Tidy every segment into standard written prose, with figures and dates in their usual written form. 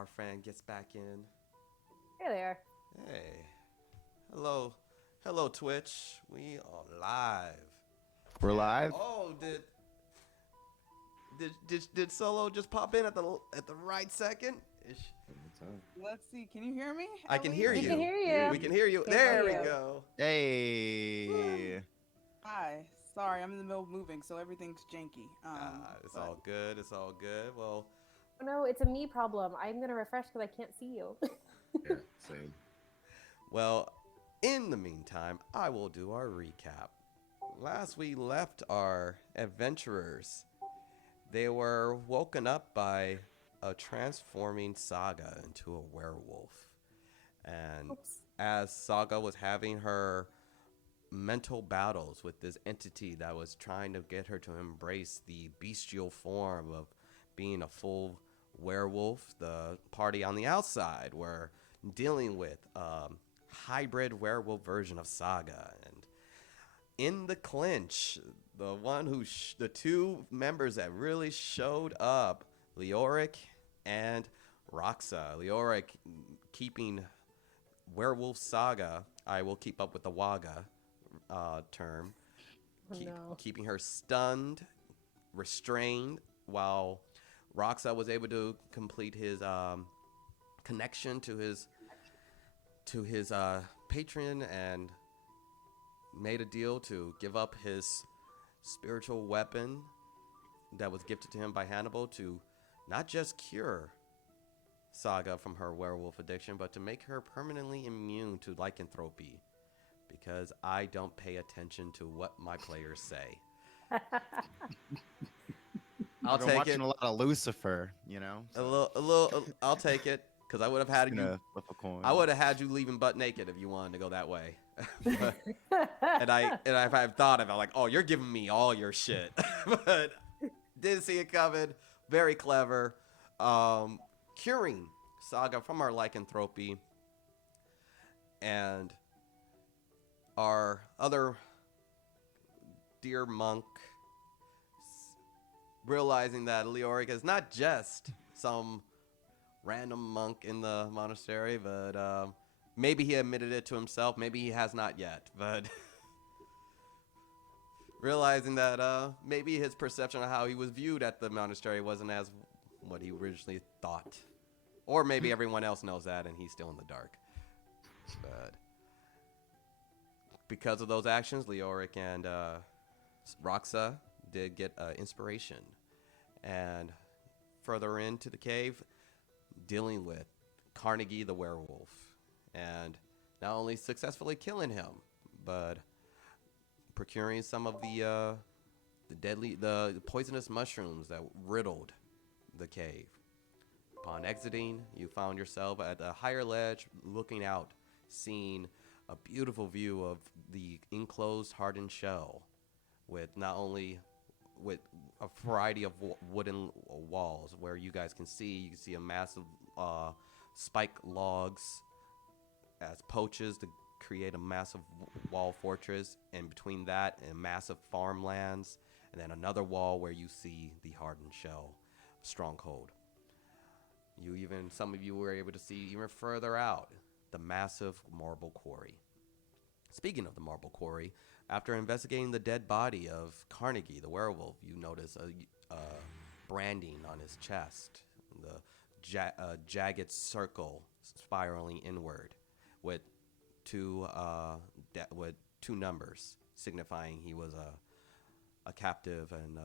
our friend gets back in. Hey there. Hey, hello, hello Twitch. We are live. We're And live. oh, did Solo just pop in at the right second? What's up? Let's see. Can you hear me I at can hear We least? can you. hear Hear you. We can you. hear you. Can't There we see you. go. Hey. Hi. Sorry, I'm in the middle of moving, so everything's janky. It's But all good. It's all good. Well, Oh no, it's a me problem. I'm gonna refresh because I can't see you. Yeah, same. well. In the meantime, I will do our recap. Last we left our adventurers, they were woken up by a transforming Saga into a werewolf. And Oops. as Saga was having her mental battles with this entity that was trying to get her to embrace the bestial form of being a full werewolf, the party on the outside were dealing with hybrid werewolf version of Saga. And in the clinch, the two members that really showed up, Leoric and Roxa. Leoric keeping Werewolf Saga. I will keep up with the Waga term. Oh no. Keeping her stunned, restrained, while Roxa was able to complete his connection to his patron and made a deal to give up his spiritual weapon that was gifted to him by Hannibal to not just cure Saga from her werewolf addiction, but to make her permanently immune to lycanthropy. Because I don't pay attention to what my players say. I'll I've been take watching it. a lot of Lucifer, you know. A So little, a little. I'll take it because I would have just had you. gonna flip a coin. I would have had you leaving butt naked if you wanted to go that way. And I've thought about like, oh, you're giving me all your shit, but didn't see it coming. Very clever. Curing Saga from our lycanthropy, and our other dear monk realizing that Leoric is not just some random monk in the monastery, but maybe he admitted it to himself. Maybe he has not yet, but realizing that maybe his perception of how he was viewed at the monastery wasn't as what he originally thought. Or maybe everyone else knows that and he's still in the dark. But because of those actions, Leoric and Roxa did get inspiration. And further into the cave, dealing with Carnegie the werewolf. And not only successfully killing him, but procuring some of the poisonous mushrooms that riddled the cave. Upon exiting, you found yourself at a higher ledge, looking out, seeing a beautiful view of the enclosed hardened shell, with not only with a variety of wooden walls where you can see a massive spike logs as poaches to create a massive wall fortress, and between that and massive farmlands, and then another wall where you see the hardened shell stronghold. Some of you were able to see even further out the massive marble quarry. Speaking of the marble quarry, after investigating the dead body of Carnegie, the werewolf, you notice a branding on his chest, the jagged circle spiraling inward, with with two numbers signifying he was a captive and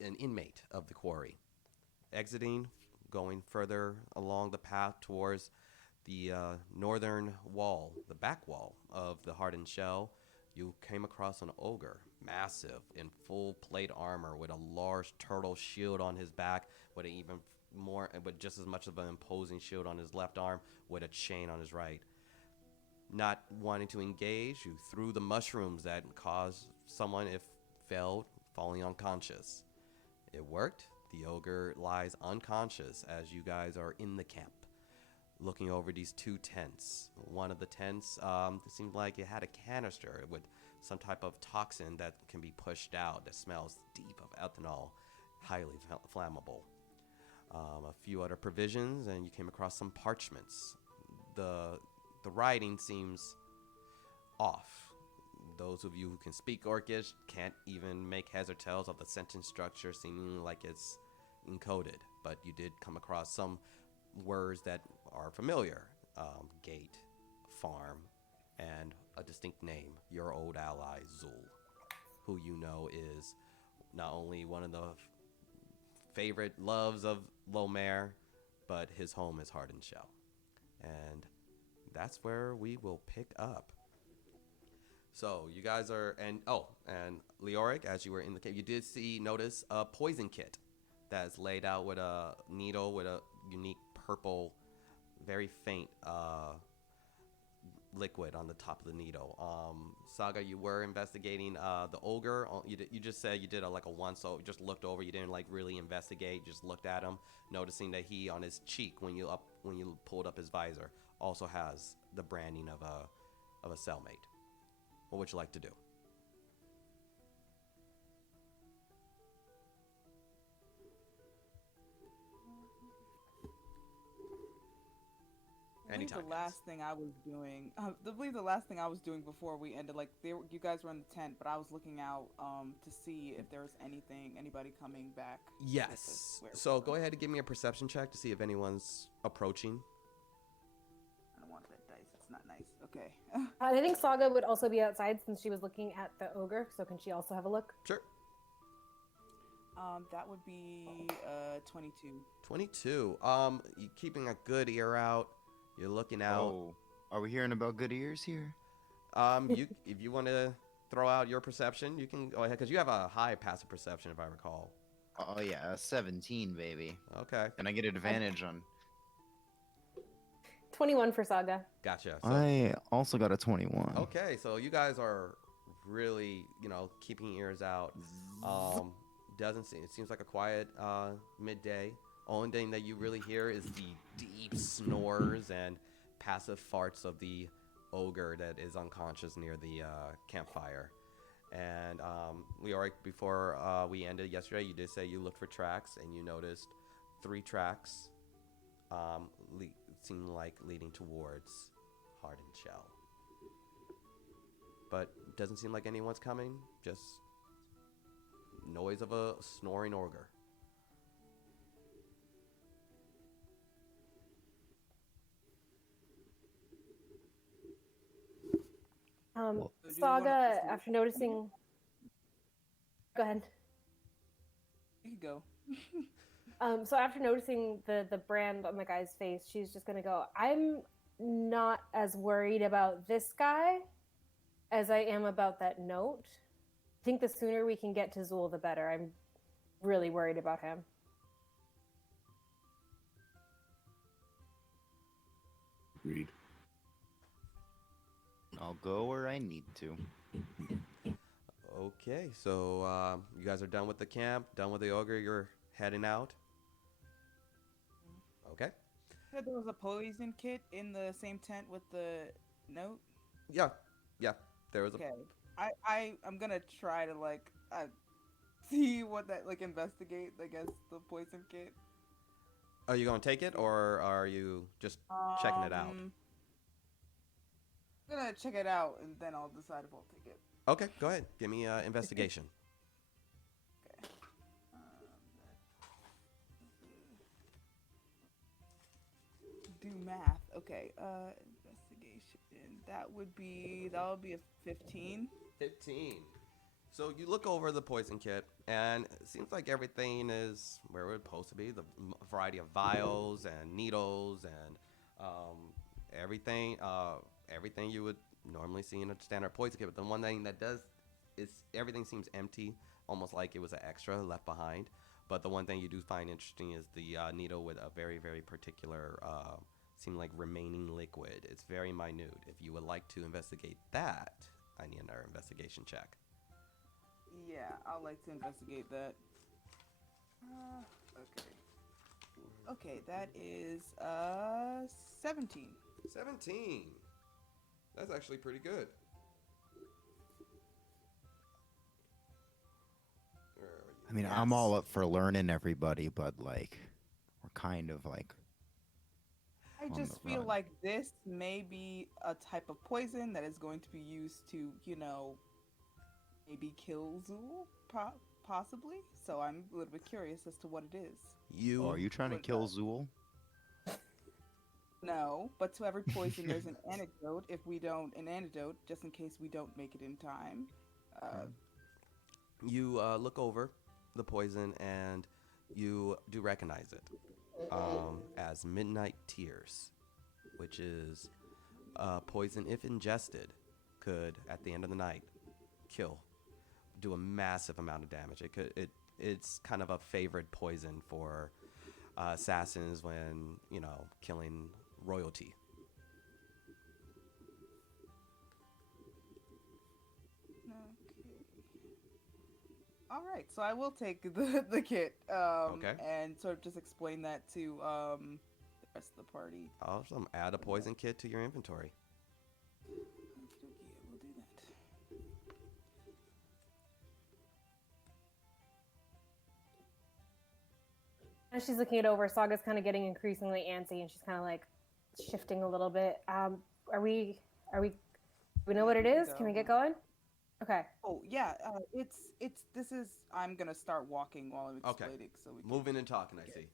an inmate of the quarry. Exiting, going further along the path towards the northern wall, the back wall of the hardened shell, you came across an ogre, massive, in full plate armor, with a large turtle shield on his back, with just as much of an imposing shield on his left arm, with a chain on his right. Not wanting to engage, you threw the mushrooms that caused someone, if failed, falling unconscious. It worked. The ogre lies unconscious as you guys are in the camp, looking over these two tents. One of the tents seemed like it had a canister with some type of toxin that can be pushed out that smells deep of ethanol, highly flammable. a few other provisions, and you came across some parchments. The writing seems off. Those of you who can speak Orcish can't even make heads or tails of the sentence structure, seeming like it's encoded. But you did come across some words that are familiar: gate, farm, and a distinct name. Your old ally Zul, who you know is not only one of the favorite loves of Lomér, but his home is Hardened Shell. And that's where we will pick up. So you guys are, and Leoric, as you were in the cave, you did notice a poison kit that's laid out with a needle with a unique purple, very faint liquid on the top of the needle. Saga, you were investigating the ogre. You just said you did like a one, so you just looked over. You didn't like really investigate. Just looked at him, noticing that he on his cheek when you pulled up his visor also has the branding of a cellmate. What would you like to do? I believe Anytime, the guys. last thing I was doing, I believe the last thing I was doing before we ended, like, you guys were in the tent, but I was looking out to see if there was anybody coming back. with Yes. us, where So we go were. ahead and give me a perception check to see if anyone's approaching. I don't want that dice. It's not nice. Okay. I think Saga would also be outside since she was looking at the ogre. So can she also have a look? Sure. That would be 22. 22. You keeping a good ear out. You're looking out. Oh, are we hearing about good ears here? If you want to throw out your perception, you can go ahead because you have a high passive perception, if I recall. Oh yeah, 17, baby. Okay, Can I get advantage on? 21 for Saga. gotcha. So, I also got a 21. okay, so you guys are really, keeping ears out. Doesn't seem. It seems like a quiet midday. Only thing that you really hear is the deep snores and passive farts of the ogre that is unconscious near the campfire. And Leoric, before we ended yesterday, you did say you looked for tracks, and you noticed 3 tracks seem like leading towards Hardened Shell. But doesn't seem like anyone's coming. Just noise of a snoring ogre. So do you wanna Saga, proceed? after noticing, go ahead. You can go. So after noticing the brand on the guy's face, she's just gonna go, I'm not as worried about this guy as I am about that note. I think the sooner we can get to Zool, the better. I'm really worried about him. Agreed. I'll go where I need to. Okay, so you guys are done with the camp, done with the ogre. You're heading out. Okay. Said there was a poison kit in the same tent with the note. Yeah. There was a. Okay. I'm gonna try to see what that investigate. I guess the poison kit. Are you gonna take it, or are you just checking it out? I'm gonna check it out and then I'll decide if I'll take it. Okay, go ahead. Give me investigation. Okay. Do math. Okay. Investigation. That would be a 15. 15. So you look over the poison kit, and it seems like everything is where it's supposed to be. The variety of vials and needles and everything you would normally see in a standard poison kit. But the one thing that does is everything seems empty, almost like it was an extra left behind. But the one thing you do find interesting is the needle with a very, very particular, seem like remaining liquid. It's very minute. If you would like to investigate that, I need another investigation check. Yeah, I'd like to investigate that. Okay. Okay, that is 17. 17. That's actually pretty good. I mean, I'm all up for learning everybody, but like, we're kind of like. I On just the feel run. like this may be a type of poison that is going to be used to, maybe kill Zool, possibly. So I'm a little bit curious as to what it is. Oh, are You you trying to What- kill Zool? No, but to every poison, there's an antidote. An antidote, just in case we don't make it in time. you look over the poison and you do recognize it as Midnight Tears, which is poison if ingested could at the end of the night kill, do a massive amount of damage. It's kind of a favored poison for assassins when killing royalty. Okay. All right, so I will take the kit. Okay. And sort of just explain that to the rest of the party. Awesome. Add a poison kit to your inventory. Okey-dokey, we'll do that. As she's looking it over, Saga's kind of getting increasingly antsy, and she's kind of like shifting a little bit. Are we? We know what it is? Can we get going? Okay. Oh yeah, this is. I'm gonna start walking while I'm Okay. explaining, so we can. Moving and talking, I see.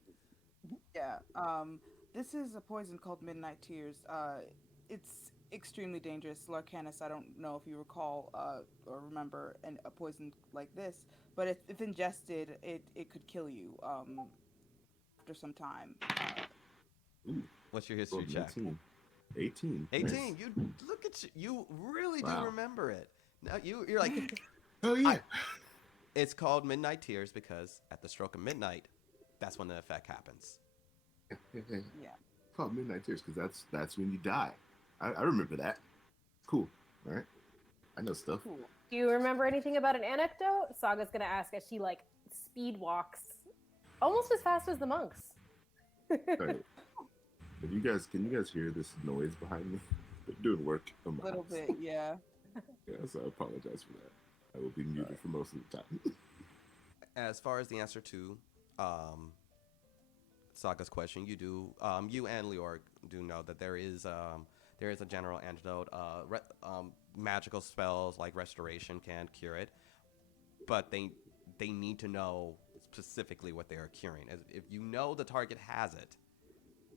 Yeah. This is a poison called Midnight Tears. It's extremely dangerous. Larcanus, I don't know if you recall or remember a poison like this, but if ingested, it could kill you after some time. Ooh, What's your history rolled check? 18. 18. 18. Nice. You look at you. You really do Wow. remember it. Now you're like, Oh yeah. it's called Midnight Tears because at the stroke of midnight, that's when the effect happens. Yeah. Called Midnight Tears because that's when you die. I remember that. Cool. All right. I know stuff. Cool. Do you remember anything about an anecdote? Saga's gonna ask as she like speed walks, almost as fast as the monks. Right. Can you guys hear this noise behind me? They're doing work on A my little house. bit, yeah. Yeah, so I apologize for that. I will be muted for most of the time. As far as the answer to Saga's question, you and Leor do know that there is a general antidote. Magical spells like restoration can cure it, but they need to know specifically what they are curing. If you know the target has it,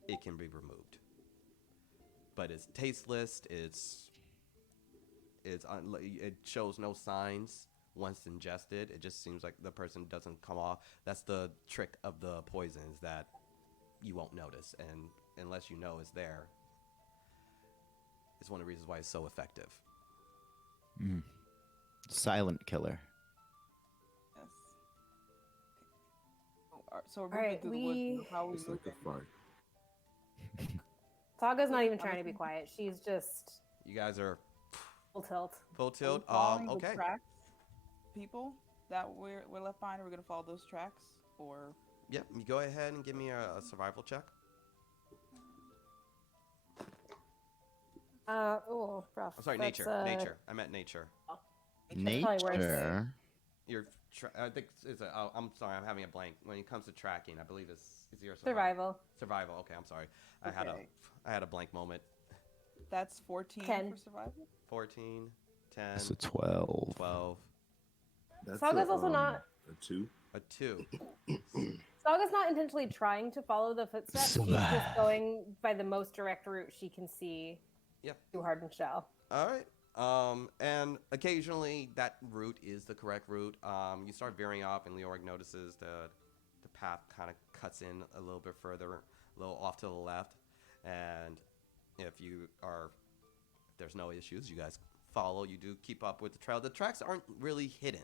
it can be removed. But it's tasteless. It shows no signs once ingested. It just seems like the person doesn't come off. That's the trick of the poisons, that you won't notice, and unless you know it's there, it's one of the reasons why it's so effective. Silent killer. Yes. So we're All right, moving through the woods. How are we It's like moving? a fart. Saga's not even trying to be quiet. She's just You guys are full tilt. full Are we tilt. following the Okay. tracks, people that we're left behind? Are we gonna follow those tracks, or Yep. You go ahead and give me a survival check. Oh, rough. I'm sorry, That's, nature. Nature. I meant nature. probably worse. Nature. I think I'm sorry. I'm having a blank. When it comes to tracking, I believe is your Survival. Survival. Okay. I'm sorry. Okay. I had a blank moment. that's 14 10. for survival? 14, 10, It's a 12. 12, That's Saga's also not. a 2. a 2. Saga's not intentionally trying to follow the footsteps. She's just going by the most direct route she can see. Yep. To Hardened Shell. All right. And occasionally that route is the correct route. You start veering off, and Leoric notices the path kind of cuts in a little bit further, a little off to the left. And if there's no issues, you guys follow. You do keep up with the trail. The tracks aren't really hidden;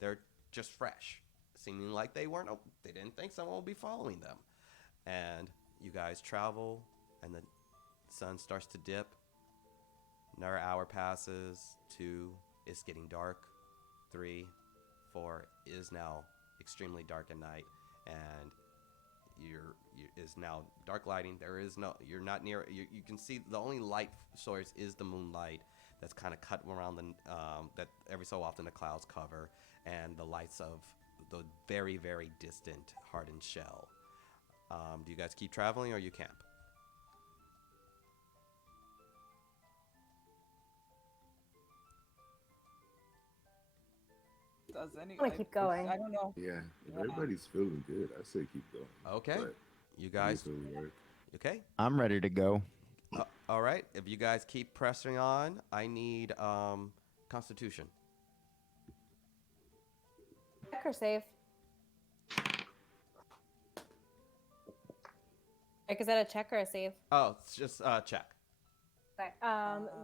they're just fresh, seeming like they didn't think someone would be following them. And you guys travel, and the sun starts to dip. Another hour passes. 2, it's getting dark. 3, 4, it is now extremely dark at night, and is now dark lighting. You're not near. You can see the only light source is the moonlight that's kind of cut around that every so often the clouds cover, and the lights of the very, very distant Hardened Shell. Do you guys keep traveling or you camp? Does any? I wanna keep going. I don't know. Yeah, if Yeah. everybody's feeling good, I say keep going. Okay. But You I guys, guess it'll work. okay? I'm ready to go. All right. If you guys keep pressing on, I need Constitution. Check or save? Like, is that a check or a save? Oh, it's just check. Okay.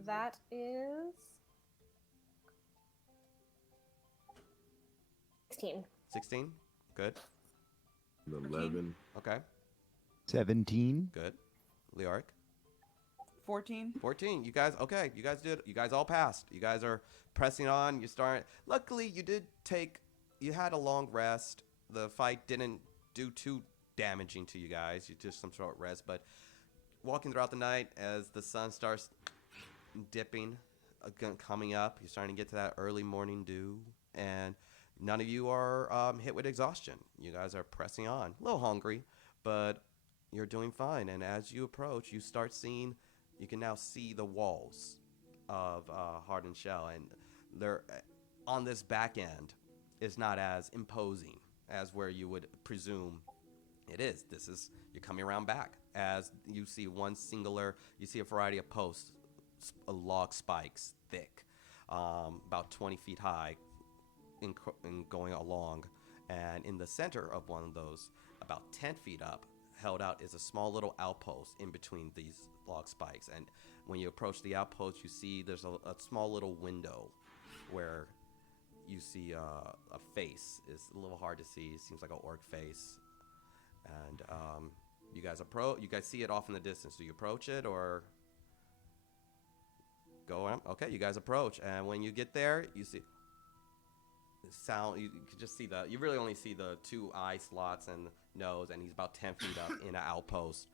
That is 16. 16. Good. An 11. Okay. 17. Good. Leoric. 14. 14. You guys, okay. You guys did. You guys all passed. You guys are pressing on. You start. Luckily, you had a long rest. The fight didn't do too damaging to you guys. You just some short rest. But walking throughout the night as the sun starts dipping, coming up, you're starting to get to that early morning dew. And none of you are hit with exhaustion. You guys are pressing on. A little hungry, but you're doing fine. And as you approach, you can now see the walls of Hardened Shell. And they're on this back end is not as imposing as where you would presume it is. You're coming around back as you see you see a variety of posts, log spikes, thick, about 20 feet high, in going along, and in the center of one of those, about 10 feet up, held out is a small little outpost in between these log spikes. And when you approach the outpost, you see there's a small little window where you see a face. It's a little hard to see. It seems like an orc face. And you guys see it off in the distance. Do you approach it or go on? Okay, you guys approach, and when you get there, you see you can just see you really only see the two eye slots and nose, and he's about 10 feet up in an outpost.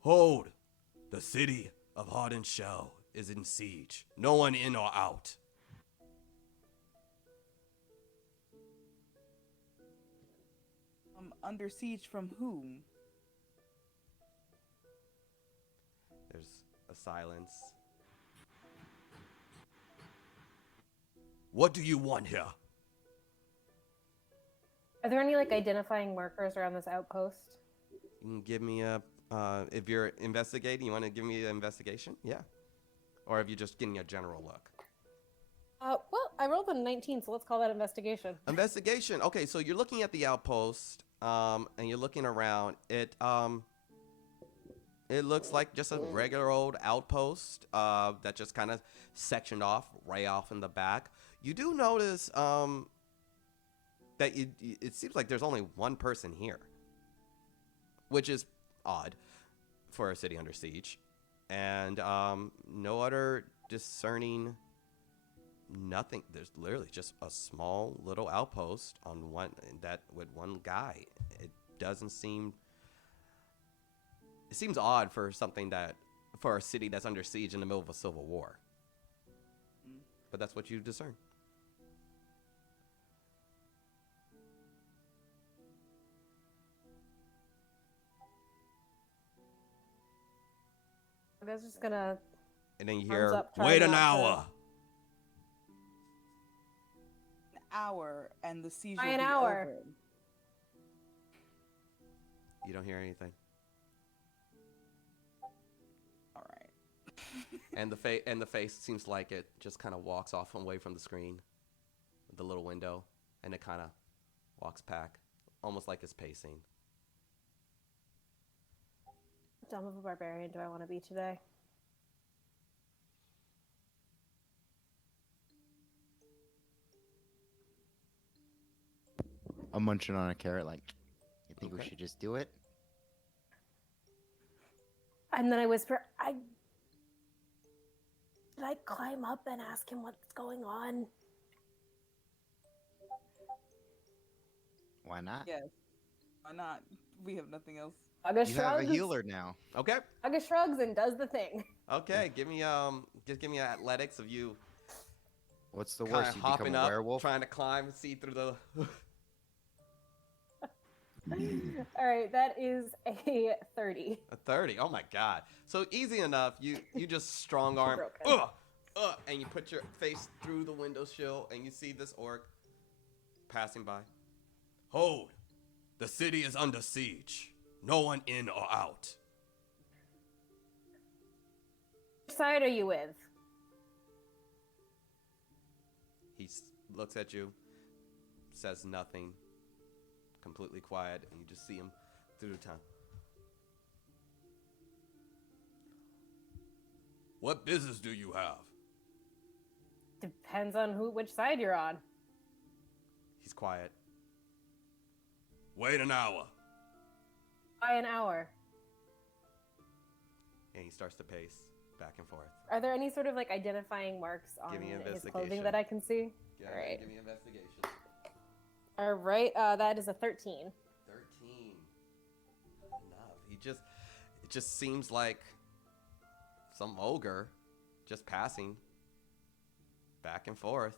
Hold! The city of Hardened Shell is in siege. No one in or out. Under siege from whom? There's a silence. What do you want here? Are there any like identifying markers around this outpost? You can give me if you're investigating, you want to give me an investigation? Yeah. Or if you're just getting a general look. Well, I rolled a 19, so let's call that investigation. Investigation. Okay, so you're looking at the outpost, and you're looking around. It looks like just a regular old outpost that just kind of sectioned off, right off in the back. You do notice that it seems like there's only one person here, which is odd for a city under siege, and no other discerning. Nothing. There's literally just a small little outpost on with one guy. It doesn't seem. It seems odd for a city that's under siege in the middle of a civil war. But that's what you discern. I was just gonna. And then you Thumbs hear, up, try "Wait an not to- hour." Hour and the siege By will an be hour. over. You don't hear anything. All right. And the face seems like it just kind of walks off away from the screen, the little window, and it kind of walks back, almost like it's pacing. How dumb of a barbarian do I want to be today? I'm munching on a carrot like, you think we Okay. should just do it? And then I whisper, Did I climb up and ask him what's going on? Why not? Yes. Why not? We have nothing else. Aga You have a shrugs. healer now. Okay. Aga shrugs and does the thing. Okay. Give me athletics of you What's the kind worst? of You become hopping a up, werewolf? trying to climb, see through the. All right, that is a 30. A 30. Oh my god. So easy enough. You just strong arm. Broken. And you put your face through the window sill and you see this orc passing by. Hold. The city is under siege. No one in or out. Which side are you with? He looks at you, says nothing, completely quiet, and you just see him through the town. What business do you have? Depends on which side you're on. He's quiet. Wait an hour. By an hour. And he starts to pace back and forth. Are there any sort of like identifying marks on Give me his investigation. clothing that I can see? Yeah, All right. give me investigation. All right, that is a 13. 13. Enough. It just seems like some ogre just passing back and forth.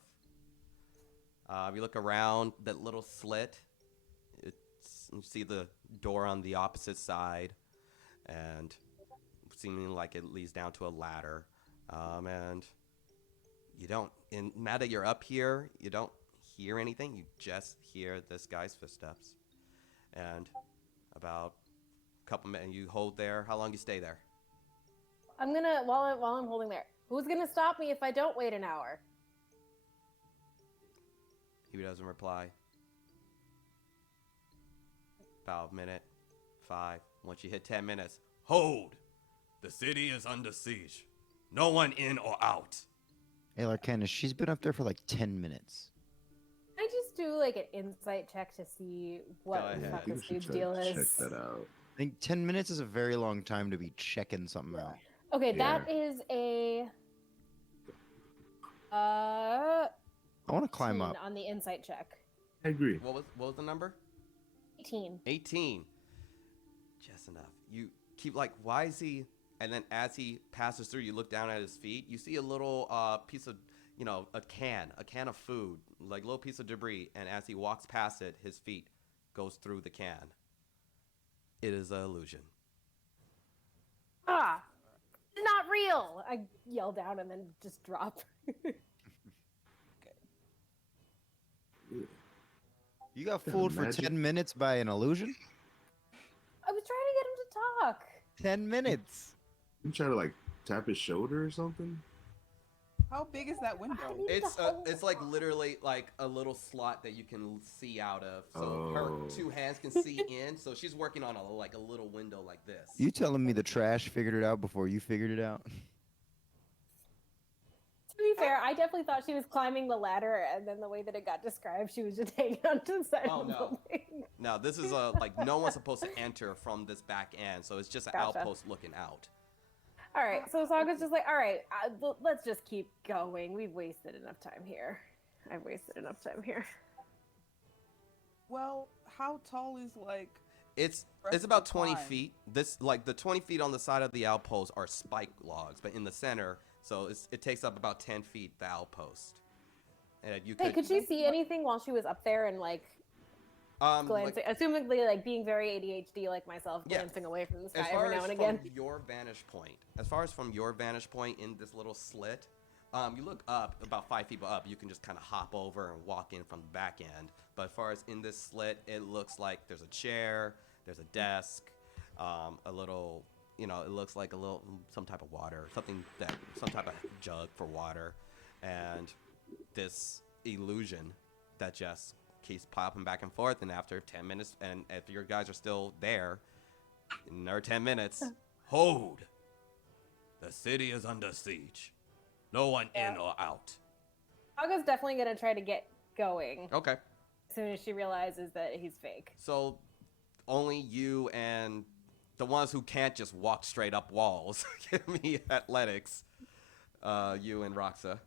You look around that little slit. You see the door on the opposite side, and seeming like it leads down to a ladder. And you don't. And now that you're up here, you don't hear anything. You just hear this guy's footsteps. And about a couple minutes, you hold there. How long you stay there? I'm gonna while I'm holding there. Who's gonna stop me if I don't wait an hour? He doesn't reply. About a minute, 5. Once you hit 10 minutes, hold! The city is under siege. No one in or out. Hey, Larkana, she's been up there for like 10 minutes. Can I just do like an insight check to see what Go the ahead. fuck You this should dude's check, deal is? check that out. I think 10 minutes is a very long time to be checking something out. Okay, Yeah. that is a I want to climb 18 up. on the insight check. I agree. What was the number? 18. 18. Just enough. You keep like, why is he? And then as he passes through, you look down at his feet. You see a little piece of, a can of food, like a little piece of debris. And as he walks past it, his feet goes through the can. It is an illusion. Ah, not real! I yell down and then just drop. You got fooled for Magic. 10 minutes by an illusion? I was trying to get him to talk. 10 minutes. You try to like tap his shoulder or something? How big is that window? I need to hold It's like literally like a little slot that you can see out of. So her Oh. 2 hands can see in. So she's working on a little window like this. You telling me the trash figured it out before you figured it out? To be fair, I definitely thought she was climbing the ladder, and then the way that it got described, she was just hanging onto the side Oh, of the no. building. Now this is like no one's supposed to enter from this back end, so it's just an Gotcha. outpost looking out. All right, so Saga's just like, all right, let's just keep going. We've wasted enough time here. I've wasted enough time here. Well, how tall is like? It's Rest about of the 20 time. feet. This like the 20 feet on the side of the outpost are spike logs, but in the center, so it takes up about 10 feet the outpost. And you Hey, could she see anything while she was up there and like glancing, assumingly like being very ADHD like myself, Yeah. glancing away from the as sky far every now as and again? from your vantage point, in this little slit, you look up about 5 feet up. You can just kind of hop over and walk in from the back end. But as far as in this slit, it looks like there's a chair, there's a desk, a little, it looks like some type of water, some type of jug for water, and this illusion that just keeps popping back and forth. And after 10 minutes, and if your guys are still there, in another 10 minutes, hold. The city is under siege. No one in or out. Saga's definitely gonna try to get going Okay. as soon as she realizes that he's fake. So only you and the ones who can't just walk straight up walls. Give me athletics. You and Roxa.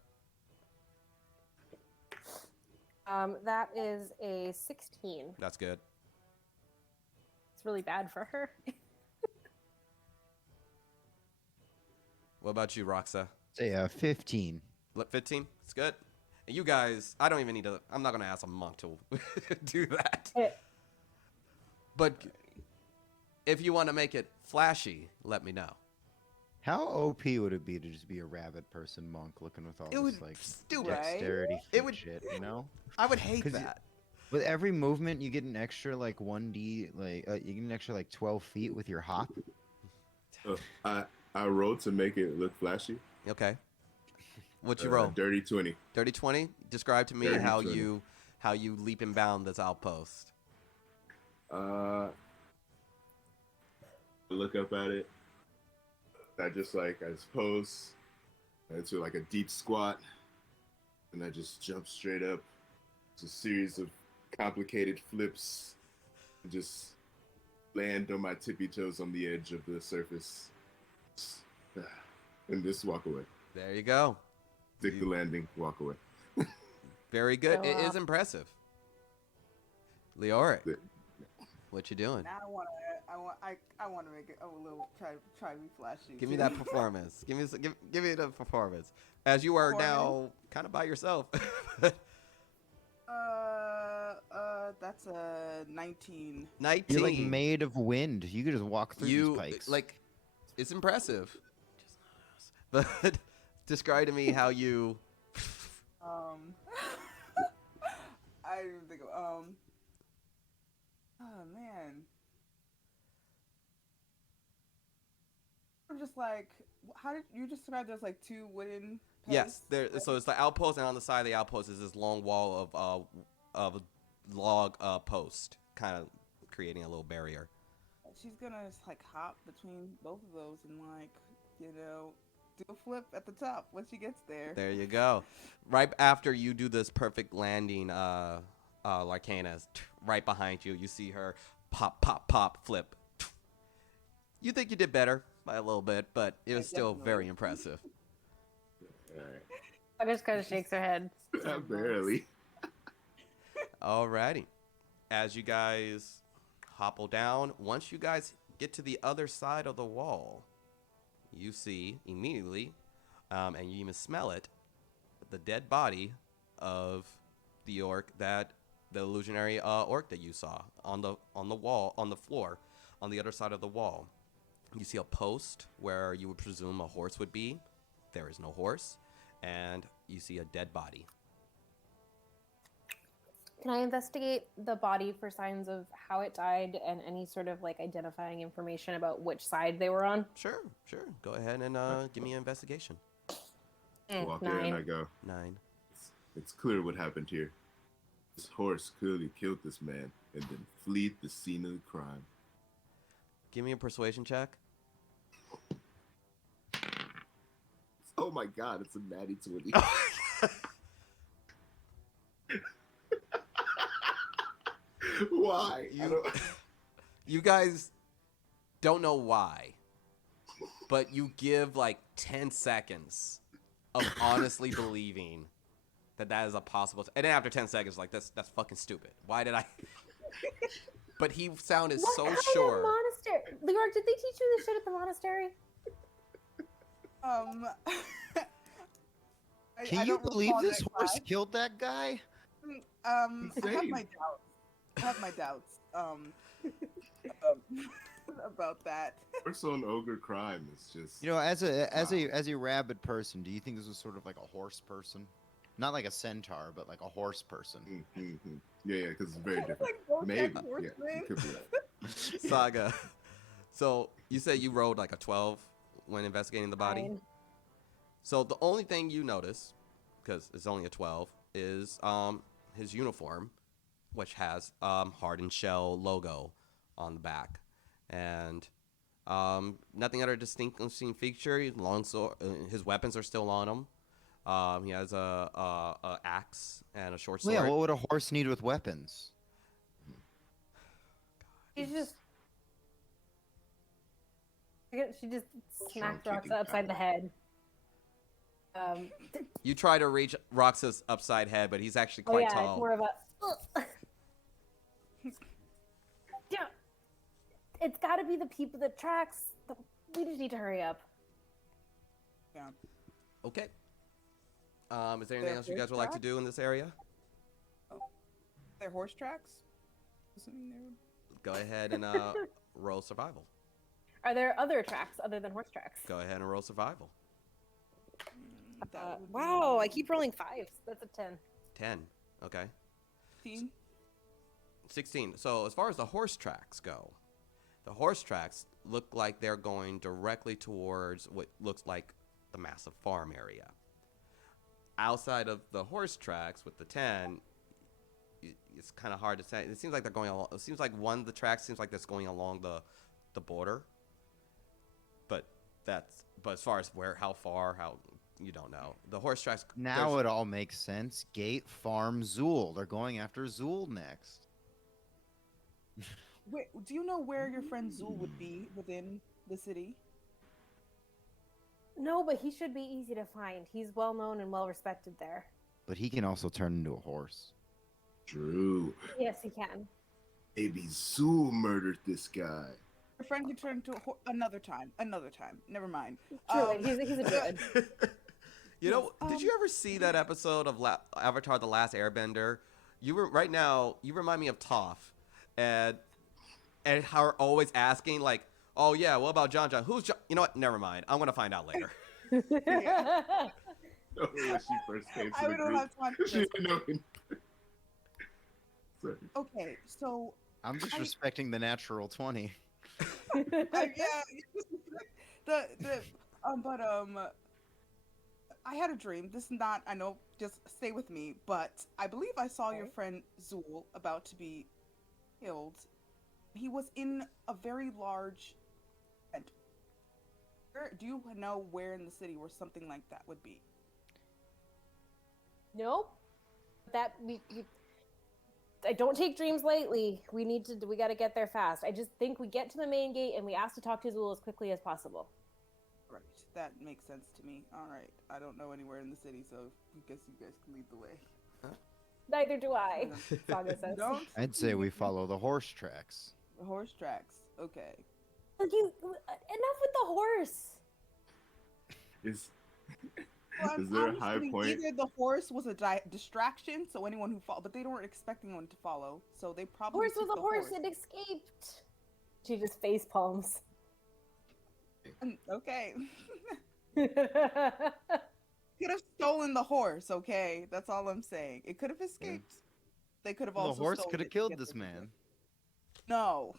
That is a 16. That's good. It's really bad for her. What about you, Roxa? Say 15. 15? It's good. And you guys, I'm not going to ask a monk to do that. But if you want to make it flashy, let me know. How OP would it be to just be a rabbit person monk looking with all It this would like stupid. Right? dexterity It feat would- shit, you know? I would hate 'Cause that. With every movement, you get an extra like 1d, like you get an extra like 12 feet with your hop. I rolled to make it look flashy. Okay. What you roll? Dirty 20. Dirty 20. Describe to me Dirty how 20. you leap and bound this outpost. I look up at it. I suppose into like a deep squat, and I just jump straight up. It's a series of complicated flips, and just land on my tippy toes on the edge of the surface, and just walk away. There you go. Stick the landing, walk away. Very good. Go It is up. impressive. Leoric, Yeah. what you doing? Now I want to make it a little try to be flashy. Give me too. that performance. Give me the performance. As you are now kind of by yourself. That's a 19. 19. You're like made of wind. You could just walk through these pikes. like, it's impressive. But describe to me how you. I didn't even think of oh man. I'm just like, how did you just describe there's like two wooden Yes, posts? there. So it's the outpost, and on the side of the outpost is this long wall of log post, kind of creating a little barrier. She's gonna just like hop between both of those and like, do a flip at the top when she gets there. There you go. Right after you do this perfect landing, Larcana, right behind you, you see her pop, pop, pop, flip. You think you did better by a little bit, but it was still Definitely. very impressive. All right. I just kind of shakes her head. Barely. Alrighty. As you guys hopple down, once you guys get to the other side of the wall, you see immediately, and you even smell it, the dead body of the orc the illusionary orc that you saw on the wall, on the floor, on the other side of the wall. You see a post where you would presume a horse would be. There is no horse, and you see a dead body. Can I investigate the body for signs of how it died and any sort of like identifying information about which side they were on? Sure. Go ahead and give me an investigation. Walk in and I 9. go, 9. it's clear what happened here. This horse clearly killed this man and then fled the scene of the crime. Give me a persuasion check. Oh my god, it's a natty 20. Why? I don't... You guys don't know why, but you give like 10 seconds of honestly believing that is a possible. And then after 10 seconds, like that's fucking stupid. Why did I? But he sounded What so kind sure. of monastery? Leora, did they teach you this shit at the monastery? Can I you don't believe recall this that horse class. killed that guy? I have Insane. my doubts. About that. Horse on ogre crime is just. You know, as a rabid person, do you think this was sort of like a horse person? Not like a centaur, but like a horse person. Mm-hmm. Yeah, because it's very different. Like both Maybe. got horse Yeah, names. it could be that. Saga. So you said you rolled like a 12 when investigating the body. 9. So the only thing you notice, because it's only a 12, is his uniform, which has hardened shell logo on the back, and nothing other distinguishing feature. Long sword. His weapons are still on him. He has a axe and a short sword. Well, yeah, what would a horse need with weapons? She just smacked Strong Roxa kicking upside the power. head. You try to reach Roxas upside head, but he's actually Oh quite yeah, tall. it's more of a. Yeah, it's got to be the people that tracks. We just need to hurry up. Yeah. Okay. Is there anything There else you are guys would like to tracks? do in this area? They're horse tracks? Doesn't mean they're... Go ahead and roll survival. Are there other tracks other than horse tracks? Go ahead and roll survival. That would Wow, I be keep rolling 5s. That's a 10. 10. Okay. 15. 16. So as far as the horse tracks go, the horse tracks look like they're going directly towards what looks like the massive farm area. Outside of the horse tracks with the 10, it's kind of hard to say. It seems like they're going along. It seems like one of the tracks seems like that's going along the border. But as far as how far, you don't know. The horse tracks. Now it all makes sense. Gate Farm Zool. They're going after Zool next. Wait, do you know where your friend Zool would be within the city? No, but he should be easy to find. He's well known and well respected there. But he can also turn into a horse. True. Yes, he can. Maybe Zool murdered this guy. Your friend can turn to another time. Never mind. Druid. He's a druid. You know, did you ever see that episode of Avatar: The Last Airbender? Right now. You remind me of Toph, and how we're always asking like, "Oh yeah, what about John? Who's John?" You know what? Never mind. I'm gonna find out later. When she first came to I the don't group, have time for she this. didn't know. Sorry. Okay, so I'm just respecting the natural 20. yeah, I had a dream. This is not. I know. Just stay with me. But I believe I saw your friend Zool about to be killed. He was in a very large tent. Do you know where in the city where something like that would be? Nope. I don't take dreams lightly. We got to get there fast. I just think we get to the main gate and we ask to talk to Zool as quickly as possible. Right. That makes sense to me. All right. I don't know anywhere in the city, so I guess you guys can lead the way. Neither do I. Saga says. Don't. I'd say we follow the horse tracks. The horse tracks. Okay. Enough with the horse. Is Well, Is there a I'm high assuming point? Either the horse was a distraction, so anyone who followed, but they weren't expecting one to follow, so they probably. Horse took was a the horse. It escaped. She just face palms. Okay. Could have stolen the horse. Okay, that's all I'm saying. It could have escaped. They could have The also. horse stolen could have it to killed get this the ticket. man. No.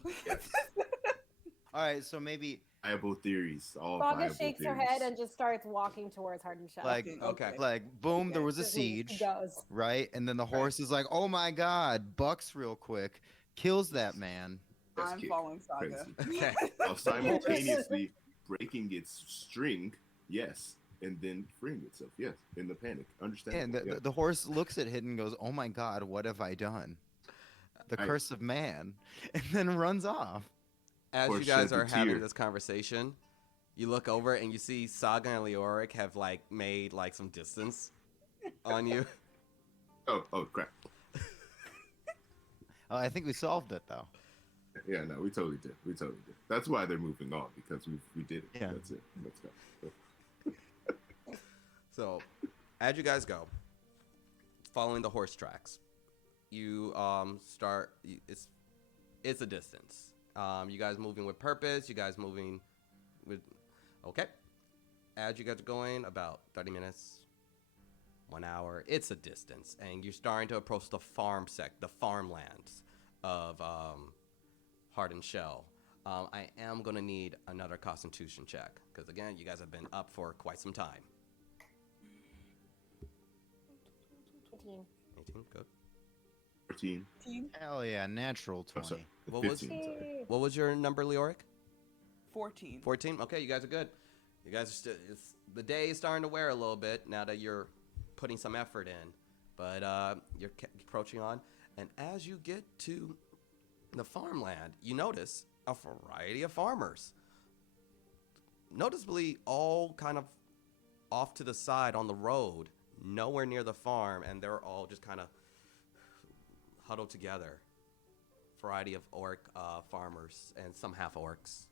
All right, so maybe viable theories. All Saga viable shakes her theories. head and just starts walking towards Hardin Shell. Okay. boom, there was a Just leaves. He siege, goes. right? And then the horse is like, "Oh my god," bucks real quick, kills that man. Best I'm kick. following Saga. Okay. While simultaneously breaking its string, yes, and then freeing itself, yes, in the panic. Understand? And the horse looks at Hidden and goes, "Oh my god, what have I done? The curse of man," and then runs off. As Or you guys shed a are having tear. this conversation, you look over and you see Saga and Leoric have like made like some distance on you. Oh crap. Oh, I think we solved it though. Yeah, no, we totally did. That's why they're moving on, because we did it. Yeah. That's it. Let's go. So, as you guys go, following the horse tracks, you start. It's a distance. You guys moving with purpose. You guys moving with okay. As you guys are going, about 30 minutes, 1 hour. It's a distance, and you're starting to approach the farmlands of Heart and Shell. I am gonna need another Constitution check because again, you guys have been up for quite some time. 18. 18, good. 13. Hell yeah, natural Oh, sorry. 20. What was- 15, sorry. What was your number, Leoric? 14. 14. Okay, you guys are good. You guys are still. The day is starting to wear a little bit now that you're putting some effort in, but you're approaching on. And as you get to the farmland, you notice a variety of farmers. Noticeably, all kind of off to the side on the road, nowhere near the farm, and they're all just kind of huddled together. Variety of orc farmers and some half orcs.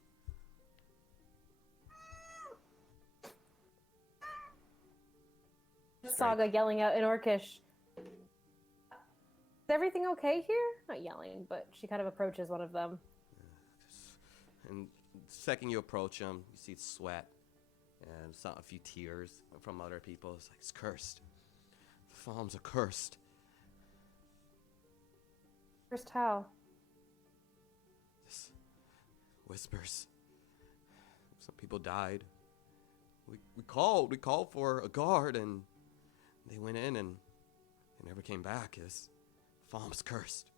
Saga yelling out in Orcish. everything okay here? Not yelling, but she kind of approaches one of them. And the second you approach him, you see sweat and a few tears from other people. It's like, it's cursed. The farms are cursed. First how? This whispers. Some people died. We called for a guard, and they went in, and they never came back. This farm's cursed.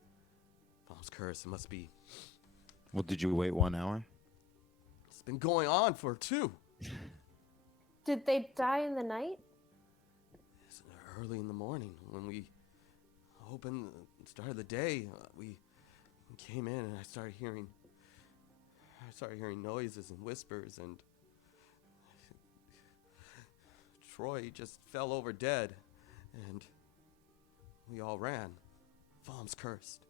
Farm's cursed. It must be. Well, did you wait 1 hour? It's been going on for 2. Did they die in the night? It's early in the morning when we started the day. We came in, and I started hearing noises and whispers, and Troy just fell over dead, and we all ran. Farm's cursed.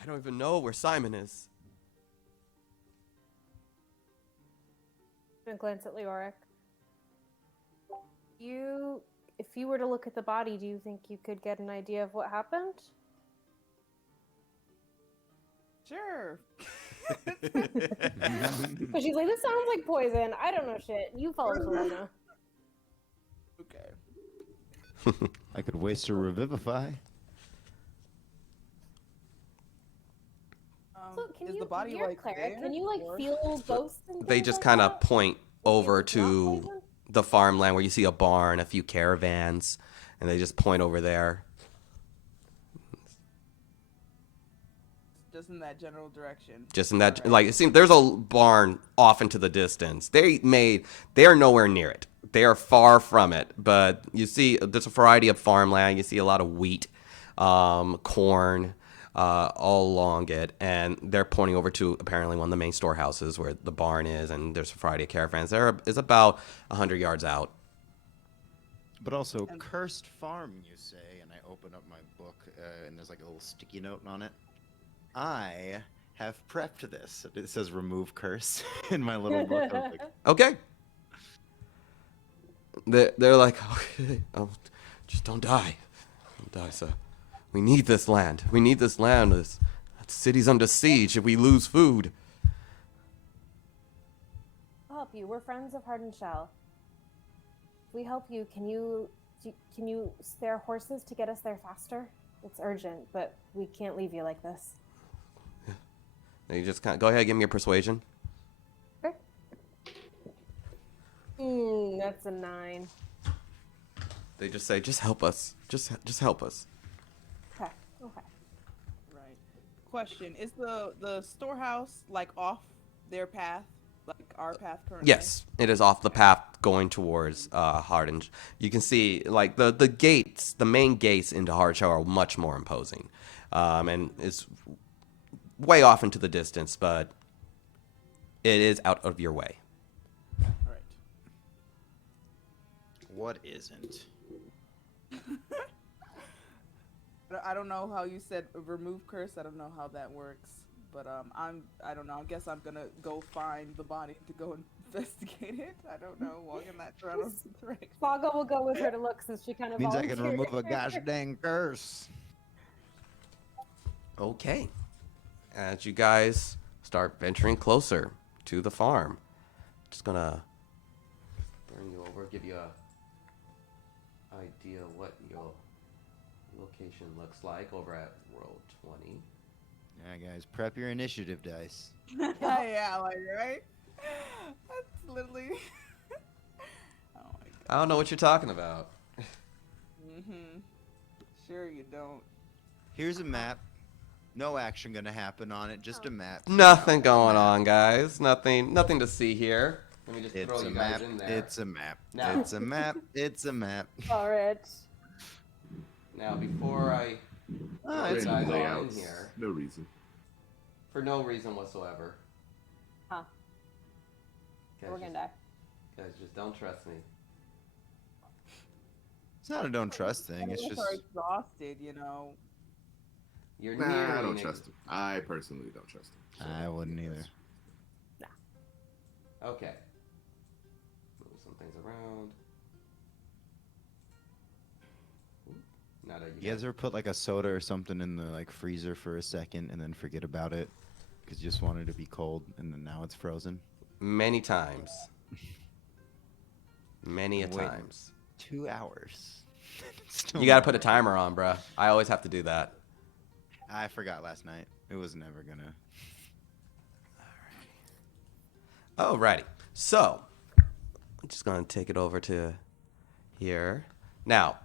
I don't even know where Simon is. I'm gonna glance at Leoric. If you were to look at the body, do you think you could get an idea of what happened? Sure. But she's like, this sounds like poison. I don't know shit. You follow Selena. Okay. I could waste a revivify. So can Is you, the body you're a like cleric, there? can you like or- feel ghosts and They things just like kind of that? point If over it's not to poison? the farmland where you see a barn, a few caravans, and they just point over there. Just in that general direction. Just in that, Alright. like, it seems there's a barn off into the distance. They are nowhere near it. They are far from it. But you see, there's a variety of farmland. You see a lot of wheat, corn, all along it, and they're pointing over to apparently one of the main storehouses where the barn is, and there's a variety of caravans. There is about 100 yards out. But also, And- cursed farm, you say, and I open up my book, and there's like a little sticky note on it. I have prepped this. It says remove curse in my little book. I was like, Okay. They're like, okay, just don't die. Don't die, sir. We need this land. We need this land. This city's under siege if we lose food. I'll help you. We're friends of Hardened Shell. If we help you, can you spare horses to get us there faster? It's urgent, but we can't leave you like this. And you just kind of, go ahead, give me your persuasion. Okay. That's a 9. They just say, just help us. Just help us. Okay. Right. Question: is the storehouse like off their path, like our path currently? Yes, it is off the path going towards Hardin. You can see, like, the gates, the main gates into Hardshell are much more imposing. And it's way off into the distance, but it is out of your way. All right. what isn't? I don't know how you said remove curse. I don't know how that works, but I don't know. I guess I'm gonna go find the body to go investigate it. I don't know. Walk in that direction. Faga will go with her to look since she kind of Means I can volunteered. remove a gosh dang curse. Okay. As you guys start venturing closer to the farm, just gonna bring you over, give you a idea what your location looks like over at World 20. Yeah, guys, prep your initiative dice. Yeah, like right. That's literally. Oh my god. I don't know what you're talking about. Sure you don't. Here's a map. No action gonna happen on it. Just a map. Nothing going on, guys. Nothing to see here. Let me just It's throw a you guys map. in there. It's a map. Now. It's a map. It's a map. All right. Now, before I Oh, throw it's you Random guys all in layouts. here, No reason. for no reason whatsoever, Huh. guys, We're gonna die. guys just don't trust me. It's not a don't trust thing. It's People just are exhausted, you know. You're Nah, nearly I don't ex- trust him. I personally don't trust him. So I wouldn't either. Okay. Move some things around. Now that You guys ever put like a soda or something in the like freezer for a second and then forget about it because you just wanted it to be cold and then now it's frozen? Many times. Many a I'm waiting. times. 2 hours. Still You gotta not put a ready. timer on, bruh. I always have to do that. I forgot last night. It was never gonna. Alrighty. So, I'm just gonna take it over to here. Now,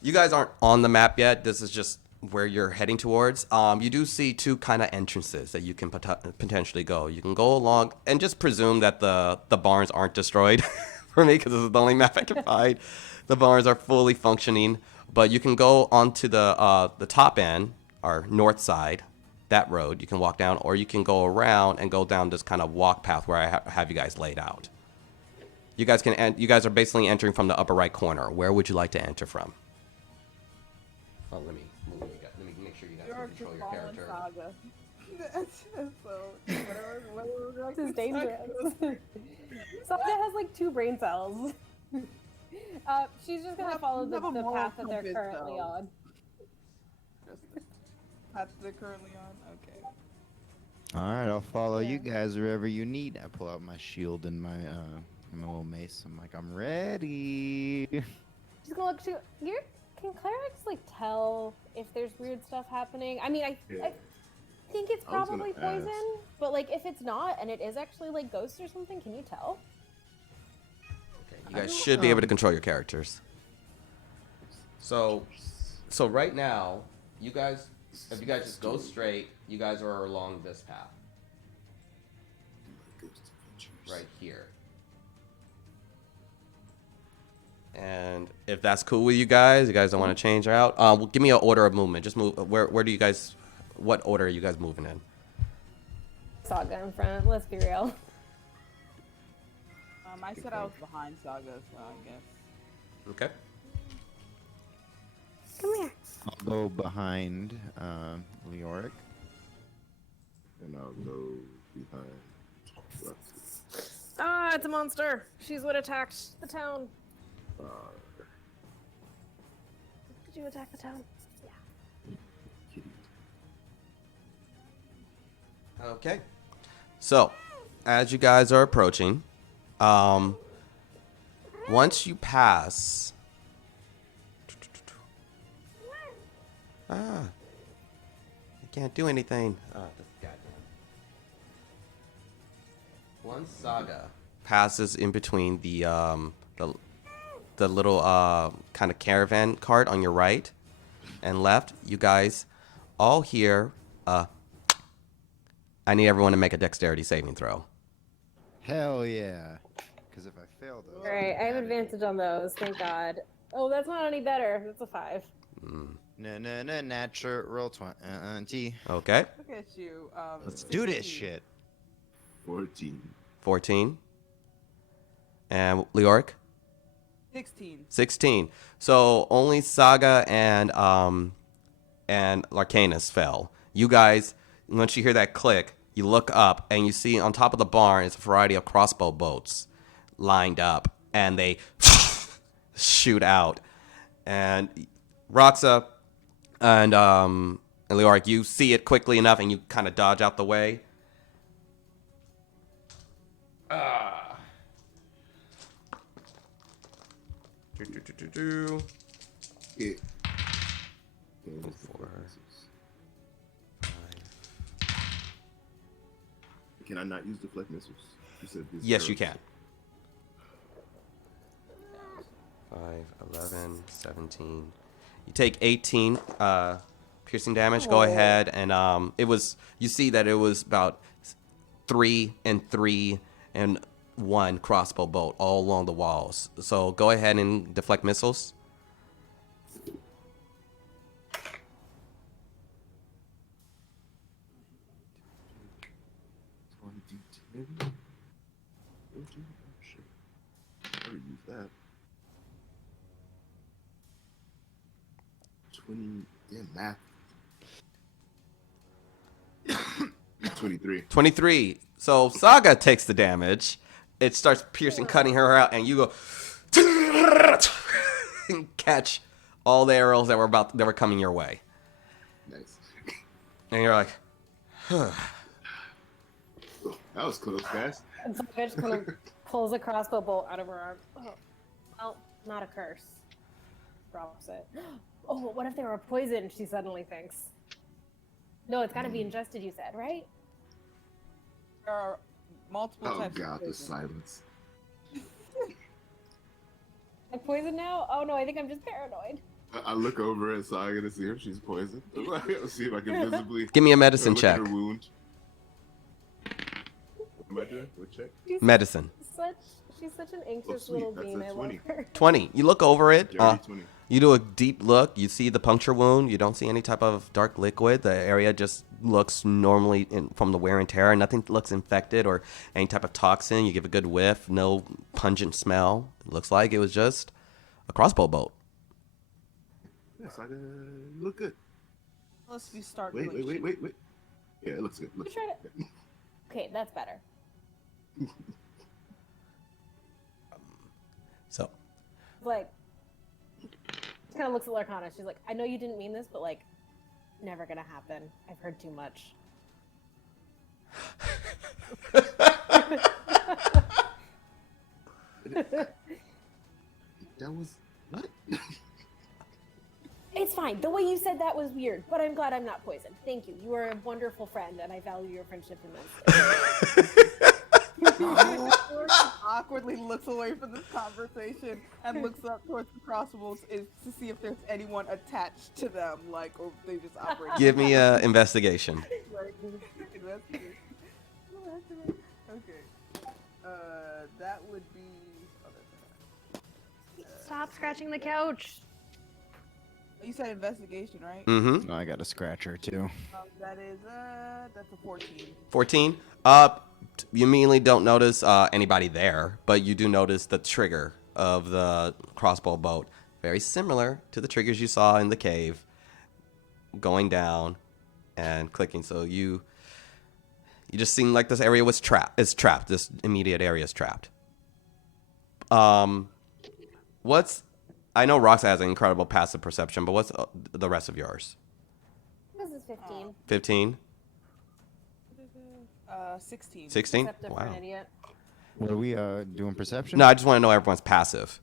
you guys aren't on the map yet. This is just where you're heading towards. You do see two kind of entrances that you can potentially go. You can go along and just presume that the barns aren't destroyed for me because this is the only map I can find. The barns are fully functioning, but you can go onto the top end or north side, that road. You can walk down, or you can go around and go down this kind of walk path where I have you guys laid out. You guys you guys are basically entering from the upper right corner. Where would you like to enter from? Oh, let me move you guys. Let me make sure you guys can control your character. Saga. So whatever This is dangerous. Saga has like 2 brain cells. She's just gonna follow the path that they're currently on. Path they're currently on. Okay. All right, I'll follow you Yeah. guys wherever you need. I pull out my shield and my little mace. I'm like, I'm ready. She's gonna look to you. Can clerics like tell if there's weird stuff happening? I mean, I think it's I was gonna probably poison, but like if it's not and it is actually like ghosts or something, can you tell? Okay, you guys should be able to control your characters. So right now, you guys, if you guys just go straight, you guys are along this path right here. And if that's cool with you guys don't want to change route, well, give me an order of movement. Just move. Where do you guys? What order are you guys moving in? Saga in front. Let's be real. I said I was behind Saga, so I guess. Okay. Come here. I'll go behind Leoric. And I'll go behind. Ah, it's a monster. She's what attacked the town. Did you attack the town? Yeah. Okay. So, as you guys are approaching, once you pass, I can't do anything. This goddamn. Once Saga passes in between the little kind of caravan cart on your right and left, you guys all hear I need everyone to make a dexterity saving throw. Hell yeah. Because if I fail those. All right, I have advantage on those. Thank God. Oh, that's not any better. That's a 5. No, natural roll 20. Okay. Look at you. Let's do this 16. shit. 14. 14. And Leoric? 16. 16. So only Saga and Larcanus fell. You guys, once you hear that click, you look up and you see on top of the barn is a variety of crossbow bolts lined up, and they shoot out. And Roxa and Leoric, you see it quickly enough, and you kind of dodge out the way. Yeah. Four. Can I not use deflect missiles? You said these Yes, you arrows. can. 5, 11, 17. You take 18 piercing damage. Go ahead and you see that it was about 3 and 3 and 1 crossbow bolt all along the walls. So go ahead and deflect missiles. I already used that. 20. Damn, math. 23. 23. So Saga takes the damage. It starts piercing, cutting her out, and you go and catch all the arrows that were coming your way. Nice. And you're like, That was close, guys. And so I just kind of pulls a crossbow bolt out of her arm. Oh, well, not a curse. Drops it. Oh, what if they were poisoned? She suddenly thinks. No, it's got to be ingested. You said, right? There are multiple Oh types god, of the poison. silence. I'm poisoned now. Oh no, I think I'm just paranoid. I look over at Saga to see if she's poisoned. I'll see if I can visibly give me a medicine look check. at her wound. What am I doing? What check? Medicine. She's such an anxious sweet. little That's bean. a I love 20. her. 20. You look over it. Dirty 20. You do a deep look. You see the puncture wound. You don't see any type of dark liquid. The area just looks normally from the wear and tear. Nothing looks infected or any type of toxin. You give a good whiff. No pungent smell. It looks like it was just a crossbow bolt. Yeah, Saga, you look good. Unless you start Wait. doing shit. Yeah, it looks good. Looks Try good. Okay, that's better. So, Like, she kind of looks at Larkana. She's like, I know you didn't mean this, but like, never gonna happen. I've heard too much. That was what? It's fine. The way you said that was weird, but I'm glad I'm not poisoned. Thank you. You are a wonderful friend, and I value your friendship immensely. Awkwardly looks away from this conversation and looks up towards the crossbows to see if there's anyone attached to them, like, or they just operate. give me a investigation. Investigation. Okay. That would be. Oh, that's Stop scratching the couch. you said investigation, right? Mm-hmm. Oh, I got a scratcher too. That is that's a 14. 14. You immediately don't notice anybody there, but you do notice the trigger of the crossbow bolt. Very similar to the triggers you saw in the cave, going down and clicking. So you just seem like this area was trapped. It's trapped. This immediate area is trapped. I know Roxa has an incredible passive perception, but what's the rest of yours? This is 15. 15? 16. 16? Except for an idiot. What are we doing perception? No, I just want to know everyone's passive.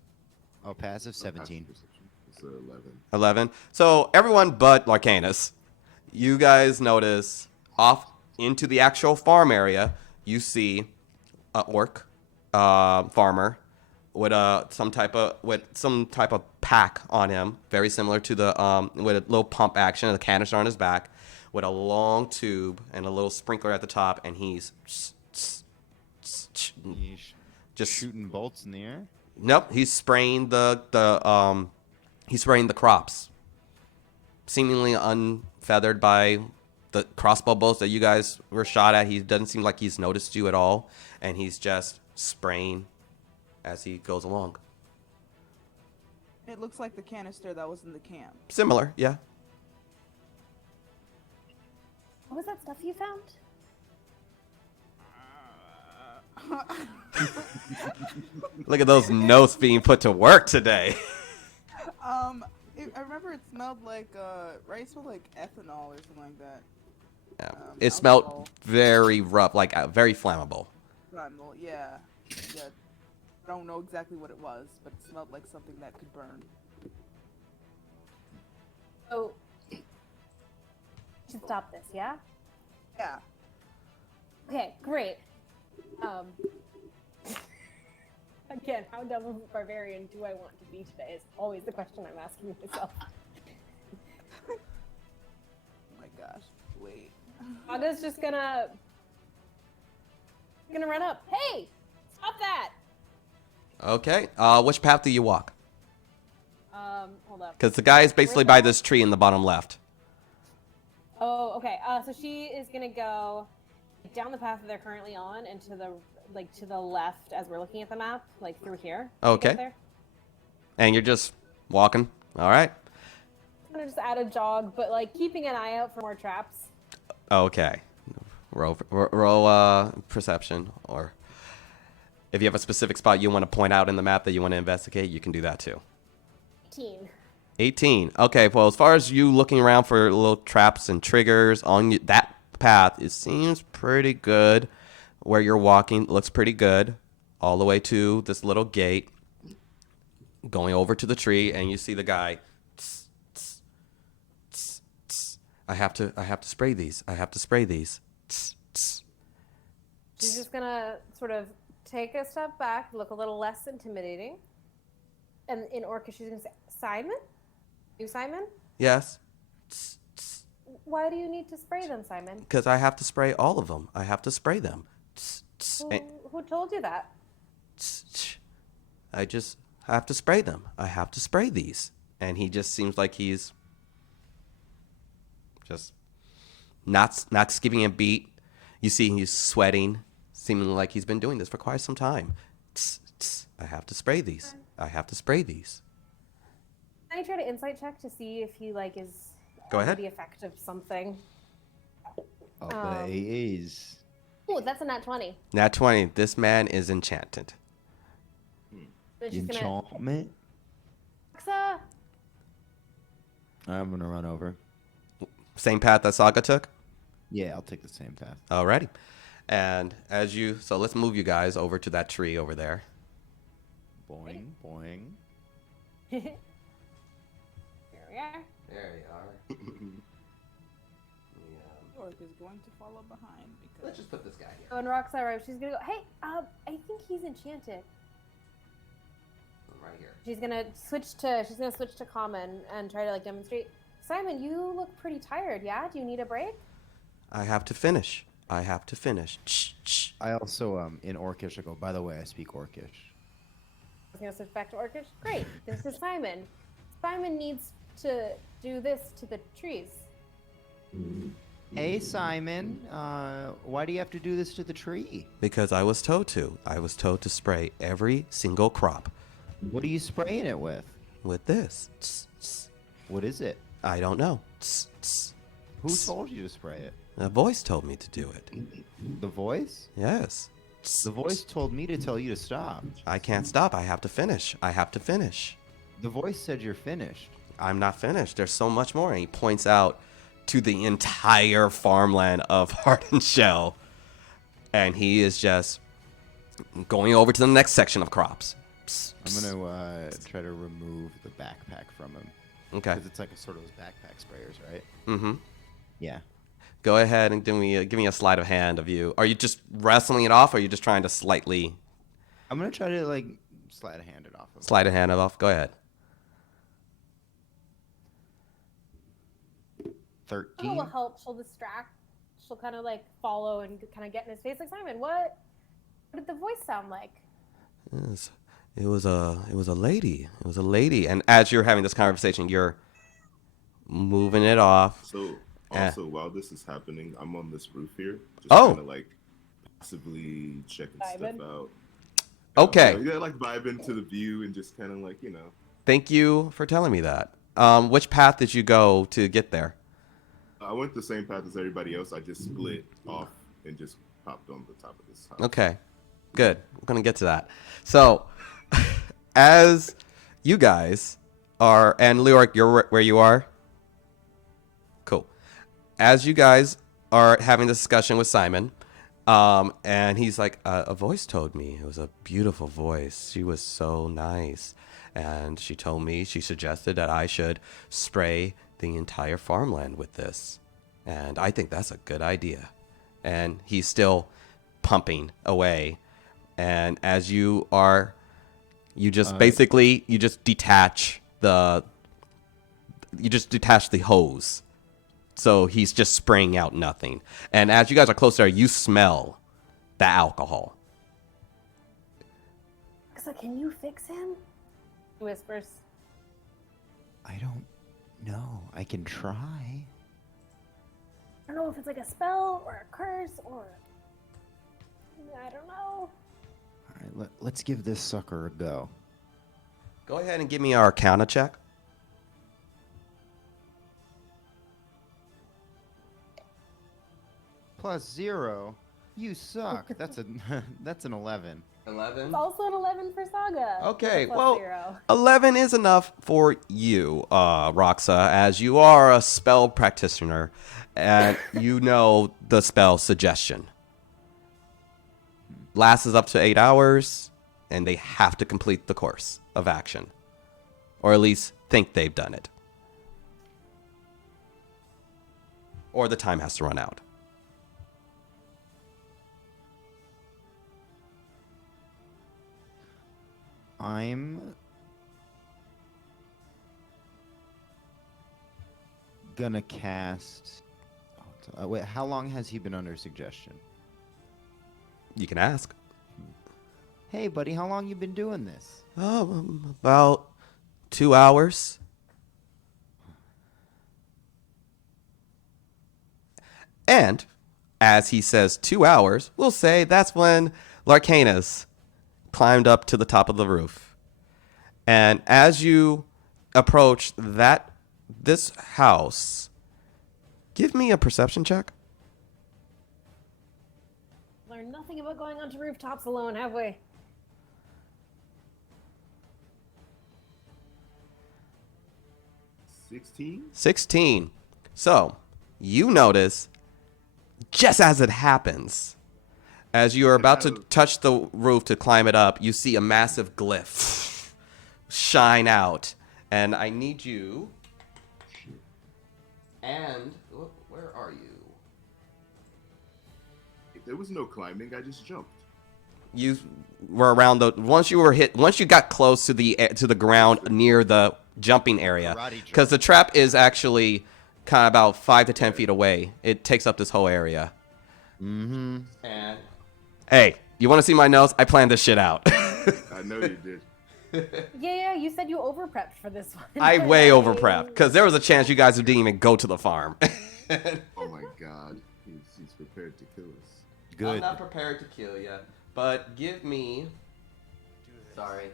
Oh, passive 17. It's 11. 11. So everyone but Larcanus, you guys notice off into the actual farm area, you see an orc farmer with some type of pack on him, very similar to the with a little pump action, and a canister on his back, with a long tube and a little sprinkler at the top, and he's just Shooting bolts in the air? Nope, he's spraying the crops, seemingly unfeathered by the crossbow bolts that you guys were shot at. He doesn't seem like he's noticed you at all, and he's just spraying as he goes along. It looks like the canister that was in the camp. Similar, yeah. What was that stuff you found? Look at those notes being put to work today. I remember it smelled like right? It smelled like ethanol or something like that. Yeah. It smelled very rough, like very flammable. Flammable, yeah. I don't know exactly what it was, but it smelled like something that could burn. Oh, you should stop this, yeah? Yeah. Okay, great. Again, how dumb of a barbarian do I want to be today is always the question I'm asking myself. Oh my gosh. Wait. Aga's just gonna run up. Hey, stop that! Okay. Which path do you walk? Hold up. Because the guy is basically by this tree in the bottom left. Oh, okay. So she is gonna go down the path that they're currently on and to the left as we're looking at the map, like through here. Okay. Get there. And you're just walking. All right. I'm gonna just add a jog, but like keeping an eye out for more traps. Okay. Roll perception, or if you have a specific spot you want to point out in the map that you want to investigate, you can do that too. 18. 18. Okay, well, as far as you looking around for little traps and triggers on that path, it seems pretty good. Where you're walking looks pretty good. All the way to this little gate. Going over to the tree, and you see the guy. Tss, tss, tss, tss. I have to spray these. I have to spray these. Tss, tss. She's just gonna sort of take a step back, look a little less intimidating. And in Orcish, she's gonna say, Simon? You, Simon? Yes. Why do you need to spray them, Simon? Because I have to spray all of them. I have to spray them. Who told you that? I just have to spray them. I have to spray these. And he just seems like he's just not skipping a beat. You see he's sweating, seeming like he's been doing this for quite some time. I have to spray these. I have to spray these. Can I try to insight check to see if he like is Go ahead. the effect of something? Oh, but he is. Oh, that's a nat 20. Nat 20. This man is enchanted. So she's gonna. Enchantment? Alexa! I'm gonna run over. Same path that Saga took? Yeah, I'll take the same path. Alrighty. And so let's move you guys over to that tree over there. Boing, boing. Here we are. There you are. Orc is going to follow behind because Let's just put this guy here. So when Roxy arrives, she's gonna go, hey, I think he's enchanted. Right here. She's gonna switch to common and try to like demonstrate. Simon, you look pretty tired, yeah? Do you need a break? I have to finish. I have to finish. Shh, shh. I also, in Orcish, I go, by the way, I speak Orcish. I was gonna switch back to Orcish. Great, this is Simon. Simon needs to do this to the trees. Hey, Simon, why do you have to do this to the tree? Because I was told to. I was told to spray every single crop What are you spraying it with? with this. Tss, tss. What is it? I don't know. Tss, tss. Who told you to spray it? A voice told me to do it. The voice? Yes. Tss, The voice told me to tell you to stop. I can't stop. I have to finish. I have to finish. The voice said you're finished. I'm not finished. There's so much more. And he points out to the entire farmland of Heart and Shell. And he is just going over to the next section of crops. Psst, I'm psst. gonna try to remove the backpack from him. Okay. Because it's like a sort of those backpack sprayers, right? Mm-hmm. Yeah. Go ahead and give me a sleight of hand of you. Are you just wrestling it off, or are you just trying to slightly I'm gonna try to like slide a hand it off of him. slide a hand off? Go ahead. 13. Will help. She'll distract. She'll kind of like follow and kind of get in his face. Like, Simon, what did the voice sound like? Yes. It was a lady. It was a lady. And as you're having this conversation, you're moving it off. So also while this is happening, I'm on this roof here, just Oh. kind of like passively checking Vibing. stuff out. Okay. Yeah, like vibing to the view and just kind of like Thank you for telling me that. Which path did you go to get there? I went the same path as everybody else. I just split off and just popped on the top of this house. Okay. Good. We're going to get to that. So, as you guys are, and Leoric, you're where you are? Cool. As you guys are having this discussion with Simon, and he's like, a voice told me. It was a beautiful voice. She was so nice. And she told me, she suggested that I should spray the entire farmland with this. And I think that's a good idea. And he's still pumping away. And as you just basically detach the hose. So he's just spraying out nothing. And as you guys are closer, you smell the alcohol. Alexa, can you fix him? He whispers. I don't know. I can try. I don't know if it's like a spell or a curse or I don't know. All right, let's give this sucker a go. Go ahead and give me an Arcana check. +0. You suck. That's a that's an 11. 11. It's also an 11 for Saga. Okay, With a plus well, 0. 11 is enough for you, Roxa, as you are a spell practitioner, and you know the spell suggestion. Lasts up to 8 hours, and they have to complete the course of action. Or at least think they've done it. Or the time has to run out. I'm gonna cast. Wait, how long has he been under suggestion? You can ask. Hey, buddy, how long you been doing this? About 2 hours. And as he says 2 hours, we'll say that's when Larcanus climbed up to the top of the roof. And as you approach this house, give me a perception check. Learned nothing about going onto rooftops alone, have we? 16. So, you notice, just as it happens, as you are about to touch the roof to climb it up, you see a massive glyph shine out. And I need you. And, where are you? If there was no climbing, I just jumped. You were around once you got close to the ground near the jumping area, because the trap is actually kind of about 5 to 10 feet away. It takes up this whole area. Mm-hmm. And hey, you want to see my notes? I planned this shit out. I know you did. Yeah, you said you over prepped for this one. I way over prepped because there was a chance you guys didn't even go to the farm. Oh my god, he's prepared to kill us. Good. I'm not prepared to kill you, but give me. Sorry.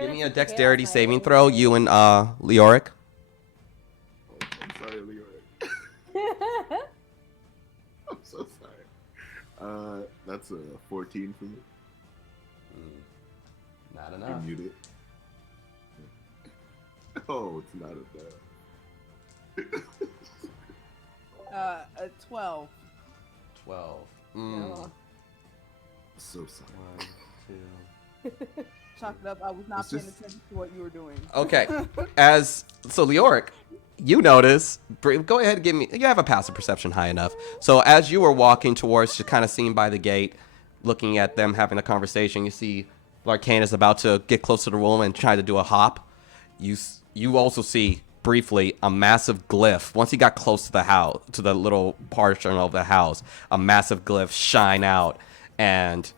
Give me a dexterity saving throw, you and Leoric. Oh, I'm sorry, Leroy. I'm so sorry. That's a 14 for me. Not I enough. mute it. Oh, it's not enough. A 12. 12. No. So sorry. 1, 2. Chalk it up. I was not It's paying just- attention to what you were doing. Okay. So Leoric, you notice. Go ahead and give me. You have a passive perception high enough. So as you were walking towards, just kind of seen by the gate, looking at them having a conversation, you see Larcanus about to get close to the room and try to do a hop. You also see briefly a massive glyph. Once he got close to the house, to the little portion of the house, a massive glyph shine out, and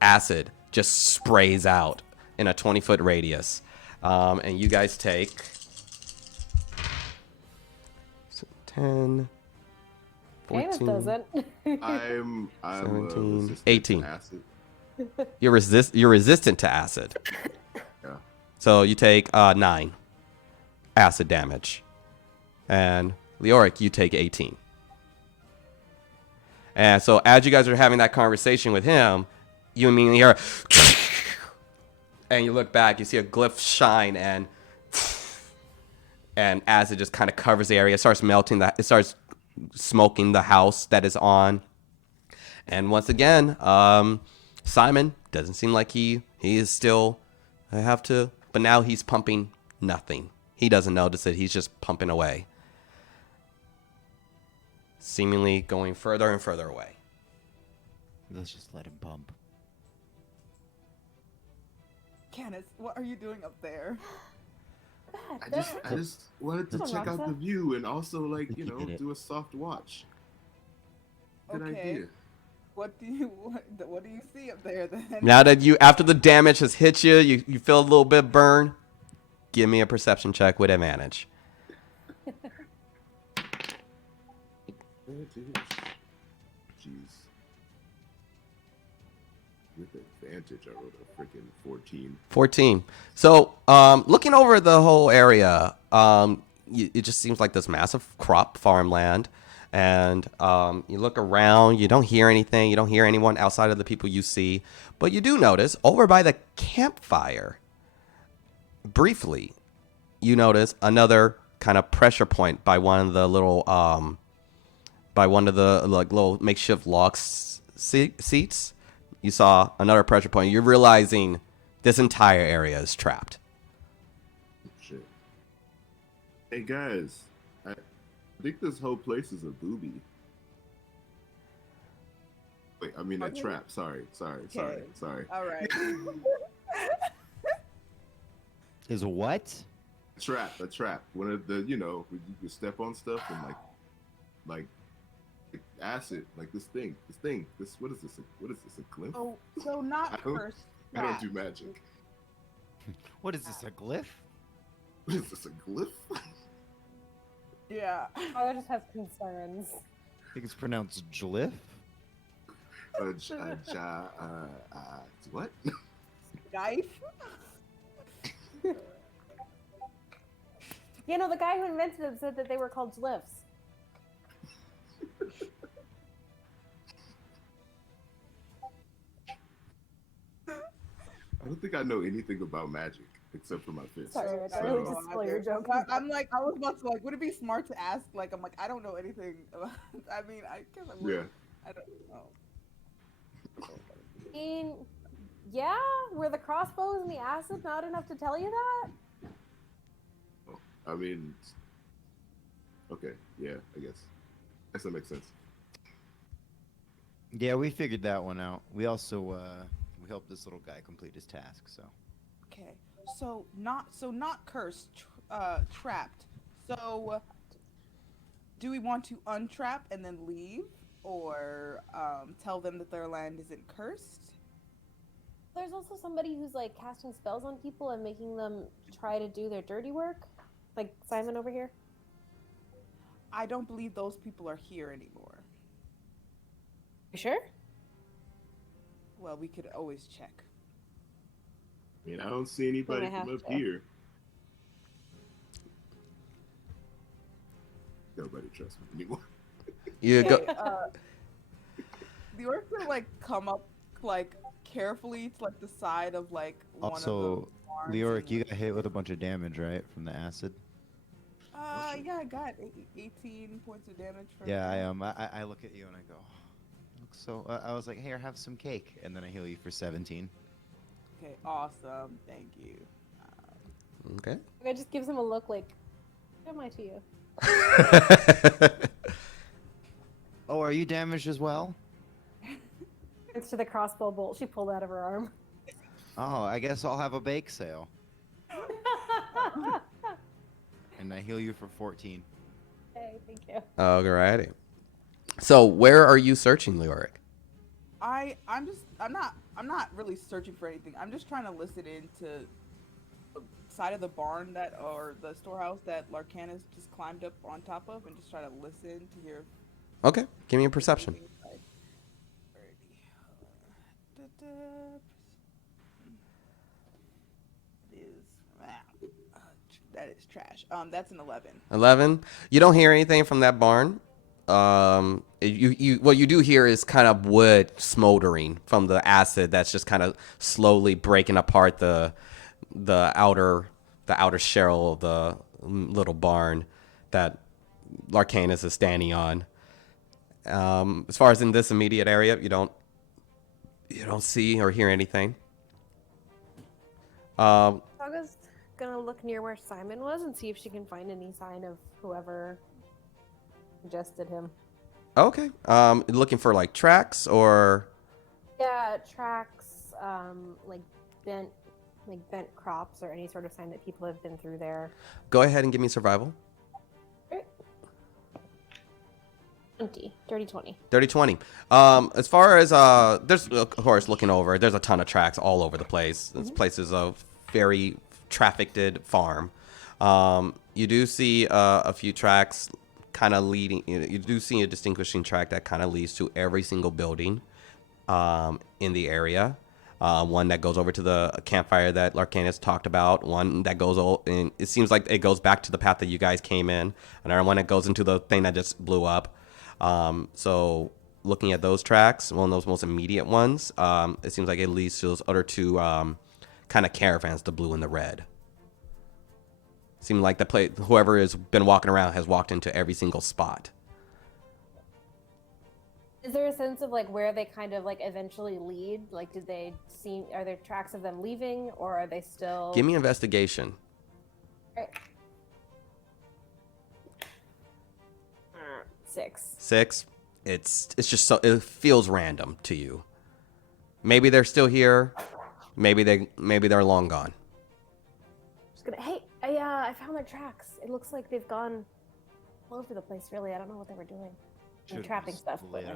acid just sprays out in a 20-foot radius. And you guys take 10, Candace 14. doesn't. I'm 17, resistant to 18. acid. You're resistant to acid. Yeah. So you take 9 acid damage. And Leoric, you take 18. And so as you guys are having that conversation with him, you immediately hear and you look back, you see a glyph shine, and acid just kind of covers the area. It starts melting it starts smoking the house that is on. And once again, Simon doesn't seem like he is still. But now he's pumping nothing. He doesn't notice it. He's just pumping away, seemingly going further and further away. Let's just let him pump. Candace, what are you doing up there? I just wanted to Come on, check out Roxa. the view and also, like, Think you you know, did it. do a soft watch. Good Okay. idea. What do you see up there then? Now that after the damage has hit you, you feel a little bit burn. Give me a perception check with advantage. Jeez. With advantage, I wrote a freaking 14. 14. So, looking over the whole area, it just seems like this massive crop farmland. And you look around. You don't hear anything. You don't hear anyone outside of the people you see. But you do notice over by the campfire, briefly, you notice another kind of pressure point by one of the little like little makeshift seats. You saw another pressure point. You're realizing this entire area is trapped. Shit. Hey guys, I think this whole place is a booby. Wait, I mean a trap. Sorry. All right. Is a what? A trap. One of the, you step on stuff and like acid, like this thing. What is this? A glyph? Oh, so not cursed. I don't do magic. What is this, a glyph? What is this, a glyph? Yeah. Oh, I just have concerns. I think it's pronounced glyph. What? Knife. You know, the guy who invented them said that they were called glyphs. I don't think I know anything about magic except for my fist. Sorry, I So- really just stole your joke. I'm like, I was about to like, would it be smart to ask? Like, I'm like, I don't know anything about. I mean, I guess I would. Yeah. I don't know. I mean, yeah, were the crossbows and the acid not enough to tell you that? I mean, okay, yeah, I guess that makes sense. Yeah, we figured that one out. We also we helped this little guy complete his task. So Okay, so not cursed, trapped. So, do we want to untrap and then leave, or tell them that their land isn't cursed? There's also somebody who's like casting spells on people and making them try to do their dirty work, like Simon over here. I don't believe those people are here anymore. You sure? Well, we could always check. I mean, I don't see anybody have from up to. here. Nobody trusts me anymore. You go. Okay, the orcs will like come up like carefully to like the side of like one of the also, barns Leoric, and, you like, got hit with a bunch of damage, right, from the acid? yeah, I got 18 points of damage from Yeah, that. I look at you and I go, looks so. I was like, here, have some cake, and then I heal you for 17. Okay, awesome. Thank you. Okay. I just gives him a look like, what am I to you? Oh, are you damaged as well? It's to the crossbow bolt she pulled out of her arm. Oh, I guess I'll have a bake sale, and I heal you for 14. Okay, thank you. Alrighty. So where are you searching, Leoric? I'm not really searching for anything. I'm just trying to listen into the side of the barn or the storehouse that Larcanus just climbed up on top of, and just try to listen to hear. Okay, give me a perception. That is trash. That's an 11. 11. You don't hear anything from that barn. What you do hear is kind of wood smoldering from the acid that's just kind of slowly breaking apart the outer shell of the little barn that Larcanus is standing on. As far as in this immediate area, you don't see or hear anything. Saga's gonna look near where Simon was and see if she can find any sign of whoever ingested him. Okay. Looking for like tracks or. Yeah, tracks, like bent crops or any sort of sign that people have been through there. Go ahead and give me survival. 20, dirty 20. Dirty 20. As far as there's of course looking over, there's a ton of tracks all over the place. This place is a very trafficked farm. You do see a few tracks kind of leading. You do see a distinguishing track that kind of leads to every single building in the area. One that goes over to the campfire that Larcanus talked about. One that goes in. It seems like it goes back to the path that you guys came in. Another one that goes into the thing that just blew up. So looking at those tracks, one of those most immediate ones, it seems like it leads to those other two kind of caravans, the blue and the red. Seems like whoever has been walking around has walked into every single spot. Is there a sense of like where they kind of like eventually lead? Like, are there tracks of them leaving, or are they still? Give me investigation. Right. 6. 6. It's just so it feels random to you. Maybe they're still here. Maybe they're long gone. Just gonna. Hey, I found their tracks. It looks like they've gone all over the place. Really, I don't know what they were doing. Should've Trapping stuff. split But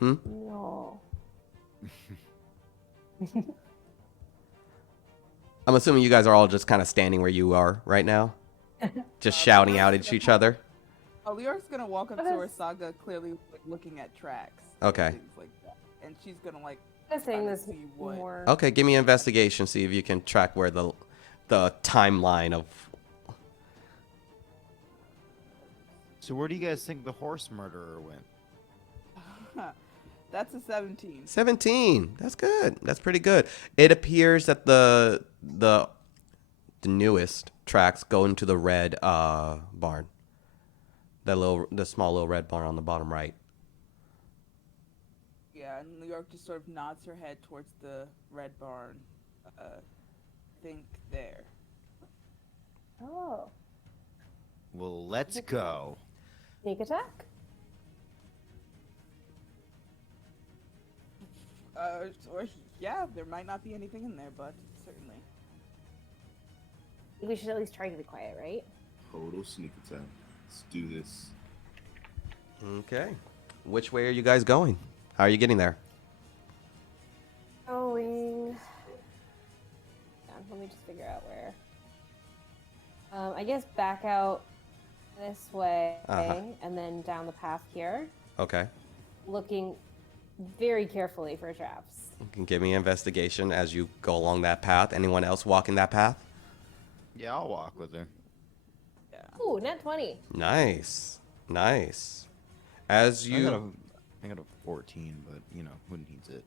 up. no. I'm assuming you guys are all just kind of standing where you are right now, just shouting out at each other. Oh, Leor's gonna walk up to her, Saga, clearly like, looking at tracks. Okay. And things like that. And she's gonna like. I'm saying try to this see what- more. Okay, give me an investigation. See if you can track where the timeline of. So where do you guys think the horse murderer went? That's a 17. 17. That's good. That's pretty good. It appears that the newest tracks go into the red barn. The small little red barn on the bottom right. Yeah, and New York just sort of nods her head towards the red barn. Think there. Oh, Well, let's go. sneak attack. Or yeah, there might not be anything in there, but certainly. We should at least try to be quiet, right? Total sneak attack. Let's do this. Okay. Which way are you guys going? How are you getting there? Going. Let me just figure out where. I guess back out this way, and then down the path here, Okay. looking very carefully for traps. You can give me an investigation as you go along that path. Anyone else walking that path? Yeah, I'll walk with her. Yeah. Ooh, net 20. Nice. Nice. As I you. got a 14, but you know, who needs it?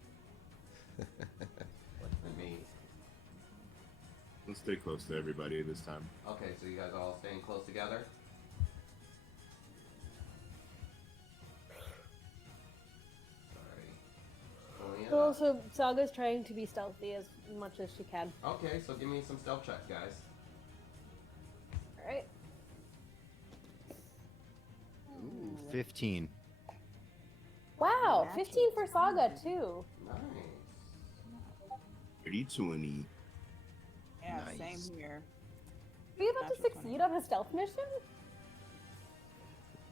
Let's stay close to everybody this time. Okay, so you guys are all staying close together? Well, so Saga's trying to be stealthy as much as she can. Okay, so give me some stealth checks, guys. Alright. Ooh, 15. Wow, 15 for Saga, too. Nice. Pretty 20. Yeah, Nice. same here. Are you about to Natural succeed on a stealth mission?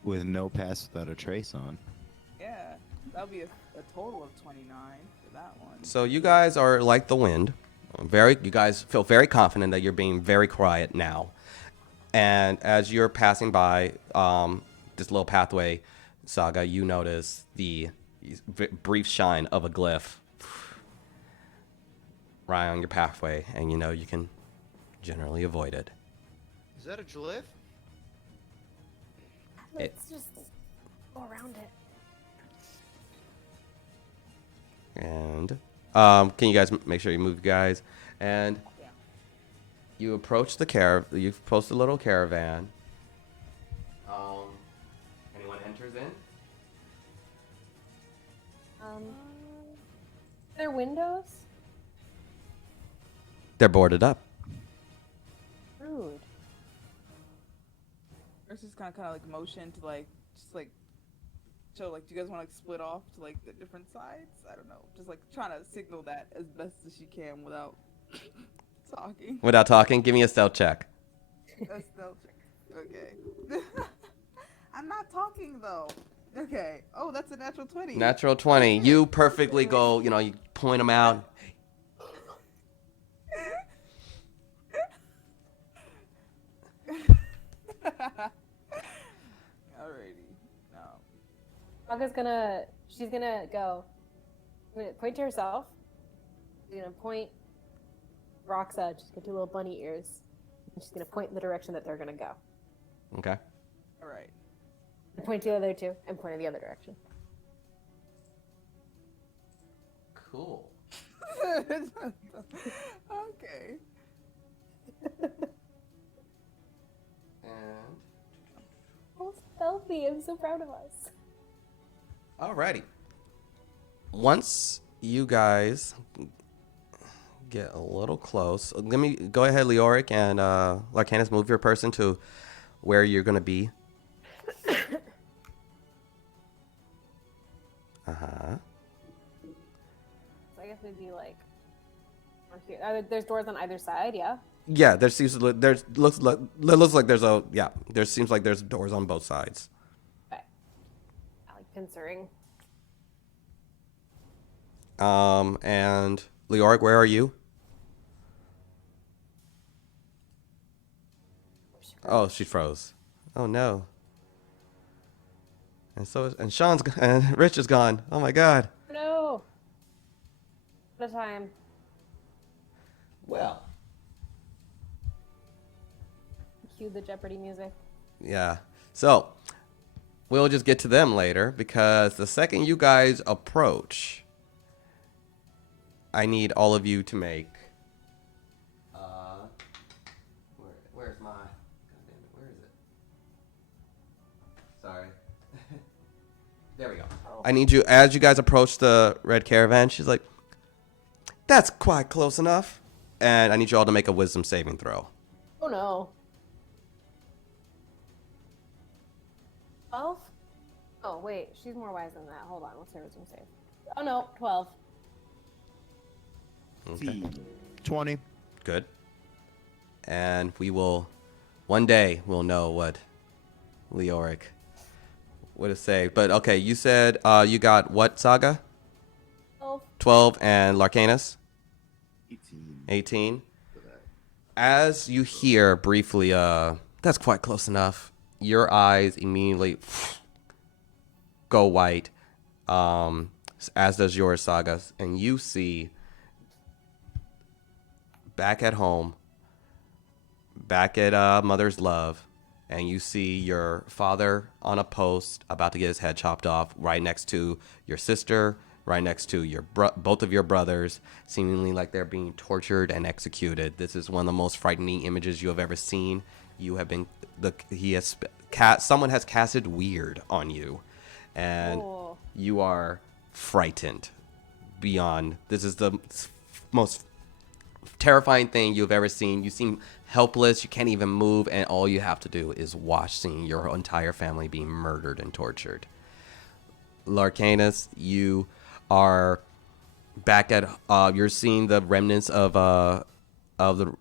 With no pass without a trace on. Yeah, that'll be a total of 29 for that one. So you guys are like the wind. You guys feel very confident that you're being very quiet now. And as you're passing by this little pathway, Saga, you notice the brief shine of a glyph right on your pathway, and you know you can generally avoid it. Is that a glyph? Let's just go around it. And can you guys make sure you move, guys? And Yeah. you approach you approach the little caravan. Anyone enters in? Their windows? They're boarded up. Rude. First, just kind of like motion to like just like show like, do you guys want to like split off to like the different sides? I don't know, just like trying to signal that as best as she can without talking. Without talking, give me a stealth check. That's stealth check. Okay. I'm not talking though. Okay. Oh, that's a natural 20. Natural 20. You perfectly go, you point them out. Alrighty. No. Saga's she's gonna go, point to herself. She's gonna point Roxa, just gonna do little bunny ears. And she's gonna point in the direction that they're gonna go. Okay. All right. I point to the other two and point in the other direction. Cool. Okay. And Oh, stealthy. I'm so proud of us. alrighty. Once you guys get a little close, let me go ahead, Leoric and Larcanus, move your person to where you're gonna be. Uh-huh. So I guess it'd be like on here. There's doors on either side, yeah? Yeah, there seems to looks like there seems like there's doors on both sides. Okay. I like pincering. And Leoric, where are you? Oh, she froze. Oh no. And Sean's and Rich is gone. Oh my God. No. What a time. Well. Cue the Jeopardy music. Yeah. So we'll just get to them later because the second you guys approach, I need all of you to make. Where's my? God damn it! Where is it? Sorry. There we go. Oh. I need you as you guys approach the red caravan. She's like, "That's quite close enough," and I need you all to make a wisdom saving throw. Oh no. 12? Oh wait, she's more wise than that. Hold on, what's her wisdom save? Oh no, 12. Okay. 20. Good. And we will, one day, we'll know what Leoric would have saved. But okay, you said you got what, Saga? 12. 12 and Larcanus? 18. 18. As you hear briefly, that's quite close enough, your eyes immediately go white, as does yours, Saga. And you see, back at home, back at Mother's Love, and you see your father on a post about to get his head chopped off right next to your sister, right next to your both of your brothers, seemingly like they're being tortured and executed. This is one of the most frightening images you have ever seen. You have been someone has casted weird on you, and Oh. you are frightened beyond. This is the most terrifying thing you've ever seen. You seem helpless. You can't even move, and all you have to do is watch seeing your entire family being murdered and tortured. Larcanus, you are back at. You're seeing the remnants of the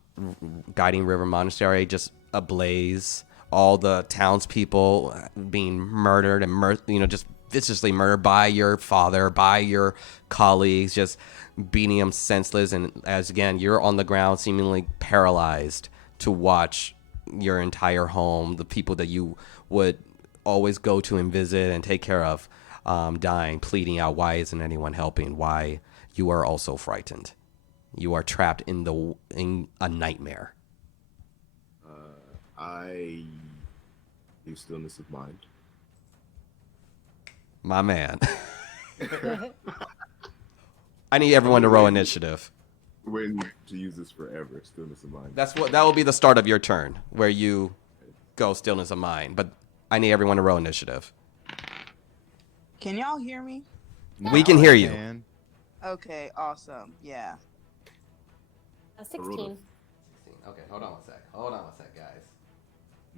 Guiding River Monastery just ablaze. All the townspeople being murdered and just viciously murdered by your father, by your colleagues, just beating him senseless. And as again, you're on the ground, seemingly paralyzed, to watch your entire home, the people that you would always go to and visit and take care of, dying, pleading out, why isn't anyone helping? Why you are also frightened. You are trapped in a nightmare. I do stillness of mind. My man. I need everyone to roll initiative. We're waiting to use this forever. Stillness of mind. That will be the start of your turn, where you go stillness of mind. But I need everyone to roll initiative. Can y'all hear me? We can hear you. Man. Okay, awesome. Yeah. 16. Okay, hold on one sec, guys.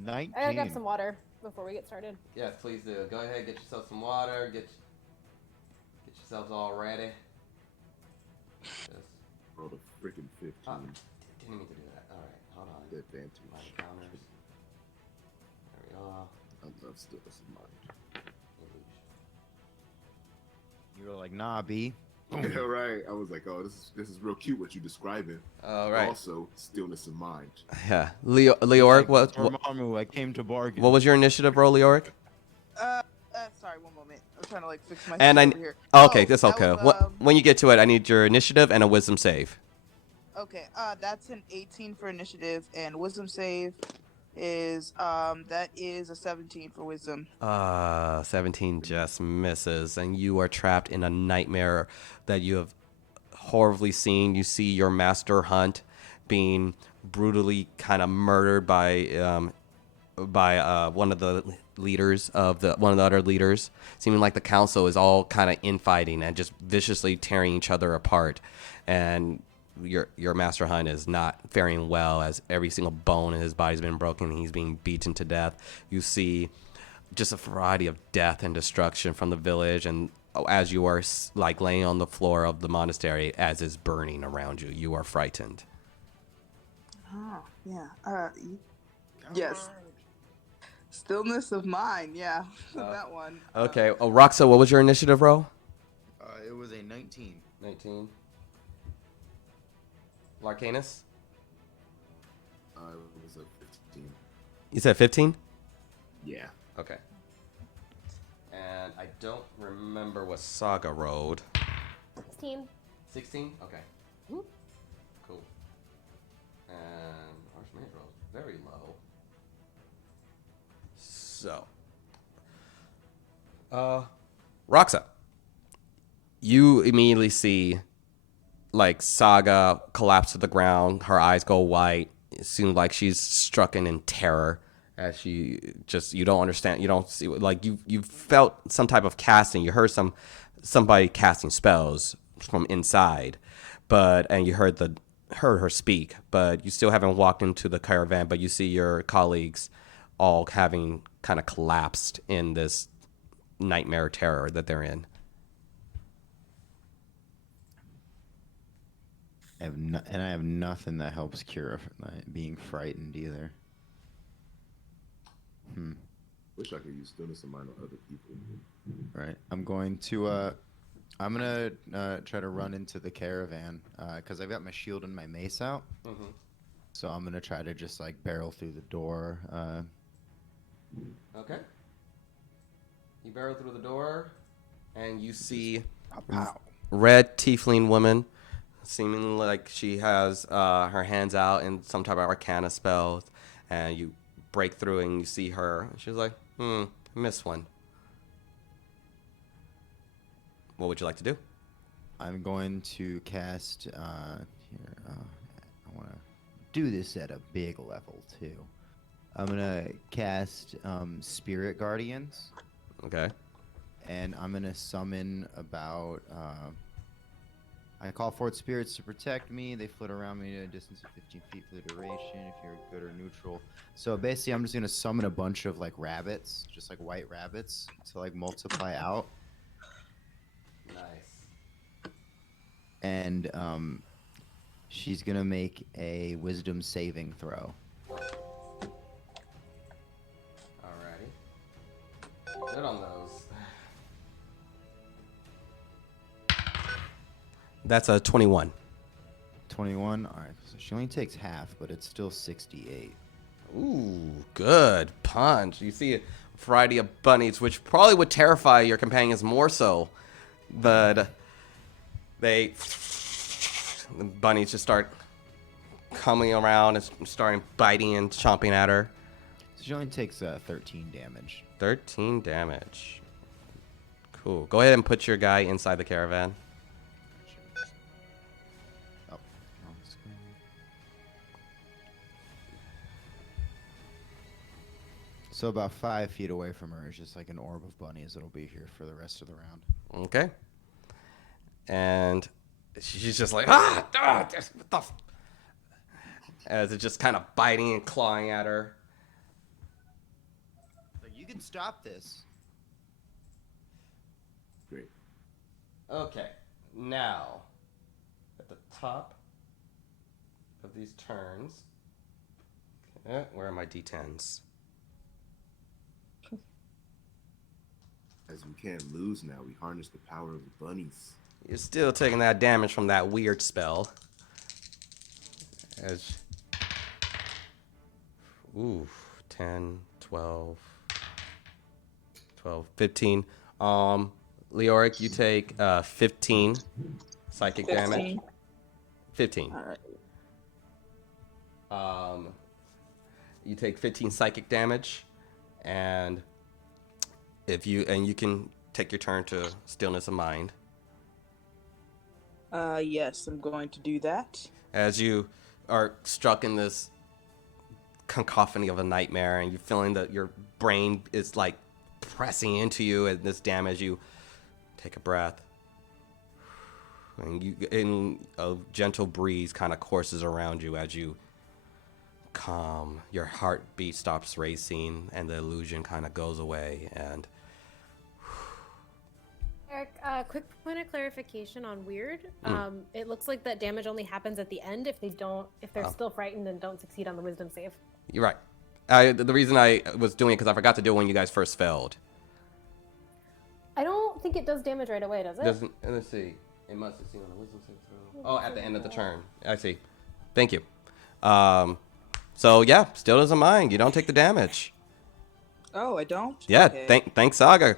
19. I gotta grab some water before we get started. Yes, please do. Go ahead, get yourself some water. Get yourselves all ready. Just, Rolled a freaking 15. didn't mean to do that. All right, hold on. Advantage. My encounters. There we are. I love stillness of mind. You were like, nah, B. Yeah, right. I was like, oh, this is real cute what you describing. All right. Also, stillness of mind. Yeah, Leoric, what Dormammu, I came to bargain. was your initiative roll, Leoric? Sorry, one moment. I'm trying to like fix my And shit I over here. okay, Oh, that's that okay. was, When you get to it, I need your initiative and a wisdom save. Okay, that's an 18 for initiative and wisdom save. is that is a 17 for wisdom. 17 just misses, and you are trapped in a nightmare that you have horribly seen. You see your master hunt being brutally kind of murdered by one of the one of the other leaders, seeming like the council is all kind of infighting and just viciously tearing each other apart, and your master hunt is not faring well as every single bone in his body's been broken and he's being beaten to death. You see just a variety of death and destruction from the village, and as you are like laying on the floor of the monastery as is burning around you, you are frightened. Oh, yeah. Yes. Stillness of mind, yeah. That one. Okay. Roxa, what was your initiative roll? It was a 19. 19. Larcanus? It was a 15. You said 15? Yeah. Okay. And I don't remember what Saga rolled. 16. 16? Okay. Cool. And Archmage rolls very low. So. Roxa. You immediately see like Saga collapse to the ground, her eyes go white. It seems like she's stricken in terror as she just, you don't understand, you don't see, like you felt some type of casting, you heard somebody casting spells from inside, and you heard her speak, but you still haven't walked into the caravan, but you see your colleagues all having kind of collapsed in this nightmare terror that they're in. I have nothing that helps cure being frightened either. Wish I could use stillness of mind on other people. Right. I'm gonna try to run into the caravan because I've got my shield and my mace out. Mm-hmm. So I'm gonna try to just like barrel through the door. Okay. You barrel through the door, and you see red tiefling woman, seeming like she has her hands out in some type of arcana spells, and you break through and you see her. She's like, missed one. What would you like to do? I'm going to cast here. I want to do this at a big level too. I'm gonna cast Spirit Guardians. Okay. And I'm gonna summon about. I call forth spirits to protect me. They float around me at a distance of 15 feet for the duration. If you're good or neutral. So basically, I'm just gonna summon a bunch of like rabbits, just like white rabbits, to like multiply out. Nice. And she's gonna make a Wisdom saving throw. Alrighty. Good on those. That's a 21. 21. All right. So she only takes half, but it's still 68. Ooh, good punch. You see a variety of bunnies, which probably would terrify your companions more so. But the bunnies just start coming around and starting biting and chomping at her. So she only takes 13 damage. 13 damage. Cool. Go ahead and put your guy inside the caravan. Oh, wrong screen. So about 5 feet away from her is just like an orb of bunnies that'll be here for the rest of the round. Okay. And she's just like, as it's just kind of biting and clawing at her. Like, you can stop this. Great. Okay. Now, at the top of these turns, okay, where are my D10s? As we can't lose now, we harness the power of the bunnies. You're still taking that damage from that weird spell. Ooh, 10, 12, 15. Leoric, you take 15 psychic damage. 15. All right. You take 15 psychic damage, and you can take your turn to stillness of mind. Yes, I'm going to do that. As you are struck in this cacophony of a nightmare, and you're feeling that your brain is like pressing into you and this damage, you take a breath, and a gentle breeze kind of courses around you as you calm. Your heartbeat stops racing, and the illusion kind of goes away. And Eric, quick point of clarification on weird. It looks like that damage only happens at the end if they're still frightened and don't succeed on the wisdom save. you're right. The reason I was doing it because I forgot to do it when you guys first failed. I don't think it does damage right away, does it? Doesn't? Let's see. It must succeed on the wisdom save throw. Oh, at the end of the turn. I see. Thank you. So yeah, still doesn't mind. You don't take the damage. Oh, I don't? Yeah. Okay. Thanks, Saga.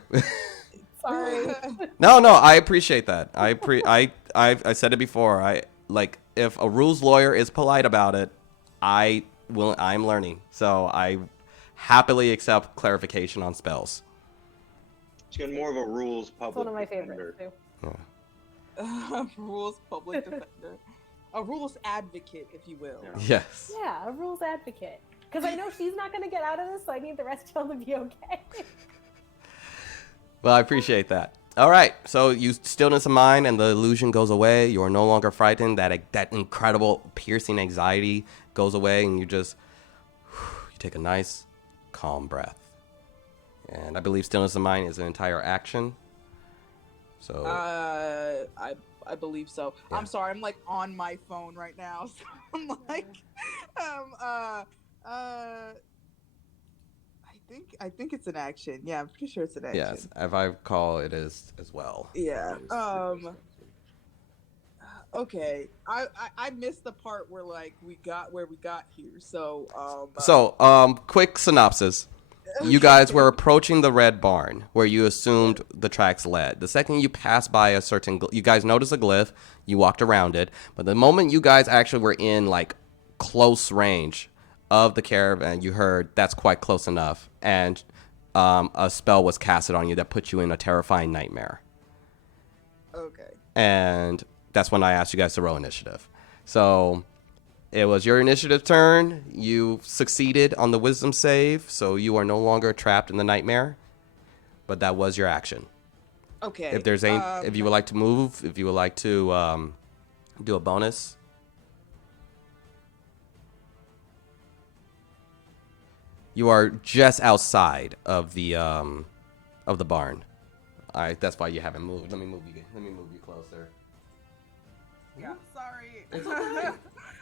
Sorry. No, I appreciate that. I said it before. If a rules lawyer is polite about it, I'm learning. So I happily accept clarification on spells. It's getting more of a rules public. It's one of my defender. favorites too. Rules public defender. A rules advocate, if you will. Yeah. Yes. Yeah, a rules advocate. Because I know she's not going to get out of this, so I need the rest of y'all to be okay. Well, I appreciate that. All right. So you stillness of mind and the illusion goes away. You are no longer frightened. That incredible piercing anxiety goes away, and you take a nice, calm breath. And I believe stillness of mind is an entire action. So I believe so. Yeah. I'm sorry, I'm like on my phone right now, so I'm like, I think it's an action. Yeah, I'm pretty sure it's an action. yes, if I recall, it is as well. Yeah. Okay. I missed the part where like we got where we got here. So Quick synopsis. You guys were approaching the red barn where you assumed the tracks led. The second you passed by a certain, you guys noticed a glyph. You walked around it, but the moment you guys actually were in like close range of the caravan, you heard that's quite close enough, and a spell was casted on you that put you in a terrifying nightmare. Okay. And that's when I asked you guys to roll initiative. So it was your initiative turn. You succeeded on the wisdom save, so you are no longer trapped in the nightmare. But that was your action. Okay. If there's if you would like to move, if you would like to do a bonus. You are just outside of the barn. All right, that's why you haven't moved. Let me move you closer. Yeah. Sorry. It's okay.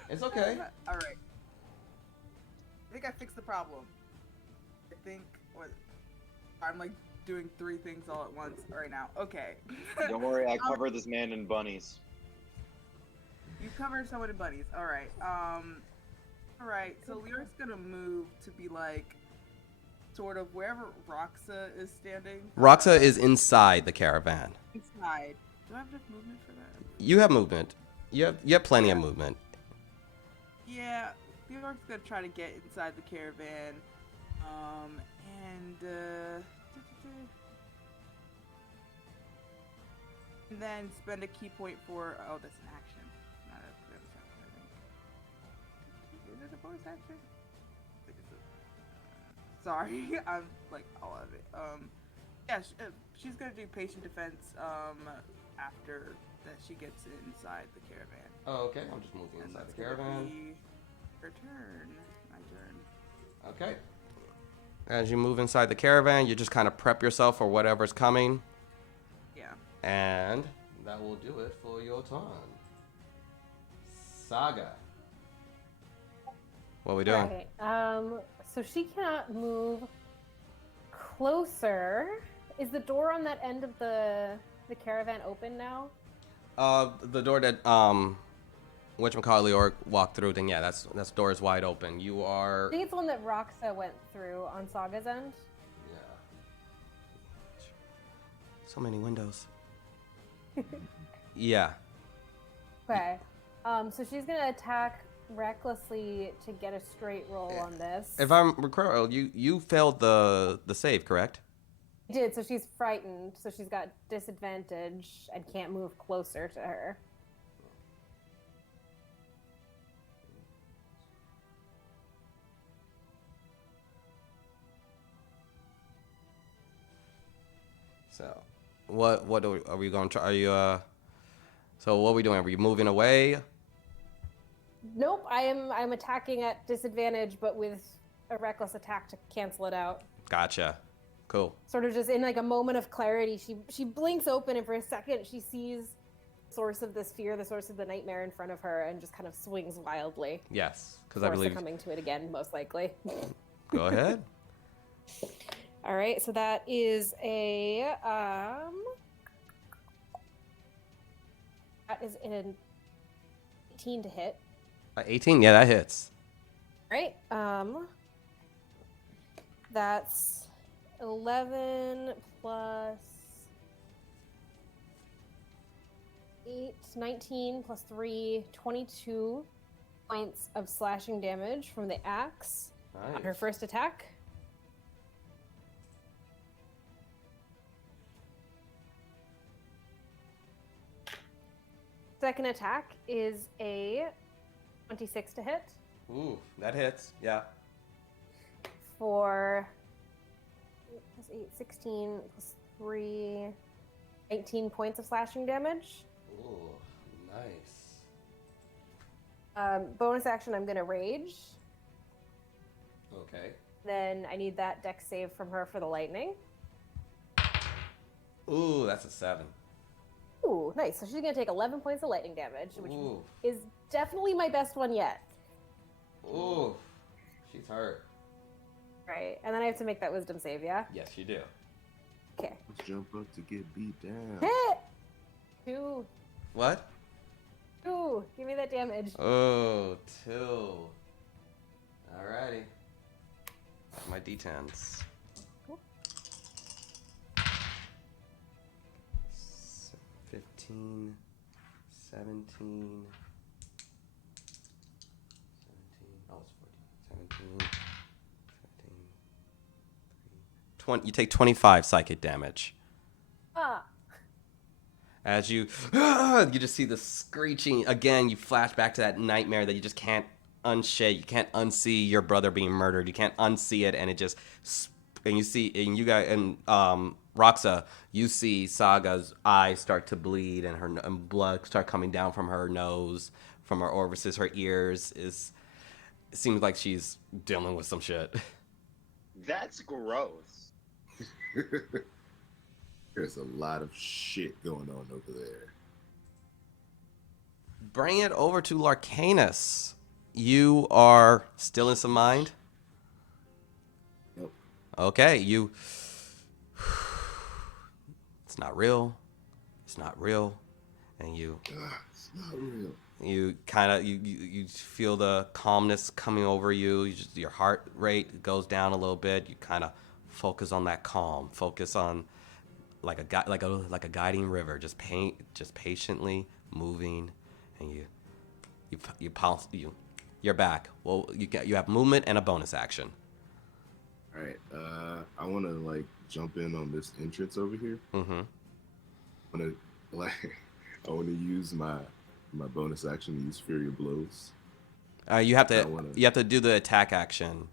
It's okay. All right. I think I fixed the problem. I'm like doing 3 things all at once right now. Okay. Don't worry, I covered this man in bunnies. You covered someone in bunnies. All right. All right. So Leor's gonna move to be like, sort of wherever Roxa is standing. Roxa is inside the caravan. Inside. Do I have enough movement for that? You have movement. You have plenty of movement. Yeah. Leor's gonna try to get inside the caravan. And then spend a key point for. Oh, that's an action. Not a bonus action, I think. Is it a bonus action? I think it's a. Sorry, I'm like all of it. Yeah, she's gonna do patient defense. After that, she gets inside the caravan. Oh, okay. I'm just moving And inside that's the gonna caravan. be her turn. My turn. Okay. As you move inside the caravan, you just kind of prep yourself for whatever's coming. Yeah. And that will do it for your turn. Saga. What are we doing? Right. So she cannot move closer. Is the door on that end of the caravan open now? The door that whatchamacallit Leor walked through, then yeah, that's door is wide open. You are. I think it's the one that Roxa went through on Saga's end. Yeah. So many windows. Yeah. Okay. So she's gonna attack recklessly to get a straight roll on this. If I'm recall, you failed the save, correct? I did, so she's frightened, so she's got disadvantage and can't move closer to her. So, what are we going to try? Are you So what are we doing? Are we moving away? Nope, I'm attacking at disadvantage, but with a reckless attack to cancel it out. Gotcha. Cool. Sort of just in like a moment of clarity, she blinks open, and for a second she sees the source of this fear, the source of the nightmare in front of her, and just kind of swings wildly. Yes, because I believe. Succumbing to it again, most likely. Go ahead. All right, so that is a that is an 18 to hit. 18. Yeah, that hits. Right. That's 11 plus 8, 19 plus 3, 22 points of slashing damage from the axe on her first attack. Second attack is a 26 to hit. Ooh, that hits. Yeah. For 8 plus 8, 16 plus 3, 18 points of slashing damage. Ooh, nice. Bonus action, I'm going to rage. Okay. Then I need that dex save from her for the lightning. Ooh, that's a 7. Ooh, nice. So she's going to take 11 points of lightning damage, which Ooh. is definitely my best one yet. Ooh, she's hurt. Right. And then I have to make that wisdom save, yeah? Yes, you do. Okay. Let's jump up to get beat down. Hit! 2. What? 2. Give me that damage. Oh, 2. Alrighty. My D10s. Cool. 15, 17, 17, oh, it's 14, 17, 20, you take 25 psychic damage. Ah. As you just see the screeching again. You flash back to that nightmare that you just can't unshake. You can't unsee your brother being murdered. You can't unsee it, and it just and you see and you guys and Roxa, you see Saga's eyes start to bleed and her and blood start coming down from her nose, from her orifices, her ears. It seems like she's dealing with some shit. That's gross. There's a lot of shit going on over there. Bring it over to Larcanus. You are still in some mind? Nope. Okay, you... It's not real. It's not real. And It's not real. you kind of you feel the calmness coming over you. Your heart rate goes down a little bit. You kind of focus on that calm. Focus on like a guiding river, just patiently moving, and you're back. Well, you have movement and a bonus action. All right. I want to like jump in on this entrance over here. Mm-hmm. I want to use my bonus action to use Fury of Blows. You have to do the attack action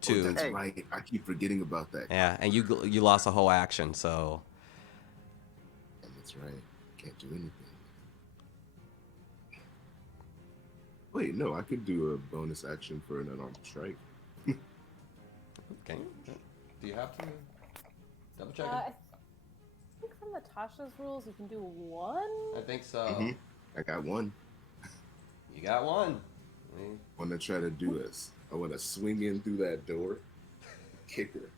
too. Oh, that's right. I keep forgetting about that. Yeah, and you lost a whole action, so. That's right. Can't do anything. Wait, no, I could do a bonus action for an unarmed strike. Okay. Do you have to double check I it? think from Natasha's rules, you can do 1. I think so. Mm-hmm. I got one. You got one. I want to try to do this. I want to swing in through that door, kick her.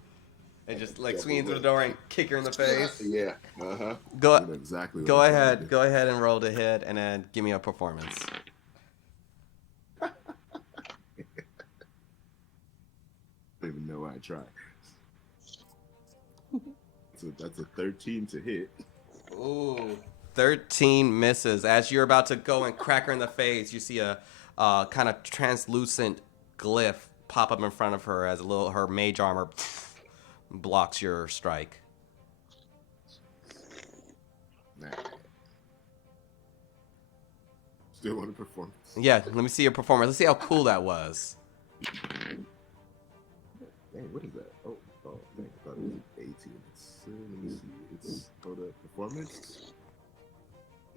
And just like swing through the door and kick her in the face. Yeah. Uh huh. Go You know exactly. What Go I'm trying to ahead. do. Go ahead and roll to hit, and then give me a performance. I don't even know why I tried. So that's a 13 to hit. Ooh. 13 misses. As you're about to go and crack her in the face, you see a kind of translucent glyph pop up in front of her as her mage armor blocks your strike. Nah. Still want to perform. Yeah, let me see your performance. Let's see how cool that was. Dang, what is that? Oh, dang, I thought it was 18. Let me see. It's go to performance.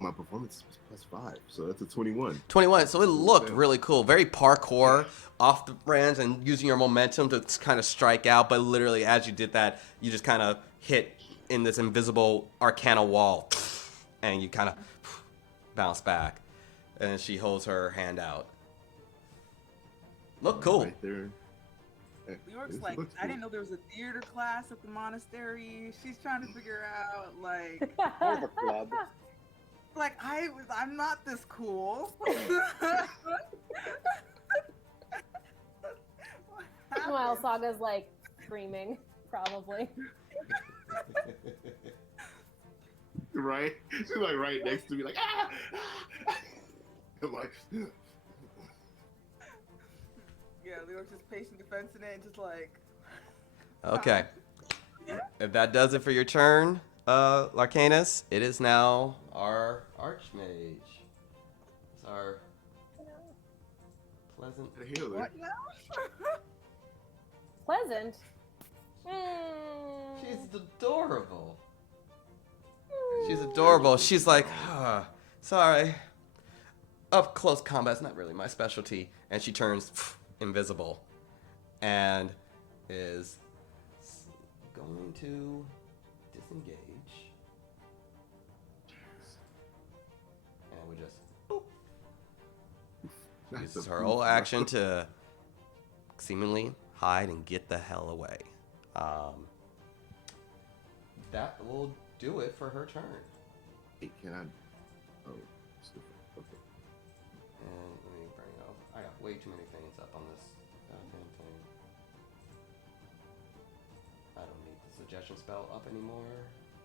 My performance was +5, so that's a 21. 21. So it looked really cool. Very parkour, off the branch, and using your momentum to kind of strike out. But literally, as you did that, you just kind of hit in this invisible arcana wall, and you kind of bounce back. And she holds her hand out. Look cool. Right there. York's like, I didn't know there was a theater class at the monastery. She's trying to figure out, like, Or the club. like I'm not this cool. Meanwhile, Saga's like screaming, probably. Right? She's like right next to me, like, ah! I'm like, Yeah, York's just patient defensing it and just like. Okay. If that does it for your turn, Larcanus, it is now our Archmage. It's our pleasant. a healer. What now? Pleasant. She's adorable. She's adorable. She's like, sorry. Up close combat's not really my specialty. And she turns invisible and is going to disengage. And we just That's uses a her poof. whole action to seemingly hide and get the hell away. That will do it for her turn. Hey, can I? Oh, stupid. Okay. And let me bring up. I got way too many things up on this goddamn thing. I don't need the suggestion spell up anymore.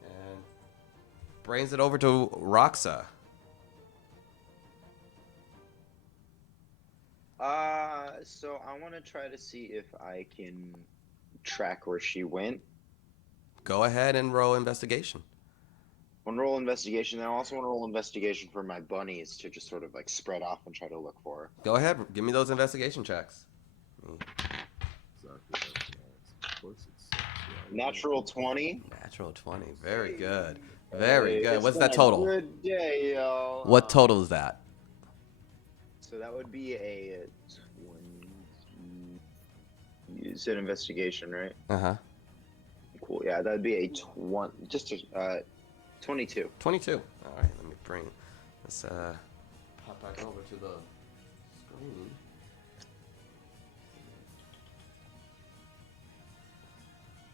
And brings it over to Roxa. So I want to try to see if I can track where she went. Go ahead and roll investigation. One roll investigation, then I also want to roll investigation for my bunnies to just sort of like spread off and try to look for her. Go ahead. Give me those investigation checks. Of course it's Natural 20. Natural 20. Very good. Very good. It's What's been that a total? Good day, y'all. What total is that? So that would be a 20. You said investigation, right? Uh-huh. Cool. Yeah, that would be a 20. Just a 22. 22. All right, let me bring this pop back over to the screen.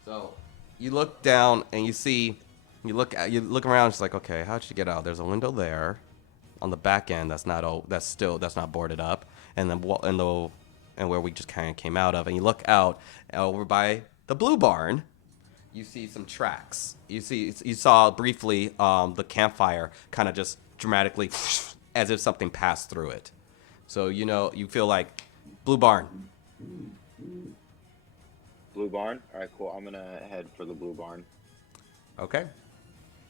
So you look down and you see, you look around. It's like, okay, how'd you get out? There's a window there, on the back end that's not boarded up, and then and where we just kind of came out of, and you look out over by the blue barn. You see some tracks. You saw briefly the campfire kind of just dramatically as if something passed through it. So you feel like blue barn. Blue barn? Alright, cool. I'm gonna head for the blue barn. Okay.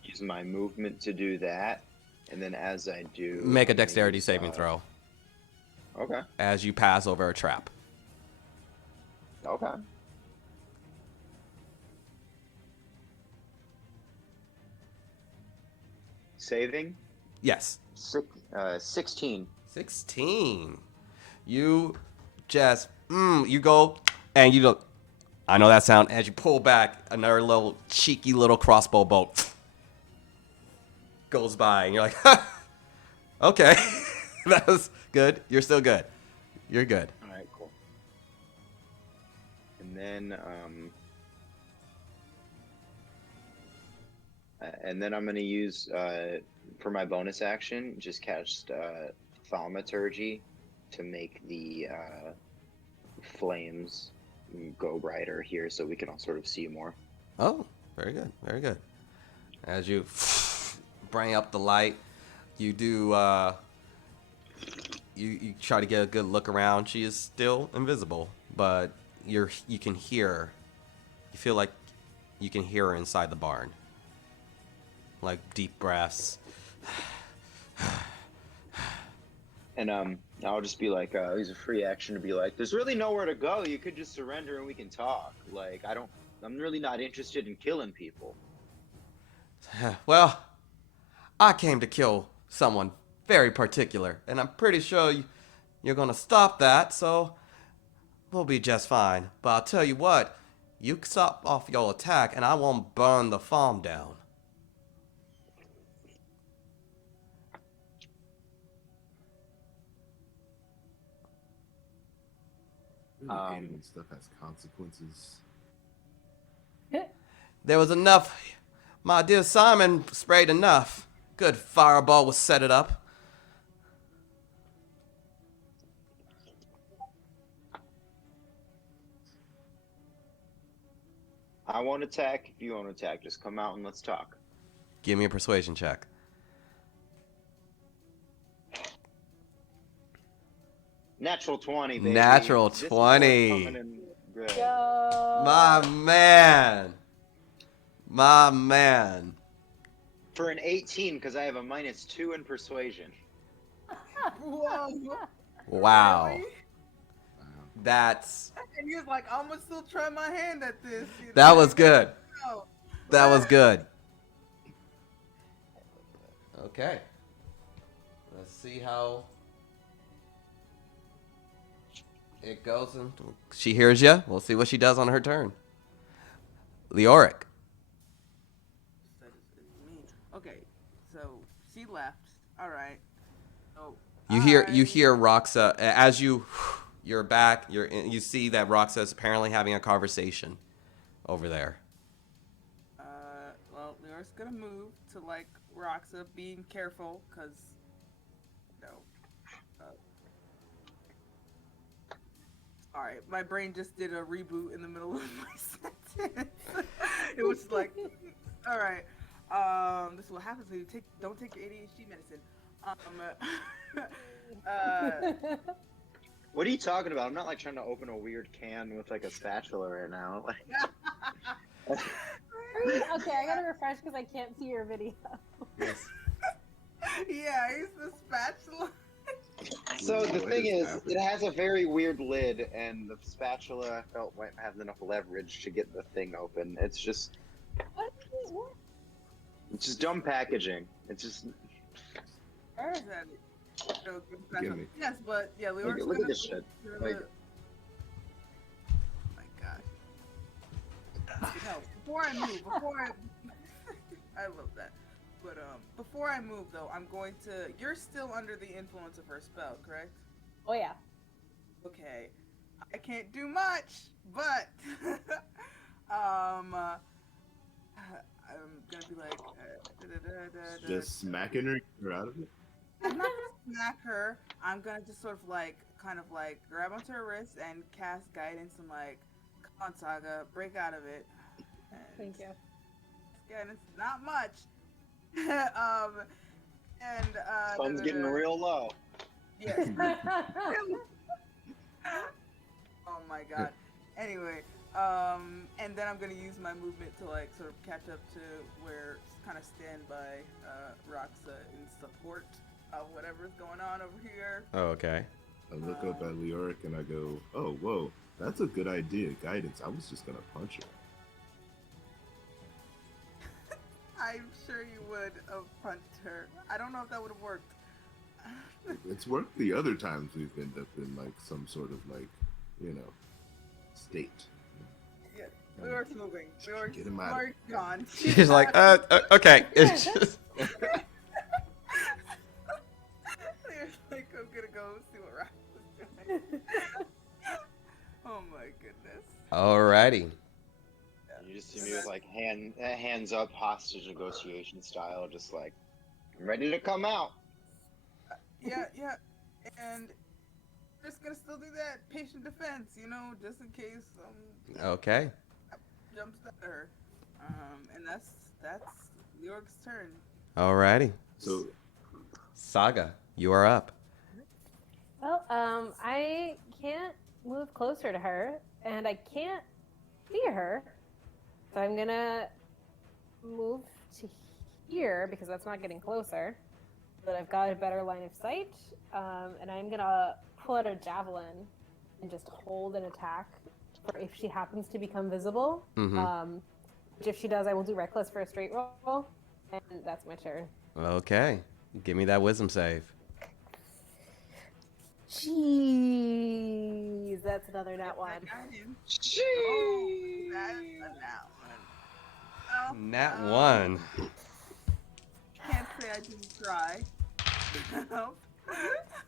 Use my movement to do that. And then as I do... Make a I'm gonna dexterity use, saving throw Okay. as you pass over a trap. Okay. Saving? Yes. 16. 16. You just, you go, and you look, I know that sound, as you pull back, another little cheeky little crossbow bolt goes by, and you're like, okay, that was good. You're still good. You're good. Alright, cool. And then, I'm going to use, for my bonus action, just cast Thaumaturgy to make the flames go brighter here so we can all sort of see more. Oh, very good. Very good. As you bring up the light, you do, you try to get a good look around. She is still invisible, but you can hear. You feel like you can hear her inside the barn. Like deep breaths. And I'll just be like, use a free action to be like, there's really nowhere to go. You could just surrender and we can talk. Like, I'm really not interested in killing people. Well, I came to kill someone very particular, and I'm pretty sure you're gonna stop that, so we'll be just fine. But I'll tell you what, you stop off your attack, and I won't burn the farm down. Really hate it when stuff has consequences. There was enough. My dear Simon sprayed enough. Good fireball was set it up. I won't attack. If you won't attack, just come out and let's talk. Give me a persuasion check. Natural 20, baby. Natural This is 20. coming in good. Yo. My man. My man. For an 18, because I have a -2 in persuasion. Whoa. Wow. Really? That's And he was like, I'm gonna still try my hand at this. You know? that was good. No. That was good. Okay. Let's see how it goes. She hears you. We'll see what she does on her turn. Leoric. That is me. Okay, so she left. All right. So You hear Roxa as you're back. You see that Roxa is apparently having a conversation over there. Well, Leor's gonna move to like Roxa, being careful, cause Alright, my brain just did a reboot in the middle of my sentence. It was like, alright, this is what happens when you don't take your ADHD medicine. What are you talking about? I'm not like trying to open a weird can with like a spatula right now. Okay, I gotta refresh because I can't see your video. Yes. Yeah, I used the spatula. So the What thing is, happening? it has a very weird lid, and the spatula I felt might have enough leverage to get the thing open. It's just dumb packaging. It's just Where is that? No, good spatula. Gimme. Yes, but yeah, Leor's look gonna at this shit. Like, oh my god. No, before I move, I love that. But before I move though, I'm going to. You're still under the influence of her spell, correct? Oh yeah. Okay. I can't do much, but I'm gonna be like. Just smacking her out of it. I'm not gonna smack her. I'm gonna just sort of like, kind of like, grab onto her wrist and cast guidance and like, come on, Saga, break out of it. And Thank you. guidance, not much. sun's getting real low. Yes. Oh my god. Anyway, and then I'm gonna use my movement to like sort of catch up to where, kind of stand by Roxa in support of whatever's going on over here. Oh, okay. I look up at Leoric and I go, "Oh, whoa, that's a good idea, guidance. I was just gonna punch her." I'm sure you would have punched her. I don't know if that would have worked. It's worked the other times we've ended up in like some sort of like, state. Yeah, Leor's moving. Get him out of Leor's gone. She's like, okay. It's just Leor's like, I'm gonna go see what Rox was doing. Oh my goodness. alrighty. You just see me with like hands up, hostage negotiation style, just like I'm ready to come out. Yeah, and we're just gonna still do that patient defense, just in case Okay. jumps at her. And that's Leoric's turn. Alrighty. So Saga, you are up. Well, I can't move closer to her, and I can't see her. So I'm gonna move to here because that's not getting closer. But I've got a better line of sight, and I'm gonna pull out a javelin and just hold an attack for if she happens to become visible. Which if she does, I will do reckless for a straight roll, and that's my turn. Okay. Give me that wisdom save. Jeez, that's another nat one. Oh, that's a nat one. Well, Nat 1. Can't say I didn't try.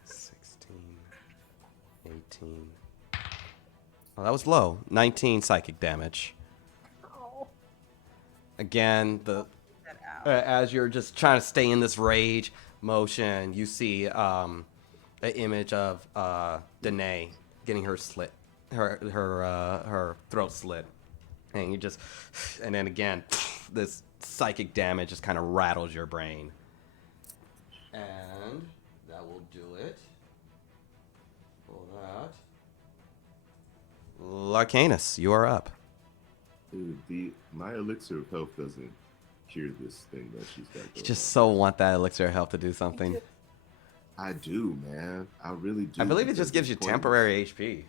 16. 18. Oh, that was low. 19 psychic damage. Oh. Again, That out. as you're just trying to stay in this rage motion, you see an image of Danae getting her slit, her throat slit, and you just, and then again, this psychic damage just kind of rattles your brain, and that will do it for that. Larcanus, you are up. Dude, my elixir of health doesn't cure this thing that she's got going You just on. so want that elixir of health to do something. I do, man. I really do. I believe it because just gives you it's pointless. temporary HP.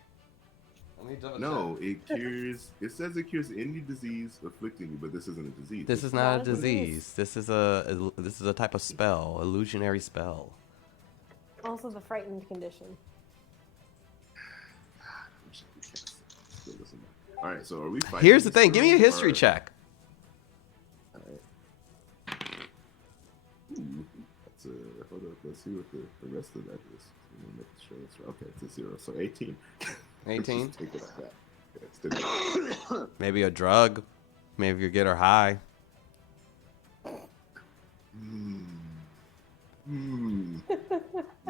Let me double No, it cures. It says it cures any disease afflicting you, but this isn't a disease. This is not a disease. This is a type of spell, illusionary spell. Also the frightened condition. All right, so are we fighting? Here's the this thing. Give me a girl, history or- check. All right. Ooh, that's hold up. Let's see what the rest of that is. I'm gonna make sure that's right. Okay, it's a 0. So 18. 18. Let's just take it like that. Yeah, let's do that. Maybe a drug. Maybe you get her high.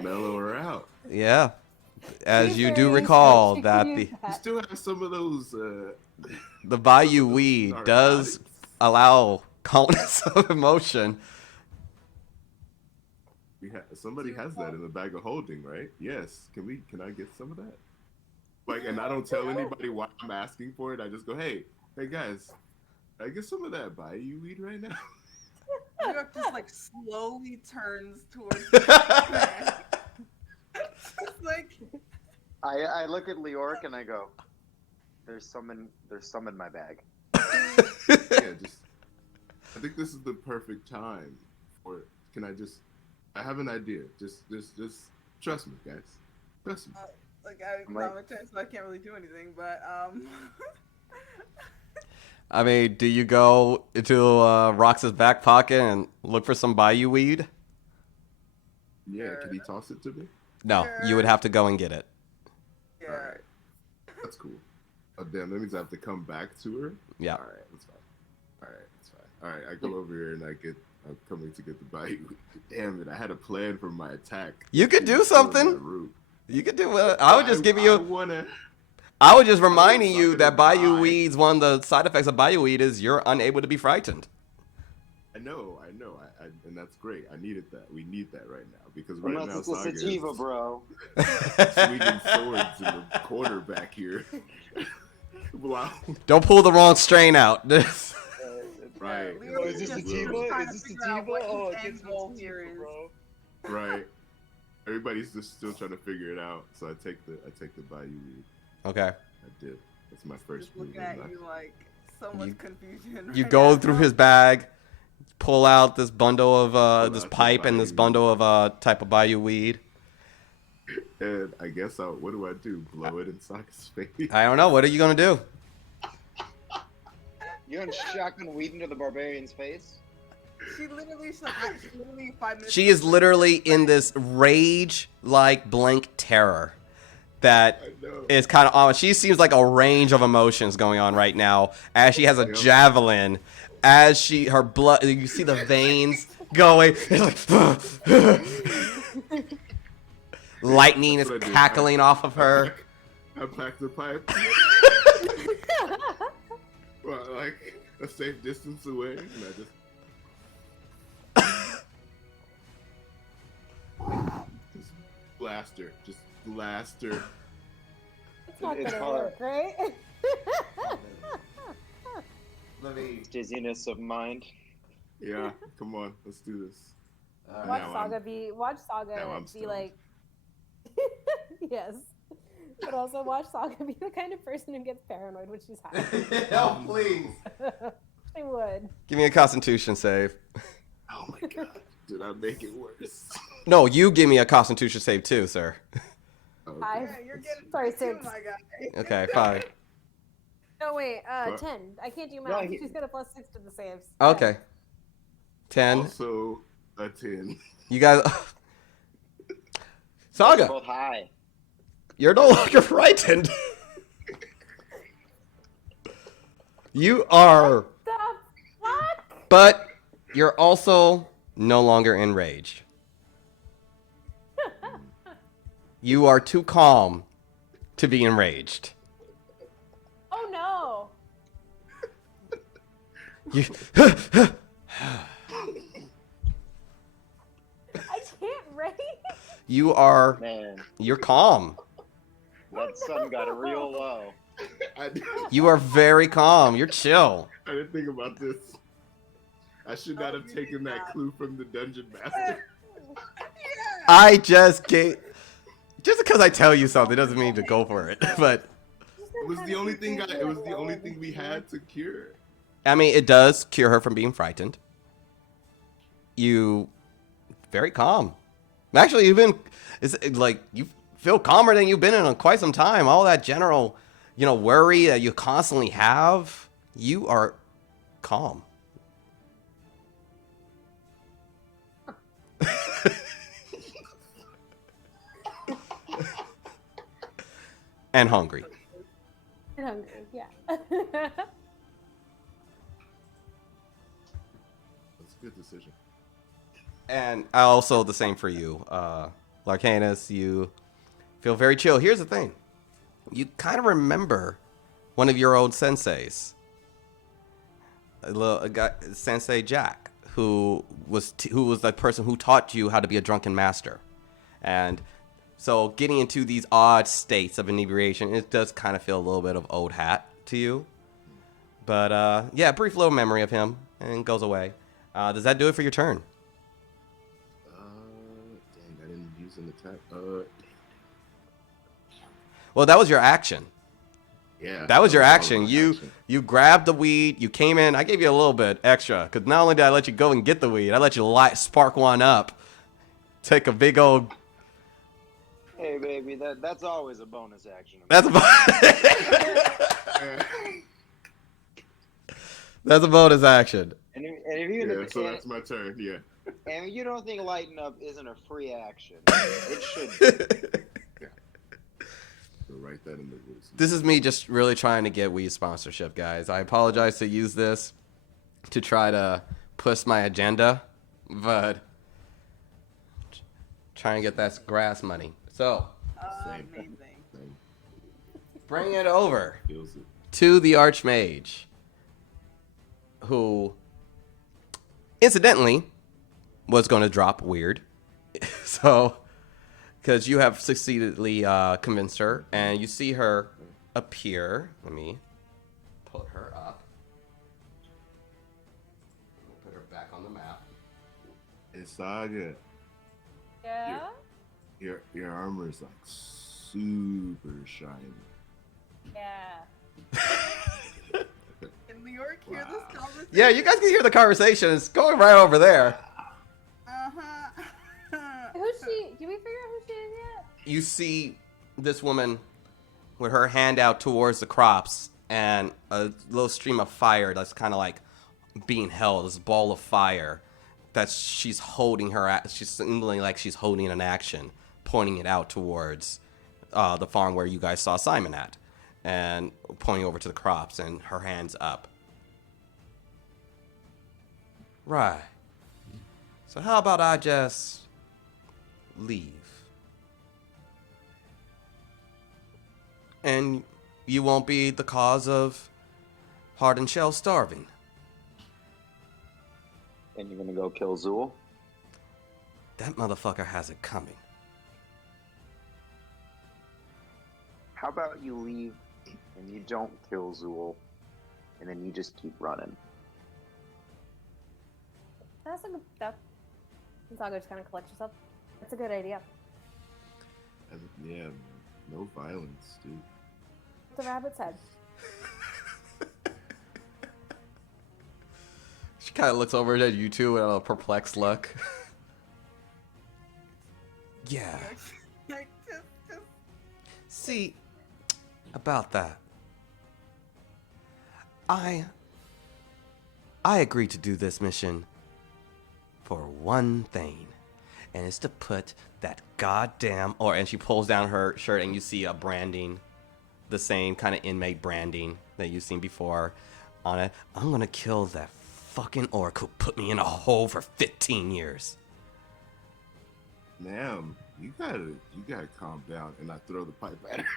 Mellow her out. Yeah. As you do Very recall good. that You the can use You that. still have some of those. the Bayou weed does narcotics. allow calmness of emotion. Somebody has that in the bag of holding, right? Yes. Can I get some of that? Like, and I don't tell anybody why I'm asking for it. I just go, hey guys, can I get some of that Bayou weed right now? New York just like slowly turns towards the man. Just like I look at Leoric and I go, there's some in my bag. Yeah, I think this is the perfect time for it. I have an idea. Just trust me, guys. Trust me. like I'm traumatized, so I can't really do anything. But I mean, do you go into Rox's back pocket and look for some Bayou weed? Yeah, can he toss it to me? No, you would have to go and get it. yeah. All right. That's cool. Oh, damn, that means I have to come back to her? Yeah. All right, that's fine. All right, that's fine. All right, I go over here and I'm coming to get the Bayou. Damn it, I had a plan for my attack. You could do She's still in something. that room. You could do it. I would just give I you. wanna. I was just reminding you fucking that Bayou die. weeds. One of the side effects of Bayou weed is you're unable to be frightened. I know, and that's great. I needed that. We need that right now because right Unless now it's a Saga sativa, is bro. swinging swords in the corner back here. Wow. Don't pull the wrong strain out. Right. We were Is this just sativa? trying Is to this figure out sativa? what Oh, his it end gets goal me here sativa, is. bro. Right. Everybody's just still trying to figure it out. So I take the Bayou weed. Okay. I did. That's my first Just move. looking at you like so much confusion. You right go now. through his bag, pull out this bundle of this out the pipe and this Bayou bundle of type of Bayou weed. And I guess what do I do? Blow it in Saga's face? I don't know. What are you gonna do? You gonna shotgun weed into the barbarian's face? She literally 5 minutes. She is literally in this rage-like blank terror that I know. is kind of on. She seems like a range of emotions going on right now as she has a Yep. javelin. As her blood, you see the veins going. It's like, lightning is That's what I did. cackling off of her. I packed the pipe. Well, like a safe distance away, and I just blast her. Just blaster. It's not It's gonna hard. work, right? Let me. Dizziness of mind. Yeah, come on, let's do this. Watch Now Saga I'm- be now I'm be stoned. like yes. But also watch Saga be the kind of person who gets paranoid when she's high. Oh, please. I would. Give me a Constitution save. Oh my god, did I make it worse? No, you give me a Constitution save too, sir. Okay. Five. Yeah, you're getting Sorry, too, 6. my guy. Okay, 5. No wait, What? 10. I can't do No, math. he- She's got a +6 to the saves. Okay. 10. Also a 10. You guys. They're Saga, both high. you're no longer frightened. You are, The fuck? but you're also no longer enraged. You are too calm to be enraged. Oh no. You, I can't rage. you are, Man, you're calm. that sun got a real low. I, You are very calm. You're chill. I didn't think about this. I should not have taken that clue from the dungeon master. I just gave. Just because I tell you something doesn't mean to go for it. But It was the only thing. It was the only thing we had to cure. I mean, it does cure her from being frightened. You very calm. Actually, you've been. It's like you feel calmer than you've been in quite some time. All that general, worry that you constantly have. You are calm. And hungry. I'm hungry, yeah. That's a good decision. And also the same for you, Larcanus. You feel very chill. Here's the thing: you kind of remember one of your old senseis, a guy, Sensei Jack, who was the person who taught you how to be a drunken master, and so getting into these odd states of inebriation, it does kind of feel a little bit of old hat to you. But yeah, brief little memory of him, and it goes away. Does that do it for your turn? Dang, I didn't use an attack. Well, that was your action. Yeah. That was your all action. my You action. you grabbed the weed. You came in. I gave you a little bit extra because not only did I let you go and get the weed, I let you spark one up. Take a big old. Hey, baby, that's always a bonus action. That's a. That's a bonus action. And if you Yeah, so that's my turn. Yeah. and you don't think lighten up isn't a free action, it should. So write that in the rules. This is me just really trying to get weed sponsorship, guys. I apologize to use this to try to push my agenda, but trying to get that grass money. So Amazing. Same. bring it over Feels it. to the Archmage, who incidentally was going to drop weird. So, because you have succeededly convinced her, and you see her appear. Let me put her up. Put her back on the map. Hey, Saga, Yeah? your armor is like super shiny. Yeah. Can New York hear this conversation? Yeah, you guys can hear the conversation. It's going right over there. Uh-huh. Who's she? Did we figure out who she is yet? You see this woman with her hand out towards the crops and a little stream of fire that's kind of like being held, this ball of fire that she's holding she's signaling like she's holding an action, pointing it out towards the farm where you guys saw Simon at, and pointing over to the crops, and her hands up. Right. So how about I just leave? And you won't be the cause of Heart and Shell starving. And you're gonna go kill Zool? That motherfucker has it coming. How about you leave and you don't kill Zool, and then you just keep running? That's a good. Zago just kind of collects yourself. That's a good idea. Yeah, no violence, dude. The rabbit said. She kind of looks over at you two with a perplexed look. Yeah. Like, just See, about that. I agreed to do this mission for one thing, and it's to put that goddamn and she pulls down her shirt and you see a branding, the same kind of inmate branding that you've seen before on it. I'm gonna kill that fucking orc who put me in a hole for 15 years. Ma'am, you gotta calm down and not throw the pipe at her.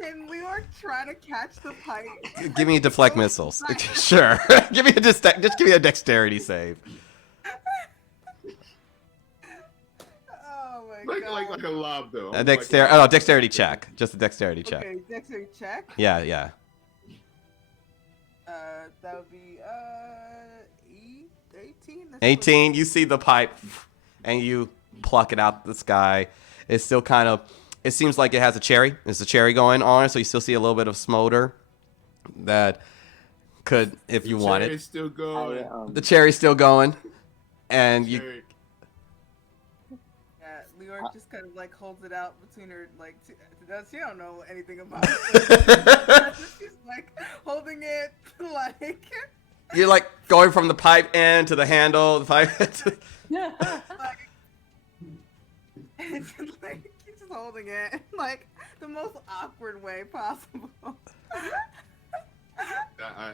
Can Leor try to catch the pipe? Give me deflect missiles. Sure. Give me just give me a dexterity save. Oh my god. Like a lob though. A dexterity check. Just a dexterity check. Okay, dexterity check. Yeah. That would be 18. That's 18, you see the pipe and you pluck it out the sky. It's still kind of, it seems like it has a cherry. There's a cherry going on, so you still see a little bit of smolder that could, if you want Cherry's it. still going. The cherry's still going. And you, Cherry. Yeah, Leor just kind of like holds it out between her like. She don't know anything about it. She's like holding it like. you're like going from the pipe end to the handle. The pipe. Like, it's like he's just holding it like the most awkward way possible.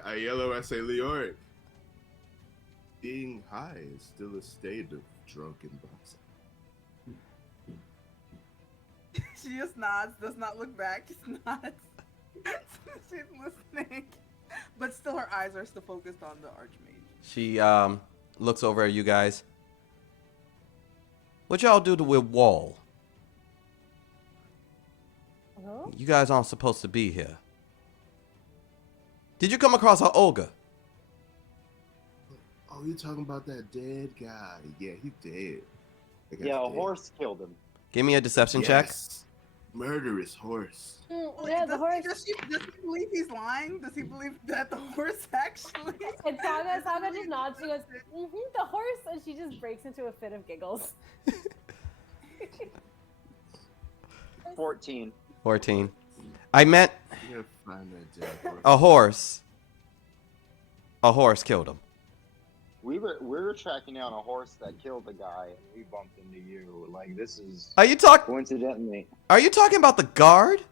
I yellow. I say, Leoric. Being high is still a state of drunken boxing. She just nods, does not look back, just nods. She's listening, but still her eyes are still focused on the Archmage. She looks over at you guys. What y'all do to with Wall? Oh? You guys aren't supposed to be here. Did you come across our Olga? Oh, you're talking about that dead guy? Yeah, he's dead. That guy's Yeah, a dead. horse killed him. Give me a deception check. Yes. Murderous horse. Yeah, the horse. Does he believe he's lying? Does he believe that the horse actually? And Saga just nods. She goes, the horse, and she just breaks into a fit of giggles. 14. 14. I meant You gotta find that dead horse. a horse. A horse killed him. We were tracking down a horse that killed the guy, and we bumped into you. Like, this is Are you talking coincidentally. about the guard?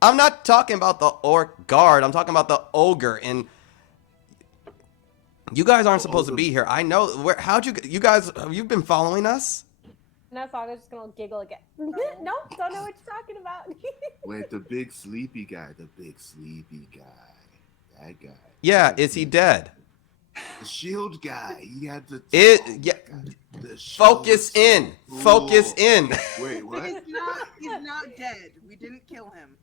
I'm not talking about the orc guard. I'm talking about the ogre. And you guys aren't supposed to be here. I know. How'd you guys? Have you been following us? Now Saga's just gonna giggle again. Nope, don't know what you're talking about. Wait, the big sleepy guy. That guy. Yeah. Is he dead? The shield guy. He had the. Yeah. The shield Focus in. Focus in. Wait, what? He's not dead. We didn't kill him.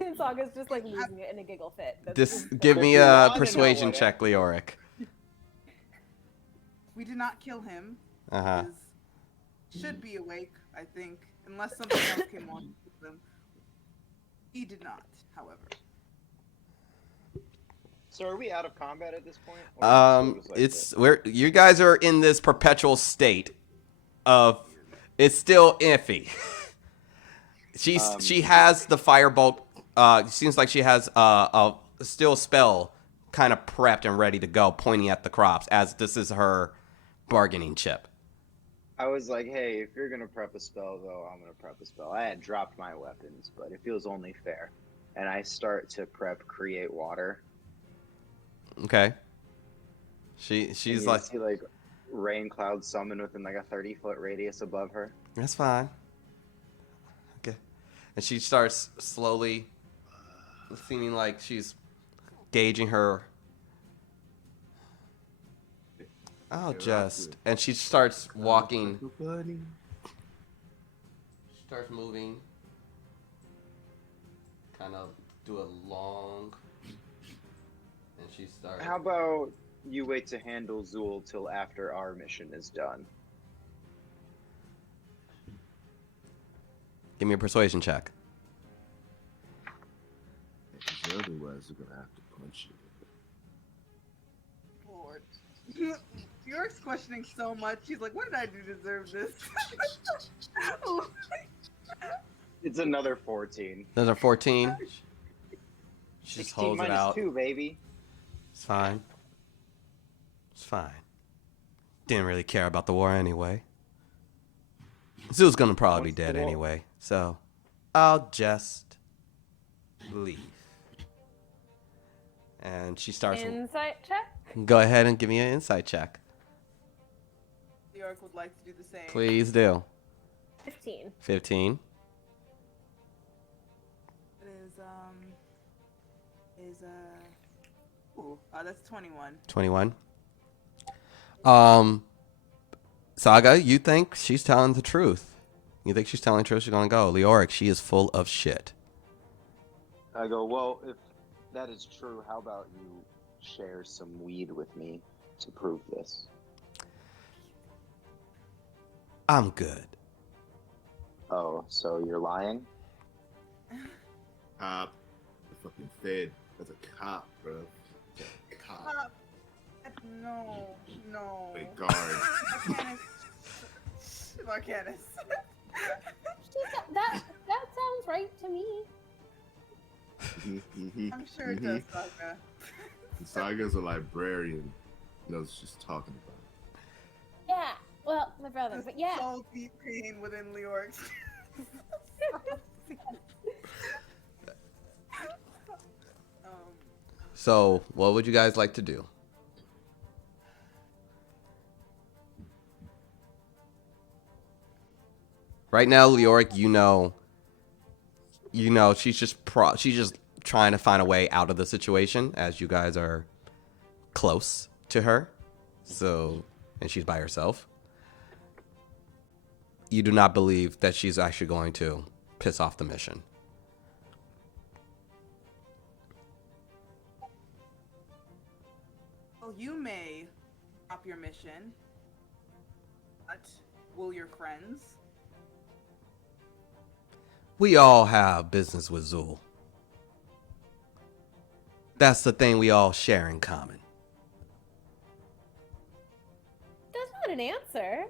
And Saga's just like losing it in a giggle fit. Just give me a persuasion check, Leoric. We did not kill him. Uh-huh. He should be awake, I think, unless something else came on with him. He did not, however. So are we out of combat at this point? Or is it just like this? You guys are in this perpetual state of it's still iffy. She has the firebolt. Seems like she has a still spell kind of prepped and ready to go, pointing at the crops as this is her bargaining chip. I was like, hey, if you're gonna prep a spell, though, I'm gonna prep a spell. I had dropped my weapons, but it feels only fair. And I start to prep create water. Okay. And She's you like, see like rain clouds summon within like a 30-foot radius above her. that's fine. Okay. And she starts slowly, seeming like she's gauging her. And she starts walking. starts moving. Kind of do a long, and she starts. How about you wait to handle Zool till after our mission is done? Give me a persuasion check. Because otherwise, we're gonna have to punch you. Lord. York's questioning so much. He's like, what did I do to deserve this? It's another 14. Those are 14. She just 16 holds it minus out. 2, baby. It's fine. It's fine. Didn't really care about the war anyway. Zoo's gonna probably be What's the dead war? anyway, so I'll just leave. And she starts. Insight check. Go ahead and give me an insight check. York would like to do the same. Please do. 15. 15. It that's 21. 21. Saga, you think she's telling the truth. You think she's telling the truth, she's gonna go. Leoric, she is full of shit. I go, well, if that is true, how about you share some weed with me to prove this? I'm good. Oh, so you're lying? Cop. The fucking Fed. That's a cop, bro. That's a cop. No. Wait, guard. Marcanus. That sounds right to me. I'm sure it does, Saga. Saga's a librarian. Knows what she's talking about. Yeah. Well, my brother, but yeah. So deep pain within Leoric. So, what would you guys like to do? Right now, Leoric, you know, she's just trying to find a way out of the situation as you guys are close to her. So, and she's by herself. You do not believe that she's actually going to piss off the mission. Well, you may stop your mission, but will your friends? We all have business with Zool. That's the thing we all share in common. That's not an answer.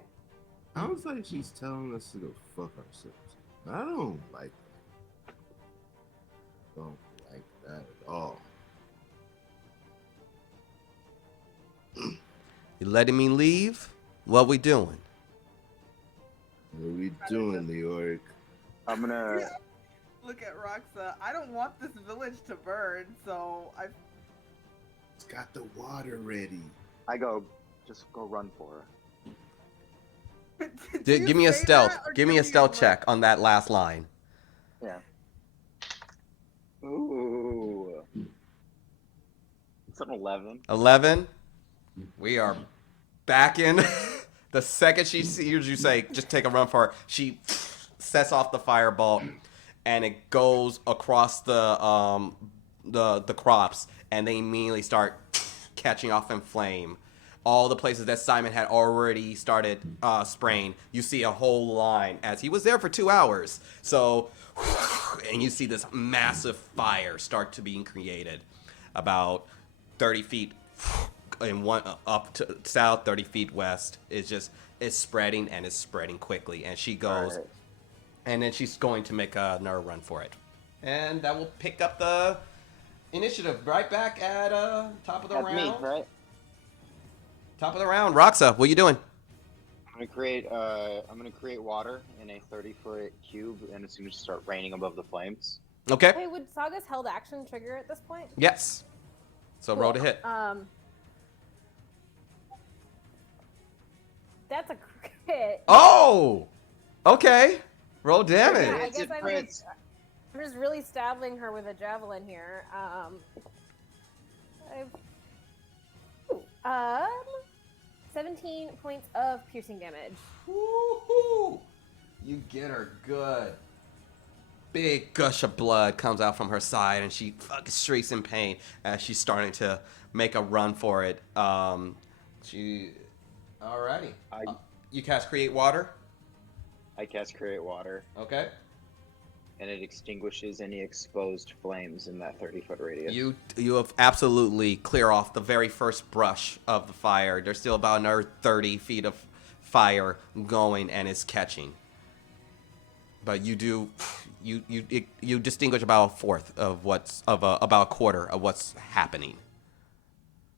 Sounds like she's telling us to go fuck ourselves. I don't like that. Don't like that at all. You letting me leave? What we doing? What are we doing, New York? I'm gonna... Yeah. Look at Roxa. I don't want this village to burn, so I. It's got the water ready. I go, just go run for her. Give me a stealth. Give me a stealth check on that last line. Yeah. Ooh. It's an 11. 11. We are back in. The second she hears you say, just take a run for it, she sets off the firebolt, and it goes across the crops, and they immediately start catching off in flame. All the places that Simon had already started spraying, you see a whole line as he was there for 2 hours. So, and you see this massive fire start to being created about 30 feet in one up to south, 30 feet west. It's spreading, and it's spreading quickly. And she goes, Right. and then she's going to make another run for it. And that will pick up the initiative right back at top of the That's round. me, right? Top of the round. Roxa, what you doing? I'm gonna create water in a 30-foot cube, and it's gonna start raining above the flames. Okay. Hey, would Saga's held action trigger at this point? Yes. So roll to hit. That's a crit. Oh! Okay. Roll Yeah, damage. I It's guess a I'm crit. just really stabbing her with a javelin here. 17 points of piercing damage. Woo-hoo. You get her good. Big gush of blood comes out from her side, and she fucking shrieks in pain as she's starting to make a run for it. Alrighty. You cast Create Water. I cast Create Water, Okay. and it extinguishes any exposed flames in that 30-foot radius. You have absolutely clear off the very first brush of the fire. There's still about another 30 feet of fire going, and it's catching. But you do, you distinguish about a fourth of about a quarter of what's happening.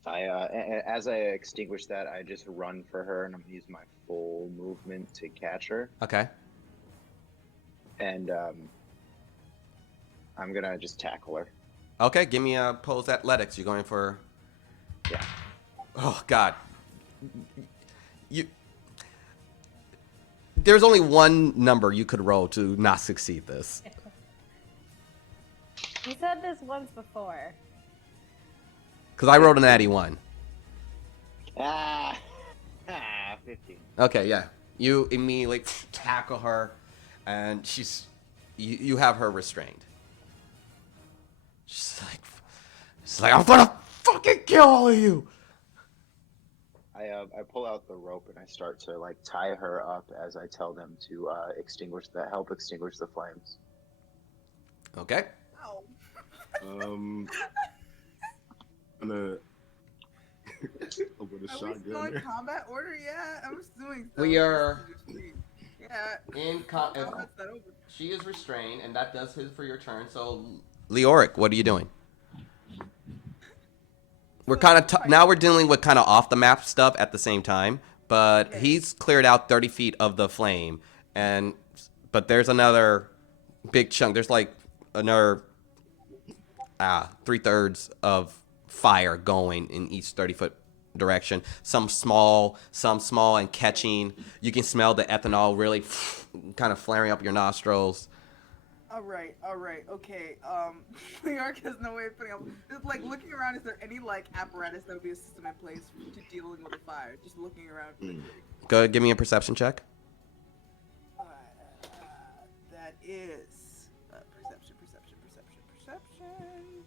As I extinguish that, I just run for her, and I'm gonna use my full movement to catch her. Okay. And I'm gonna just tackle her. Okay, give me a pose athletics. You're going for. Yeah. Oh God. There's only one number you could roll to not succeed this. You said this once before. Because I rolled an natty 1. 15. Okay, yeah. You immediately tackle her, and you have her restrained. She's like, I'm gonna fucking kill all of you. I pull out the rope and I start to like tie her up as I tell them to help extinguish the flames. Okay. Ow. I'm gonna open a Are we still shotgun. in combat order yet? I'm assuming so. We are Yeah. in Combat's not over. She is restrained, and that does hit for your turn. So, Leoric, what are you doing? We're kind of now we're dealing with kind of off the map stuff at the same time, but Okay. he's cleared out 30 feet of the flame, but there's another big chunk. There's like another 3/3 of fire going in each 30-foot direction. Some small and catching. You can smell the ethanol really kind of flaring up your nostrils. All right, okay. New York has no way of putting up. Just like looking around, is there any like apparatus that would be a system in place to dealing with the fire? Just looking around quickly. Go ahead, give me a perception check. That is perception.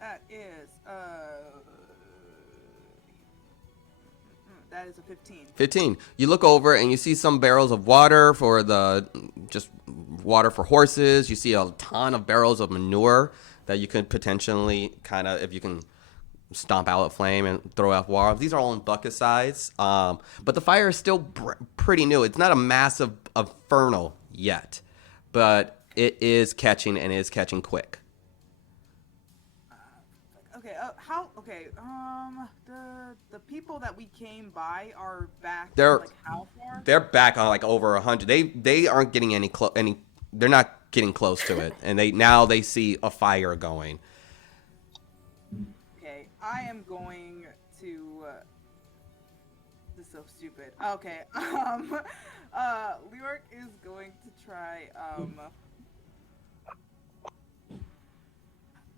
That is that is a 15. 15. You look over and you see some barrels of water for just water for horses. You see a ton of barrels of manure that you could potentially kind of, if you can stomp out a flame and throw out water. These are all in bucket size. But the fire is still pretty new. It's not a massive inferno yet, but it is catching and it is catching quick. Okay. The people that we came by are back. They're- like how far? They're back on like over 100. They aren't getting any they're not getting close to it, and they see a fire going. Okay, I am going to. This is so stupid. Okay, Leoric is going to try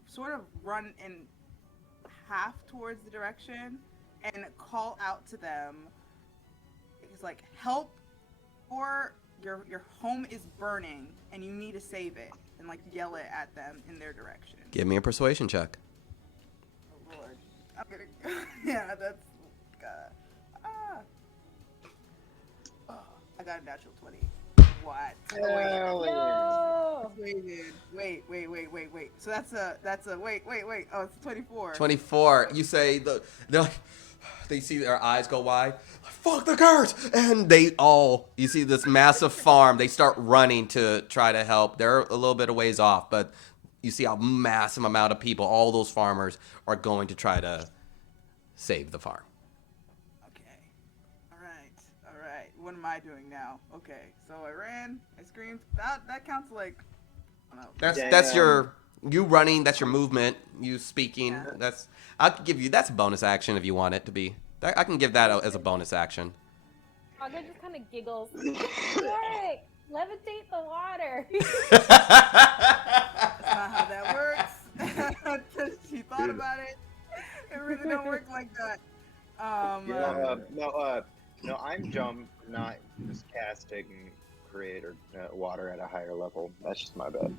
sort of run in half towards the direction and call out to them. It's like, help, or your home is burning and you need to save it, and like yell it at them in their direction. Give me a persuasion check. Oh Lord, I'm gonna. Yeah, that's. I got a natural 20. What? Hell yeah. Yo! Wait. So that's a wait. Oh, it's 24. 24. You say they're like, they see their eyes go wide. Fuck the curse! And you see this massive farm. They start running to try to help. They're a little bit of ways off, but you see a massive amount of people. All those farmers are going to try to save the farm. Okay. All right. What am I doing now? Okay. So I ran. I screamed. That counts like. I don't know. That's you running. That's your movement. You speaking. Yeah. I could give you. That's a bonus action if you want it to be. I can give that as a bonus action. Aga just kind of giggles. Alright, levitate the water. That's not how that works. She thought about it. It really don't work like that. No, I'm dumb, not just casting create or water at a higher level. That's just my bad.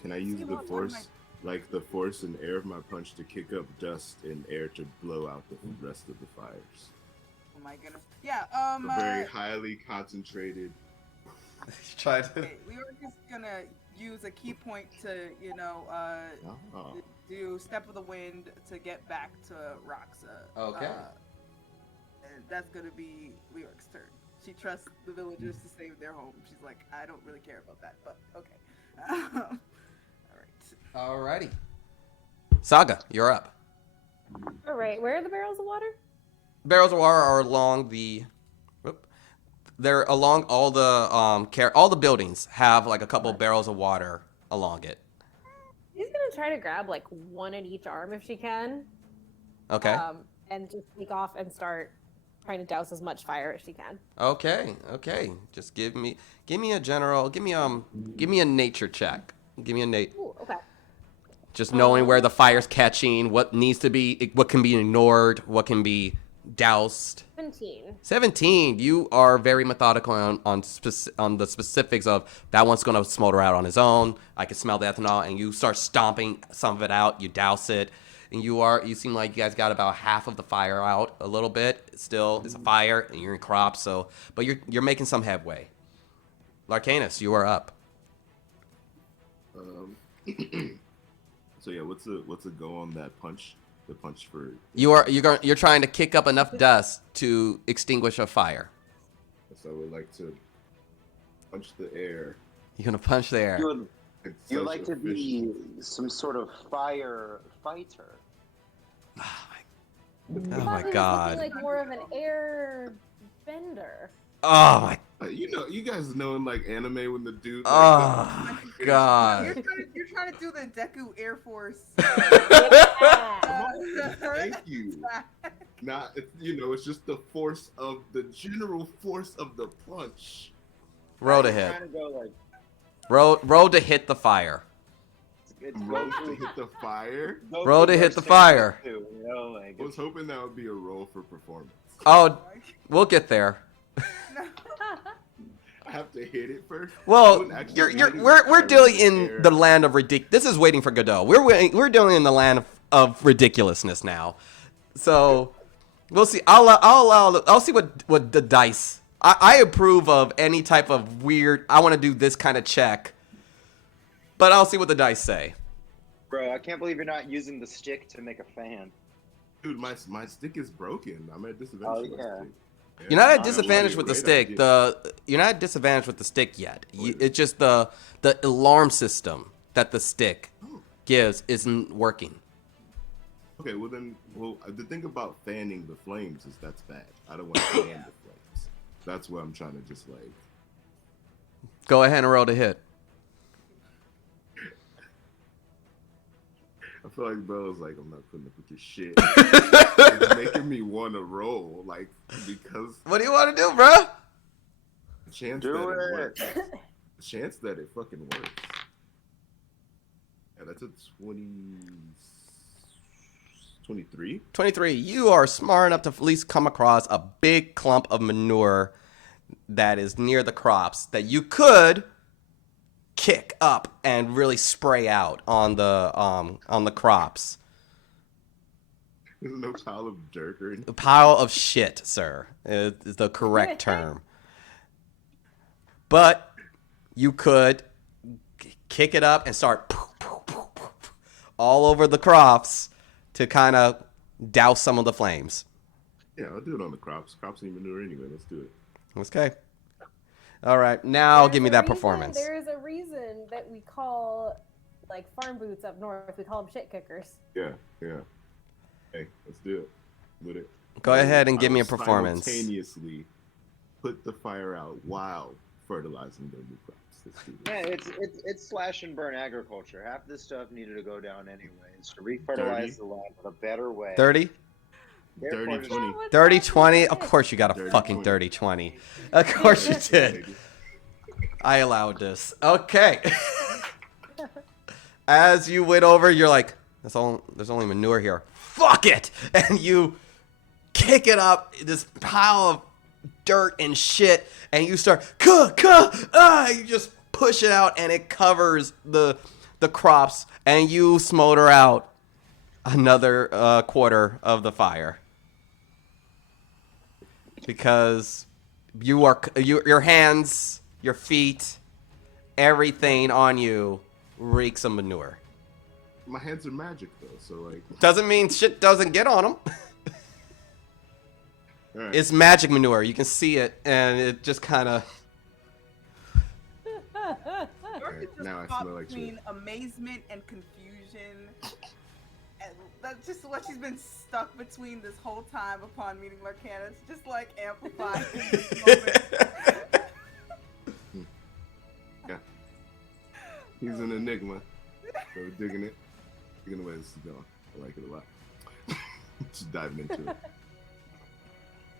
Can I use See, the what am force, like the force and air of my punch to kick up dust and air to blow out the rest of the fires? Oh my goodness. Yeah. A very highly concentrated. Try to. Okay, we were just gonna use a key point to, Oh. do Step of the Wind to get back to Roxa. Okay. And that's gonna be Leoric's turn. She trusts the villagers to save their home. She's like, I don't really care about that, but okay. All right. Alrighty. Saga, you're up. All right, where are the barrels of water? Barrels of water are along the. They're along all the buildings have like a couple barrels of water along it. She's gonna try to grab like one at each arm if she can. Okay. And just take off and start trying to douse as much fire as she can. Okay. Just give me a nature check. Give me a Ooh, okay. just knowing where the fire's catching, what can be ignored, what can be doused. 17. You are very methodical on the specifics of that one's going to smolder out on his own. I can smell the ethanol, and you start stomping some of it out. You douse it, and you seem like you guys got about half of the fire out. A little bit still is a fire, and you're in crops. But you're making some headway. Larcanus, you are up. So yeah, what's a go on that punch? The punch for You're trying to kick up enough dust to extinguish a fire. So I would like to punch the air. You're gonna punch the air. You would like to be some sort of fire fighter. Oh my god. Like more of an air bender. Oh my. You guys know in like anime when the dude. Oh god. You're trying to do the Deku Air Force. Thank you. Not it's just the force of the general force of the punch. Roll to hit. Trying to go like, Roll to hit the fire. Roll to hit the fire. Roll to hit the fire. I was hoping that would be a roll for performance. Oh, we'll get there. I have to hit it first. Well, we're dealing in the land of this is waiting for Godot. We're dealing in the land of ridiculousness now. So we'll see. I'll see what the dice. I approve of any type of weird. I want to do this kind of check, but I'll see what the dice say. Bro, I can't believe you're not using the stick to make a fan. Dude, my stick is broken. I'm at disadvantage. Oh, yeah. You're not at disadvantage with the stick. You're not at disadvantage with the stick yet. It's just the alarm system that the stick gives isn't working. Okay, the thing about fanning the flames is that's bad. I don't want to fan the flames. That's what I'm trying to just like. Go ahead and roll to hit. I feel like Bella's like, I'm not putting up with your shit. It's making me want to roll, like, because. What do you want to do, bro? The chance that it works. The chance that it fucking works. Yeah, that's a 23. 23. You are smart enough to at least come across a big clump of manure that is near the crops that you could kick up and really spray out on the crops. There's no pile of dirt or anything. A pile of shit, sir, is the correct term. But you could kick it up and start all over the crops to kind of douse some of the flames. Yeah, I'll do it on the crops. Crops need manure anyway. Let's do it. Okay. All right, now give me that performance. There is a reason that we call, like, farm boots up north, we call them shit kickers. Yeah. Hey, let's do it. With it. Go ahead and give me a performance. Simultaneously put the fire out while fertilizing the new crops. Let's do this. Yeah, it's slash and burn agriculture. Half this stuff needed to go down anyways to refertilize the land in a better way. 30? 30-20. 30-20? Of course you got a fucking 30-20. Of course you did. I allowed this. Okay. As you went over, you're like, there's only manure here. Fuck it! And you kick it up, this pile of dirt and shit, and you start you just push it out, and it covers the crops, and you smolder out another quarter of the fire because your hands, your feet, everything on you reeks of manure. My hands are magic though, so like. Doesn't mean shit doesn't get on them. Alright. It's magic manure. You can see it, and it just kind of. York is just now I caught smell like shit. between amazement and confusion. And that's just what she's been stuck between this whole time upon meeting Larcana. It's just like amplified in this moment. Yeah. He's an enigma. So digging it. Digging the way this is going. I like it a lot. Just diving into it.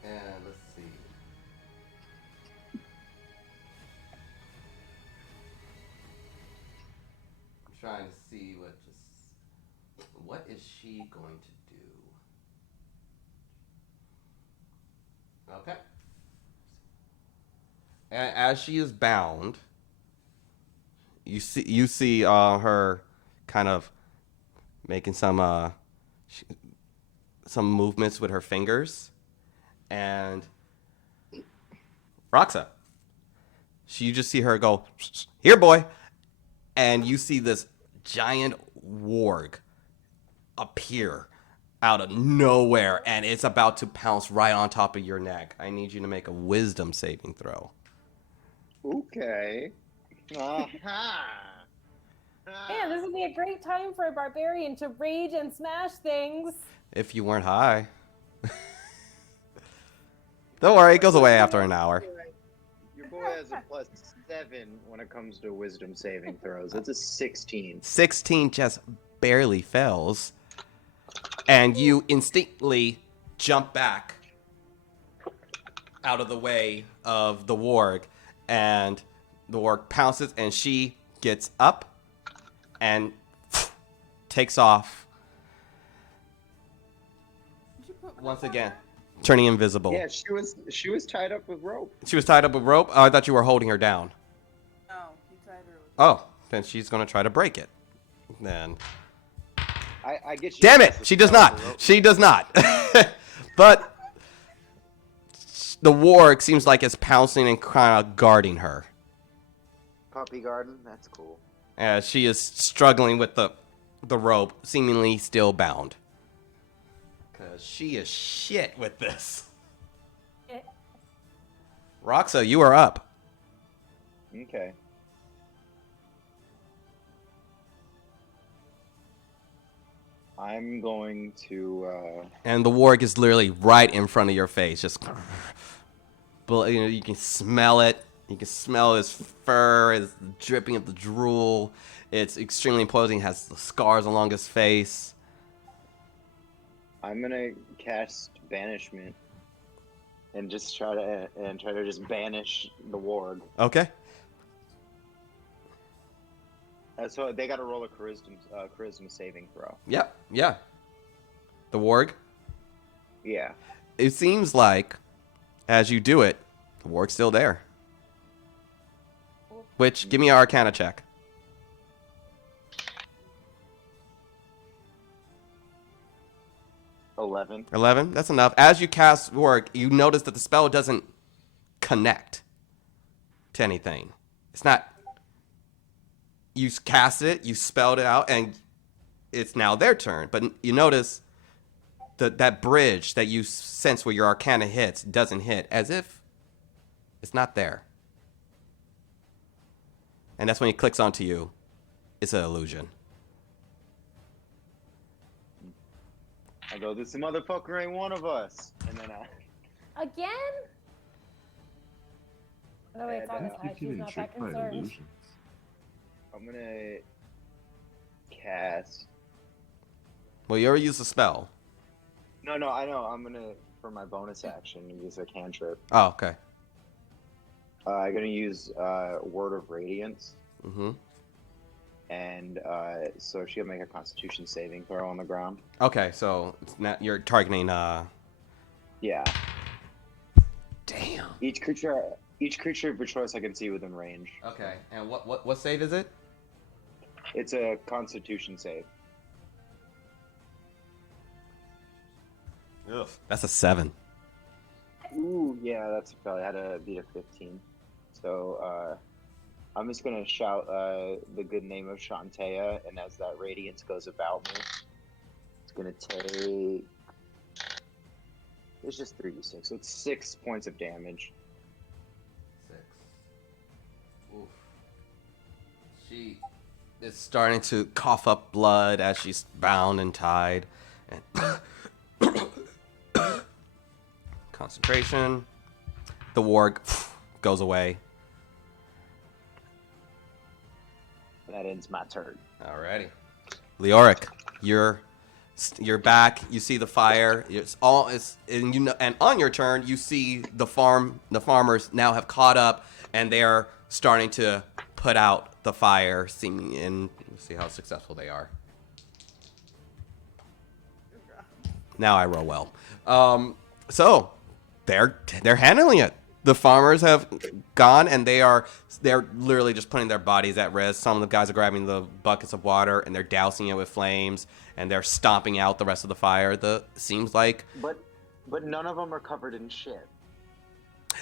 And let's see. I'm trying to see what is she going to do? Okay. And as she is bound, you see her kind of making some movements with her fingers. And Roxa, you just see her go, here, boy. And you see this giant warg appear out of nowhere, and it's about to pounce right on top of your neck. I need you to make a wisdom saving throw. Okay. Aha. Man, this would be a great time for a barbarian to rage and smash things. If you weren't high. Don't worry, it goes away after an hour. Your boy has a +7 when it comes to wisdom saving throws. That's a 16. 16 just barely fails. And you instinctively jump back out of the way of the warg. And the warg pounces, and she gets up and takes off. Once again, turning invisible. Yeah, she was tied up with rope. She was tied up with rope? Oh, I thought you were holding her down. No, he tied her with Oh, then she's going to try to break it. Then. I get you. Damn it! She does not. She does not. But the warg seems like it's pouncing and kind of guarding her. Puppy garden? That's cool. As she is struggling with the rope, seemingly still bound. Because she is shit with this. Roxa, you are up. Okay. I'm going to. And the warg is literally right in front of your face. Just. You can smell it. You can smell his fur, his dripping of the drool. It's extremely imposing. It has the scars along his face. I'm gonna cast banishment and just try to just banish the warg. Okay. So they got to roll a charisma saving throw. Yep. Yeah. The warg. Yeah. It seems like, as you do it, the warg's still there. Which, give me an Arcana check. 11. 11? That's enough. As you cast warg, you notice that the spell doesn't connect to anything. It's not. You cast it, you spelled it out, and it's now their turn. But you notice that bridge that you sense where your Arcana hits doesn't hit, as if it's not there. And that's when he clicks onto you. It's an illusion. I go, this motherfucker ain't one of us. And then Again? No, wait, it's And, on his uh, side. She's not that concerned. I'm gonna cast. Well, you already used the spell. No, I know. I'm gonna, for my bonus action, use a cantrip. Oh, okay. I'm gonna use Word of Radiance. Mm-hmm. And so she'll make a Constitution saving throw on the ground. Okay, so it's not, you're targeting. Yeah. Damn. Each creature of your choice I can see within range. Okay, and what save is it? It's a Constitution save. Ugh. That's a 7. Ooh, yeah, that's probably had to beat a 15. So I'm just gonna shout the good name of Shantea, and as that radiance goes about me, it's gonna take. It's just 3d6. So it's 6 points of damage. 6. Oof. She is starting to cough up blood as she's bound and tied. And concentration. The warg goes away. That ends my turn. Alrighty. Leoric, you're back. You see the fire. And on your turn, you see the farmers now have caught up, and they are starting to put out the fire. Let's see how successful they are. Now I roll well. So they're handling it. The farmers have gone, and they're literally just putting their bodies at risk. Some of the guys are grabbing the buckets of water, and they're dousing it with flames, and they're stomping out the rest of the fire. Seems like, but none of them are covered in shit.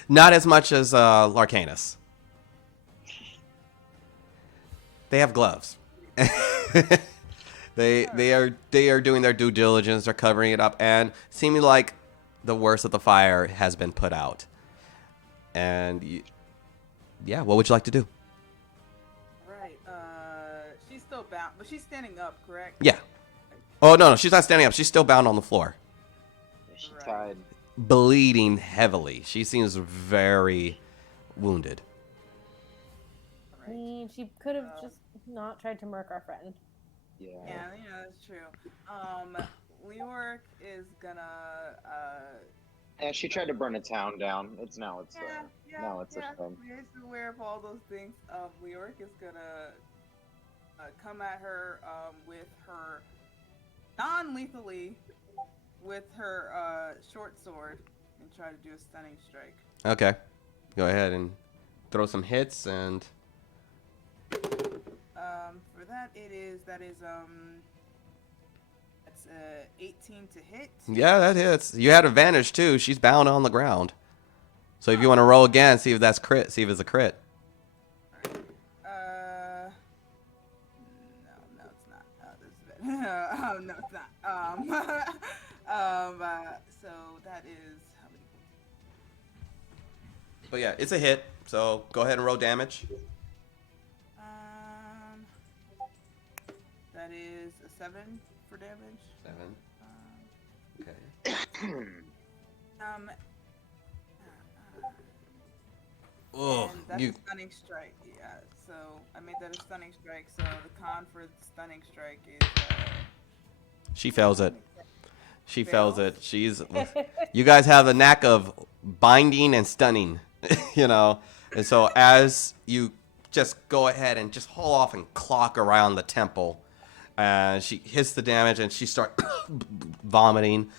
not as much as Larcanus. They have gloves. They are doing their due diligence. They're covering it up, and seeming like the worst of the fire has been put out. And yeah, what would you like to do? Right. She's still bound, but she's standing up, correct? Yeah. Oh no, she's not standing up. She's still bound on the floor, She Right. tied. bleeding heavily. She seems very wounded. I mean, she could have just not tried to murk our friend. Yeah. Yeah, that's true. Leoric is gonna. And she tried to burn a town down. It's Yeah, a thing. We're aware of all those things. Leoric is gonna come at her with her non-lethally with her short sword and try to do a stunning strike. Okay, go ahead and throw some hits and. For that that's 18 to hit. Yeah, that hits. You had advantage too. She's bound on the ground. So if you want to roll again, see if that's crit. See if it's a crit. No, it's not. This is bad. No, it's not. So that is how many? But yeah, it's a hit. So go ahead and roll damage. That is a 7 for damage. 7. Okay. Oh, And that's a stunning strike. Yeah. So I made that a stunning strike. So the con for the stunning strike is. She fails it. She fails Fails? it. You guys have the knack of binding and stunning, you know. And so as you just go ahead and just haul off and clock around the temple, she hits the damage and she starts vomiting,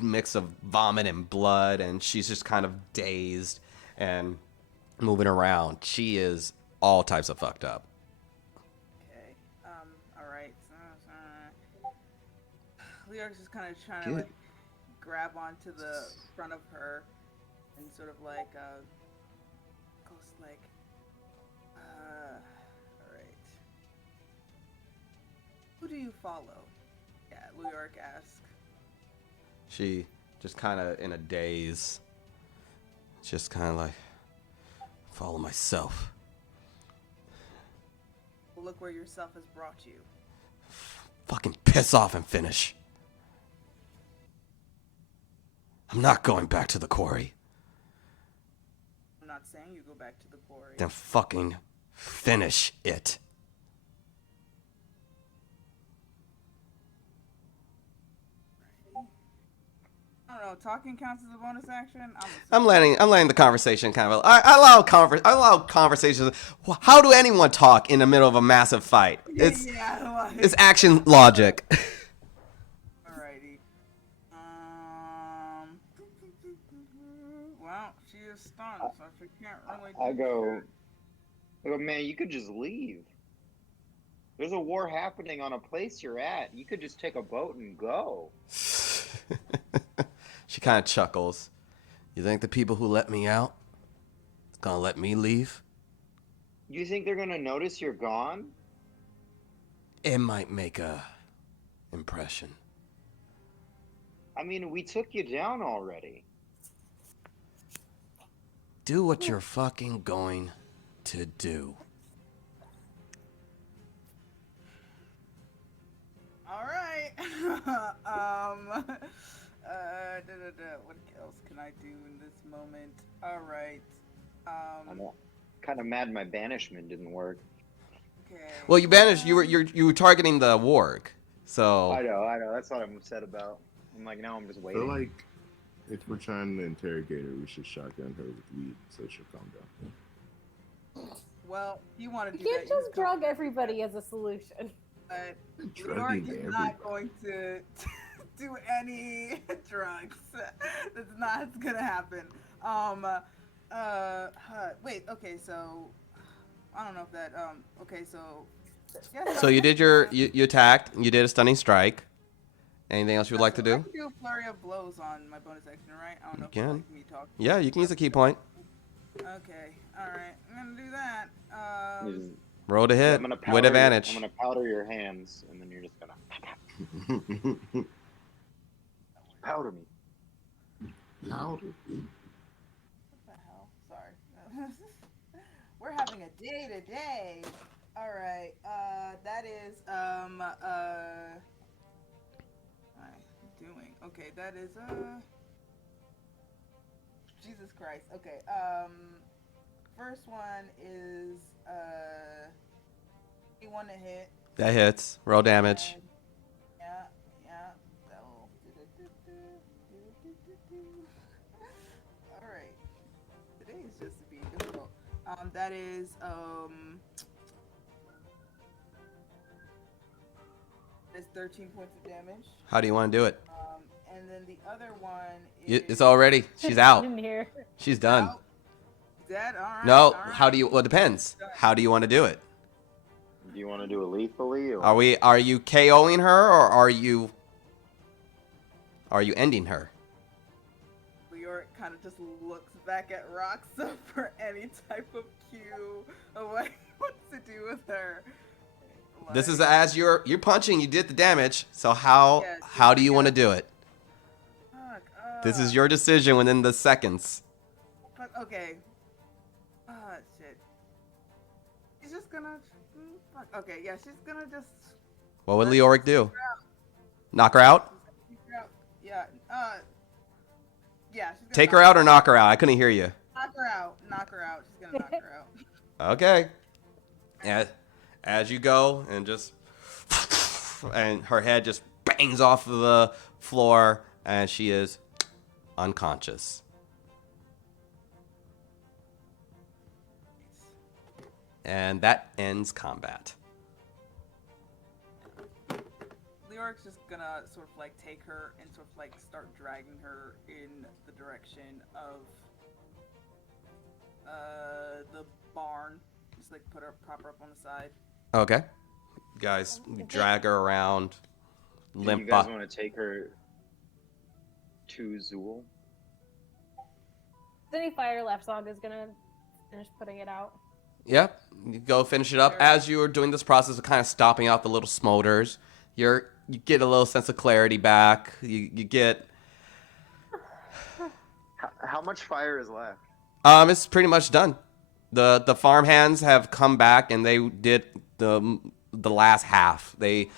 mix of vomit and blood, and she's just kind of dazed and moving around. She is all types of fucked up. Okay. All right. Leoric's just kind of trying to like grab onto the front of her and sort of like goes like, all right. Who do you follow? Yeah, Leoric asks. She just kind of in a daze. Just kind of like, follow myself. Look where yourself has brought you. Fucking piss off and finish. I'm not going back to the quarry. I'm not saying you go back to the quarry. Then fucking finish it. I don't know. Talking counts as a bonus action. I'm letting the conversation kind of. I allow conversations. How do anyone talk in the middle of a massive fight? It's it's action logic. Alrighty. Well, I go, man, you could just leave. There's a war happening on a place you're at. You could just take a boat and go. She kind of chuckles. You think the people who let me out is gonna let me leave? You think they're gonna notice you're gone? It might make a impression. I mean, we took you down already. Do what you're fucking going to do. All right. What else can I do in this moment? All right. I'm kind of mad my banishment didn't work. Okay. Well, you banished. You were targeting the warg. So I know. That's what I'm upset about. I'm like, now I'm just I waiting. feel like if we're trying to interrogate her, we should shotgun her with weed so she'll calm down. Well, you want to You do can't that? just drug everybody as a solution. But Drugging Leonard is everybody. not going to do any drugs. That's not gonna happen. Wait. Okay. So, I don't know if that. Okay. So. Yes, So you did you attacked. You did a stunning strike. Anything else you would like to I do? can do a flurry of blows on my bonus action, right? I don't know You if you can. like me talking. Yeah, you can use a key point. Okay. All right. I'm gonna do that. Roll to hit I'm gonna with advantage. I'm gonna powder your hands, and then you're just gonna powder me. Powder. What the hell? Sorry. We're having a day today. All right. That is what am I doing? Okay, that is Jesus Christ. Okay. First one is 1 to hit. That hits. Roll damage. And yeah. So, all right. Today is just being difficult. That is that's 13 points of damage. How do you want to do it? And then the other one is It's already. She's out. In here. She's done. out. Dead. All right. No. all right. How do you? Well, it depends. How do you want to do it? Do you want to do it lethally? Or? Are you KOing her or are you ending her? Leoric kind of just looks back at Roxa for any type of cue of what he wants to do with her. This is as you're punching. You did the damage. So how do you want to do it? Fuck, This is your decision within the seconds. Fuck, okay. Shit. She's just gonna. Fuck. Okay, yeah, she's gonna just. What would Leoric do? Knock her out? Yeah. Yeah. She's gonna Take her out or knock her out? I couldn't hear you. Knock her out. Knock her out. She's gonna knock her out. Okay. As you go and just and her head just bangs off of the floor and she is unconscious. And that ends combat. Leoric's just gonna sort of like take her and sort of like start dragging her in the direction of the barn. Just like put her prop her up on the side. Okay. Guys, drag her around. Do Limp you guys up. want to take her to Zool? Any fire left, Saga's gonna finish putting it out. Yep. You go finish it up. As you are doing this process of kind of stopping out the little smolders, you get a little sense of clarity back. You get How much fire is left? it's pretty much done. The farm hands have come back and they did the last half. They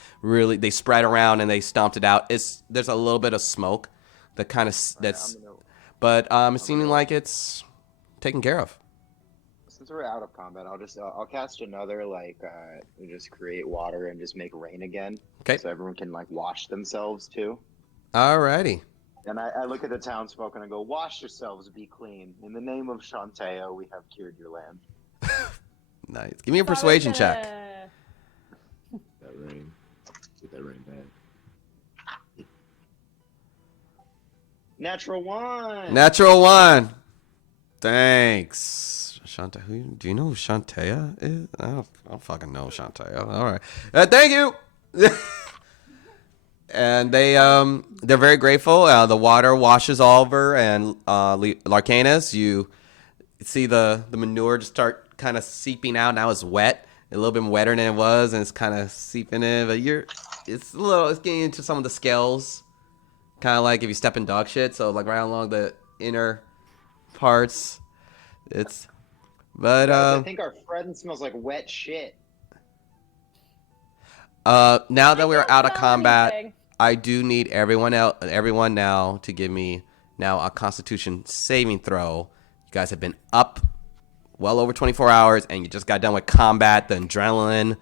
spread around and they stomped it out. There's a little bit of smoke that kind of but it's seeming like it's taken care of. Since we're out of combat, I'll cast another just create water and just make rain again. Okay. So everyone can wash themselves too. Alrighty. And I look at the townsfolk and I go, wash yourselves, be clean. In the name of Shantae, we have cured your land. Nice. Give me a persuasion check. That rain. Get that rain back. Natural one. Natural one. Thanks, Shante, do you know who Shantea is? I don't fucking know Shantea. All right. Thank you. And they're very grateful. The water washes over, and Larcanus, you see the manure just start kind of seeping out. Now it's wet, a little bit wetter than it was, and it's kind of seeping in. But it's getting into some of the scales, kind of like if you step in dog shit. So like right along the inner parts, it's. But Guys, I think our friend smells like wet shit. now that I we're don't out of smell combat, anything. I do need everyone now to give me now a Constitution saving throw. You guys have been up well over 24 hours, and you just got done with combat, the adrenaline.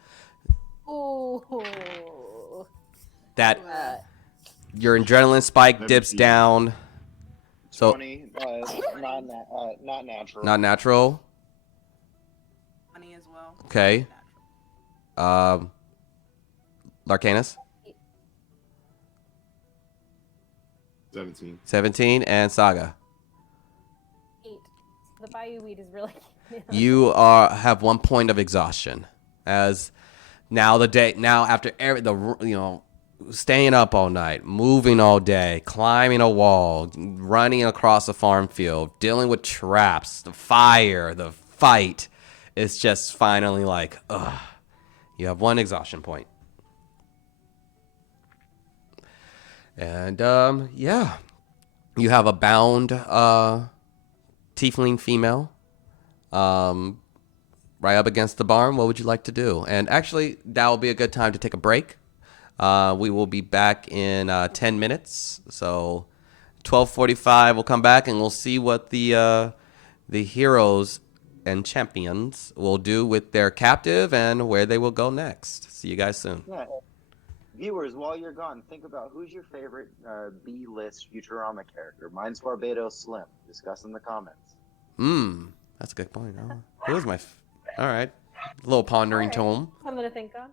Ooh. That Uh, your adrenaline spike dips 17. down. So 20, not natural. not natural. Money as well. Okay. Larcanus 17. 17 and Saga. 8. The bayou weed is really. You have 1 point of exhaustion, as now after staying up all night, moving all day, climbing a wall, running across a farm field, dealing with traps, the fire, the fight. It's just finally like, ugh. You have 1 exhaustion point. And yeah, you have a bound tiefling female right up against the barn. What would you like to do? And actually, that will be a good time to take a break. We will be back in 10 minutes. So 12:45, we'll come back and we'll see what the heroes and champions will do with their captive and where they will go next. See you guys soon. Yeah. Viewers, while you're gone, think about who's your favorite B-list Futurama character. Mine's Barbados Slim. Discuss in the comments. That's a good point. Who is my... All right. A little pondering All right. tome. Something to think on.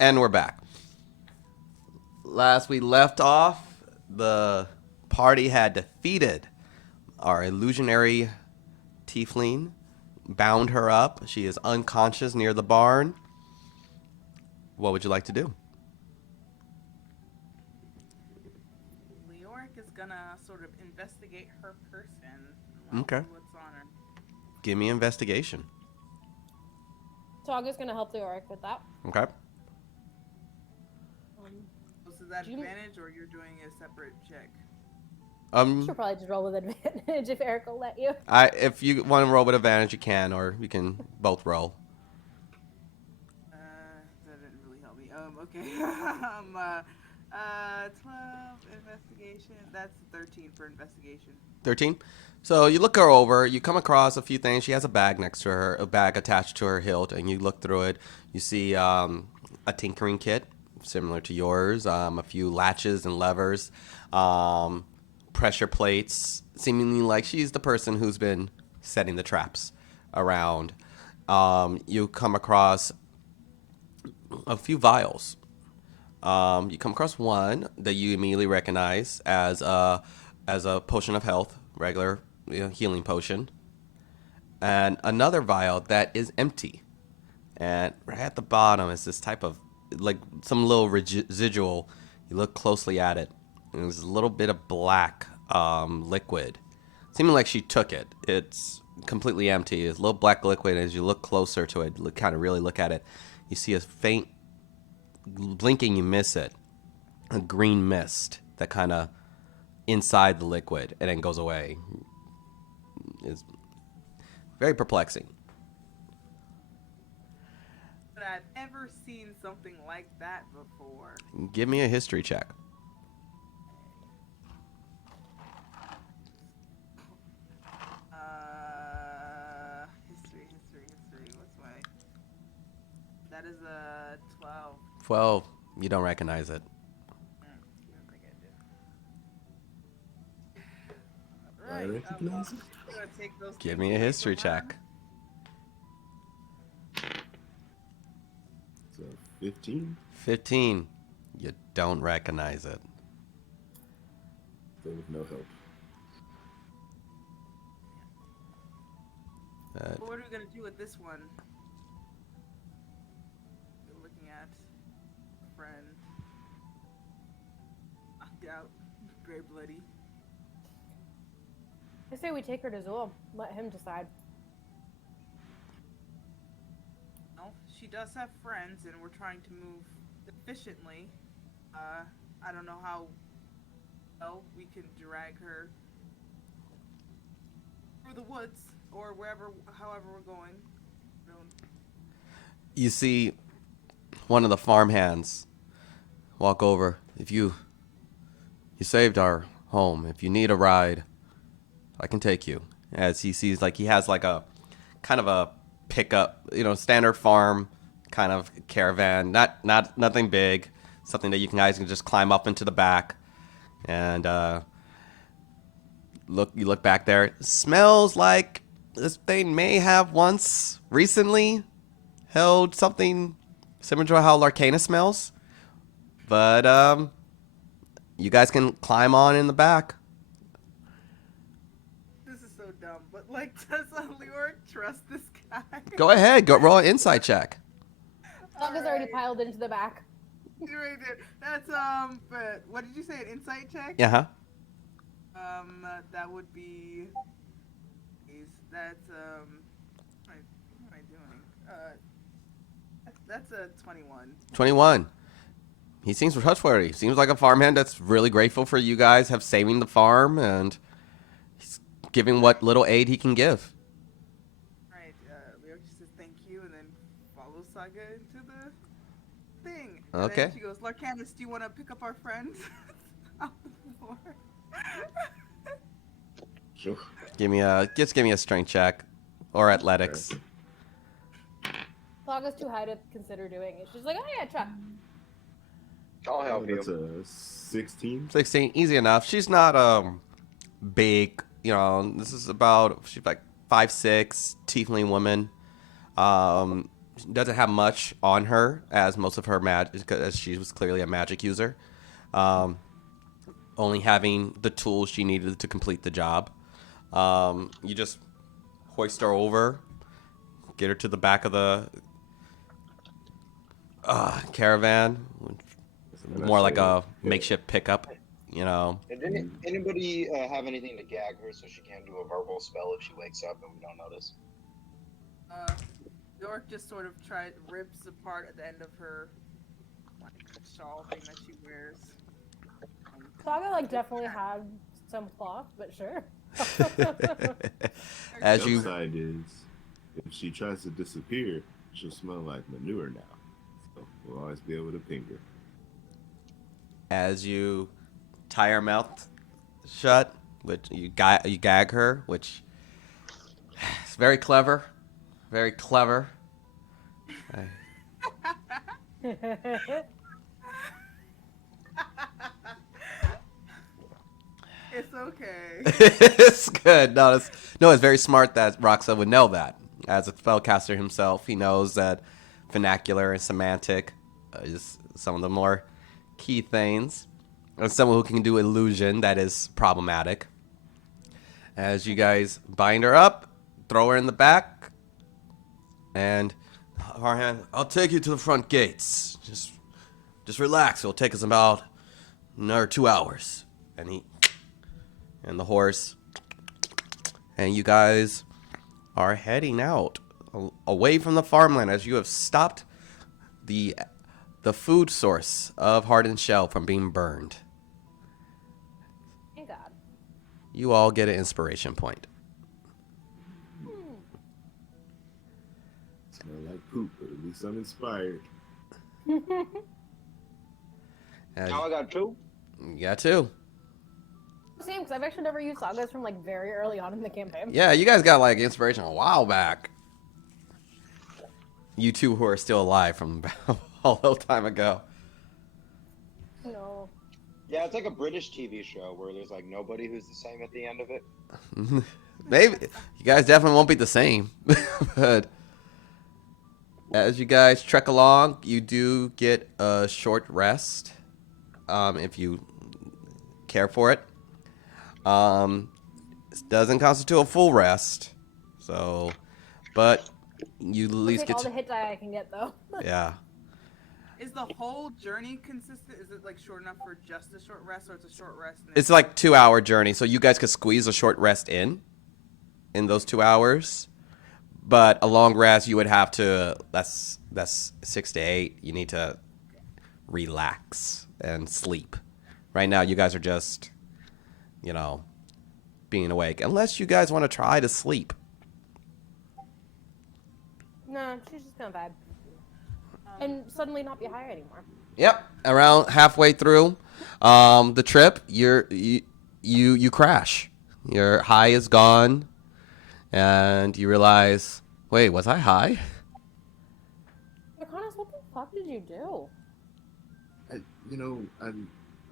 And we're back. Last we left off, the party had defeated our illusionary tiefling, bound her up. She is unconscious near the barn. What would you like to do? Leoric is gonna sort of investigate her person. and Okay. see what's on her. Give me investigation. Togga's gonna help the Oric with that. Okay. So is that Do you- advantage, or you're doing a separate check? She'll probably just roll with advantage if Eric will let you. If you want to roll with advantage, you can, or you can both roll. That didn't really help me. Okay. 12 investigation. That's 13 for investigation. 13. So you look her over. You come across a few things. She has a bag next to her, a bag attached to her hilt, and you look through it. You see a tinkering kit similar to yours, a few latches and levers, pressure plates, seemingly like she's the person who's been setting the traps around. You come across a few vials. You come across one that you immediately recognize as a potion of health, regular healing potion, and another vial that is empty. And right at the bottom is this type of like some little residual. You look closely at it, and there's a little bit of black liquid, seeming like she took it. It's completely empty. It's a little black liquid. As you look closer to it, kind of really look at it, you see a faint blinking. You miss it, a green mist that kind of inside the liquid and then goes away. It's very perplexing. But I've ever seen something like that before. Give me a history check. History. What's my? That is a 12. 12. You don't recognize it. I don't think I do. I recognize it. I'm gonna take those Give things me a away history from her. check. So 15. 15. You don't recognize it. So with no help. But what are we gonna do with this one? We're looking at a friend. Knocked out, very bloody. I say we take her to Zool. Let him decide. No, she does have friends, and we're trying to move efficiently. I don't know how well we can drag her through the woods or however we're going. You see one of the farmhands walk over. If you saved our home. If you need a ride, I can take you. As he sees, like, he has like a kind of a pickup, standard farm kind of caravan. Not nothing big. Something that you guys can just climb up into the back. And you look back there. It smells like this thing may have once recently held something similar to how Larcana smells. But you guys can climb on in the back. This is so dumb, but like, does Leoric trust this guy? Go ahead. Go roll an insight check. Togga's already piled into the back. You already did. That's but what did you say? An insight check? Yeah. That would be. That's what am I doing? That's a 21. 21. He seems trustworthy. Seems like a farmhand that's really grateful for you guys have saving the farm, and he's giving what little aid he can give. Right. Leoric just says thank you, and then follows Saga into the thing. Okay. And then she goes, Larcanus, do you want to pick up our friend? Out the floor. Sure. Give me a strength check or athletics. Togga's too high to consider doing it. She's like, oh yeah, Chuck. I'll help you. That's a 16. 16, easy enough. She's not big, This is about, she's like 5'6", tiefling woman. doesn't have much on her, as most of her magic, as she was clearly a magic user. Only having the tools she needed to complete the job. You just hoist her over, get her to the back of the caravan, more like a makeshift pickup, you know. Did anybody have anything to gag her so she can't do a verbal spell if she wakes up and we don't notice? York just sort of rips apart at the end of her like shawl thing that she wears. Saga like definitely had some cloth, but sure. As The you upside is, if she tries to disappear, she'll smell like manure now. So we'll always be able to ping her. as you tie her mouth shut, which you gag her, which is very clever, very clever. It's okay. It's good. No, it's very smart that Roxa would know that. As a spellcaster himself, he knows that vernacular and semantic is some of the more key things. And someone who can do illusion, that is problematic. As you guys bind her up, throw her in the back, and Harhan, I'll take you to the front gates. Just relax. It'll take us about another 2 hours. And the horse, and you guys are heading out away from the farmland as you have stopped the food source of Hardened Shell from being burned. Thank God. You all get an inspiration point. Smell like poop, but at least I'm inspired. As Now I got 2. you got 2. Same, because I've actually never used sagas from like very early on in the campaign. Yeah, you guys got like inspiration a while back. You two who are still alive from a little time ago. No. Yeah, it's like a British TV show where there's like nobody who's the same at the end of it. Maybe you guys definitely won't be the same. But as you guys trek along, you do get a short rest, if you care for it. It doesn't constitute a full rest, so, but you at I'll least take get all the hit die I can get though. yeah. Is the whole journey consistent? Is it like short enough for just a short rest, or it's a short rest? And It's like 2 hour journey, so you guys could squeeze a short rest in those 2 hours. But a long rest, you would have to. That's 6 to 8. You need to relax and sleep. Right now, you guys are just, being awake. Unless you guys want to try to sleep. No, she's just gonna vibe. And suddenly not be high anymore. Yep. Around halfway through the trip, you crash. Your high is gone, and you realize, wait, was I high? Draconis, what the fuck did you do?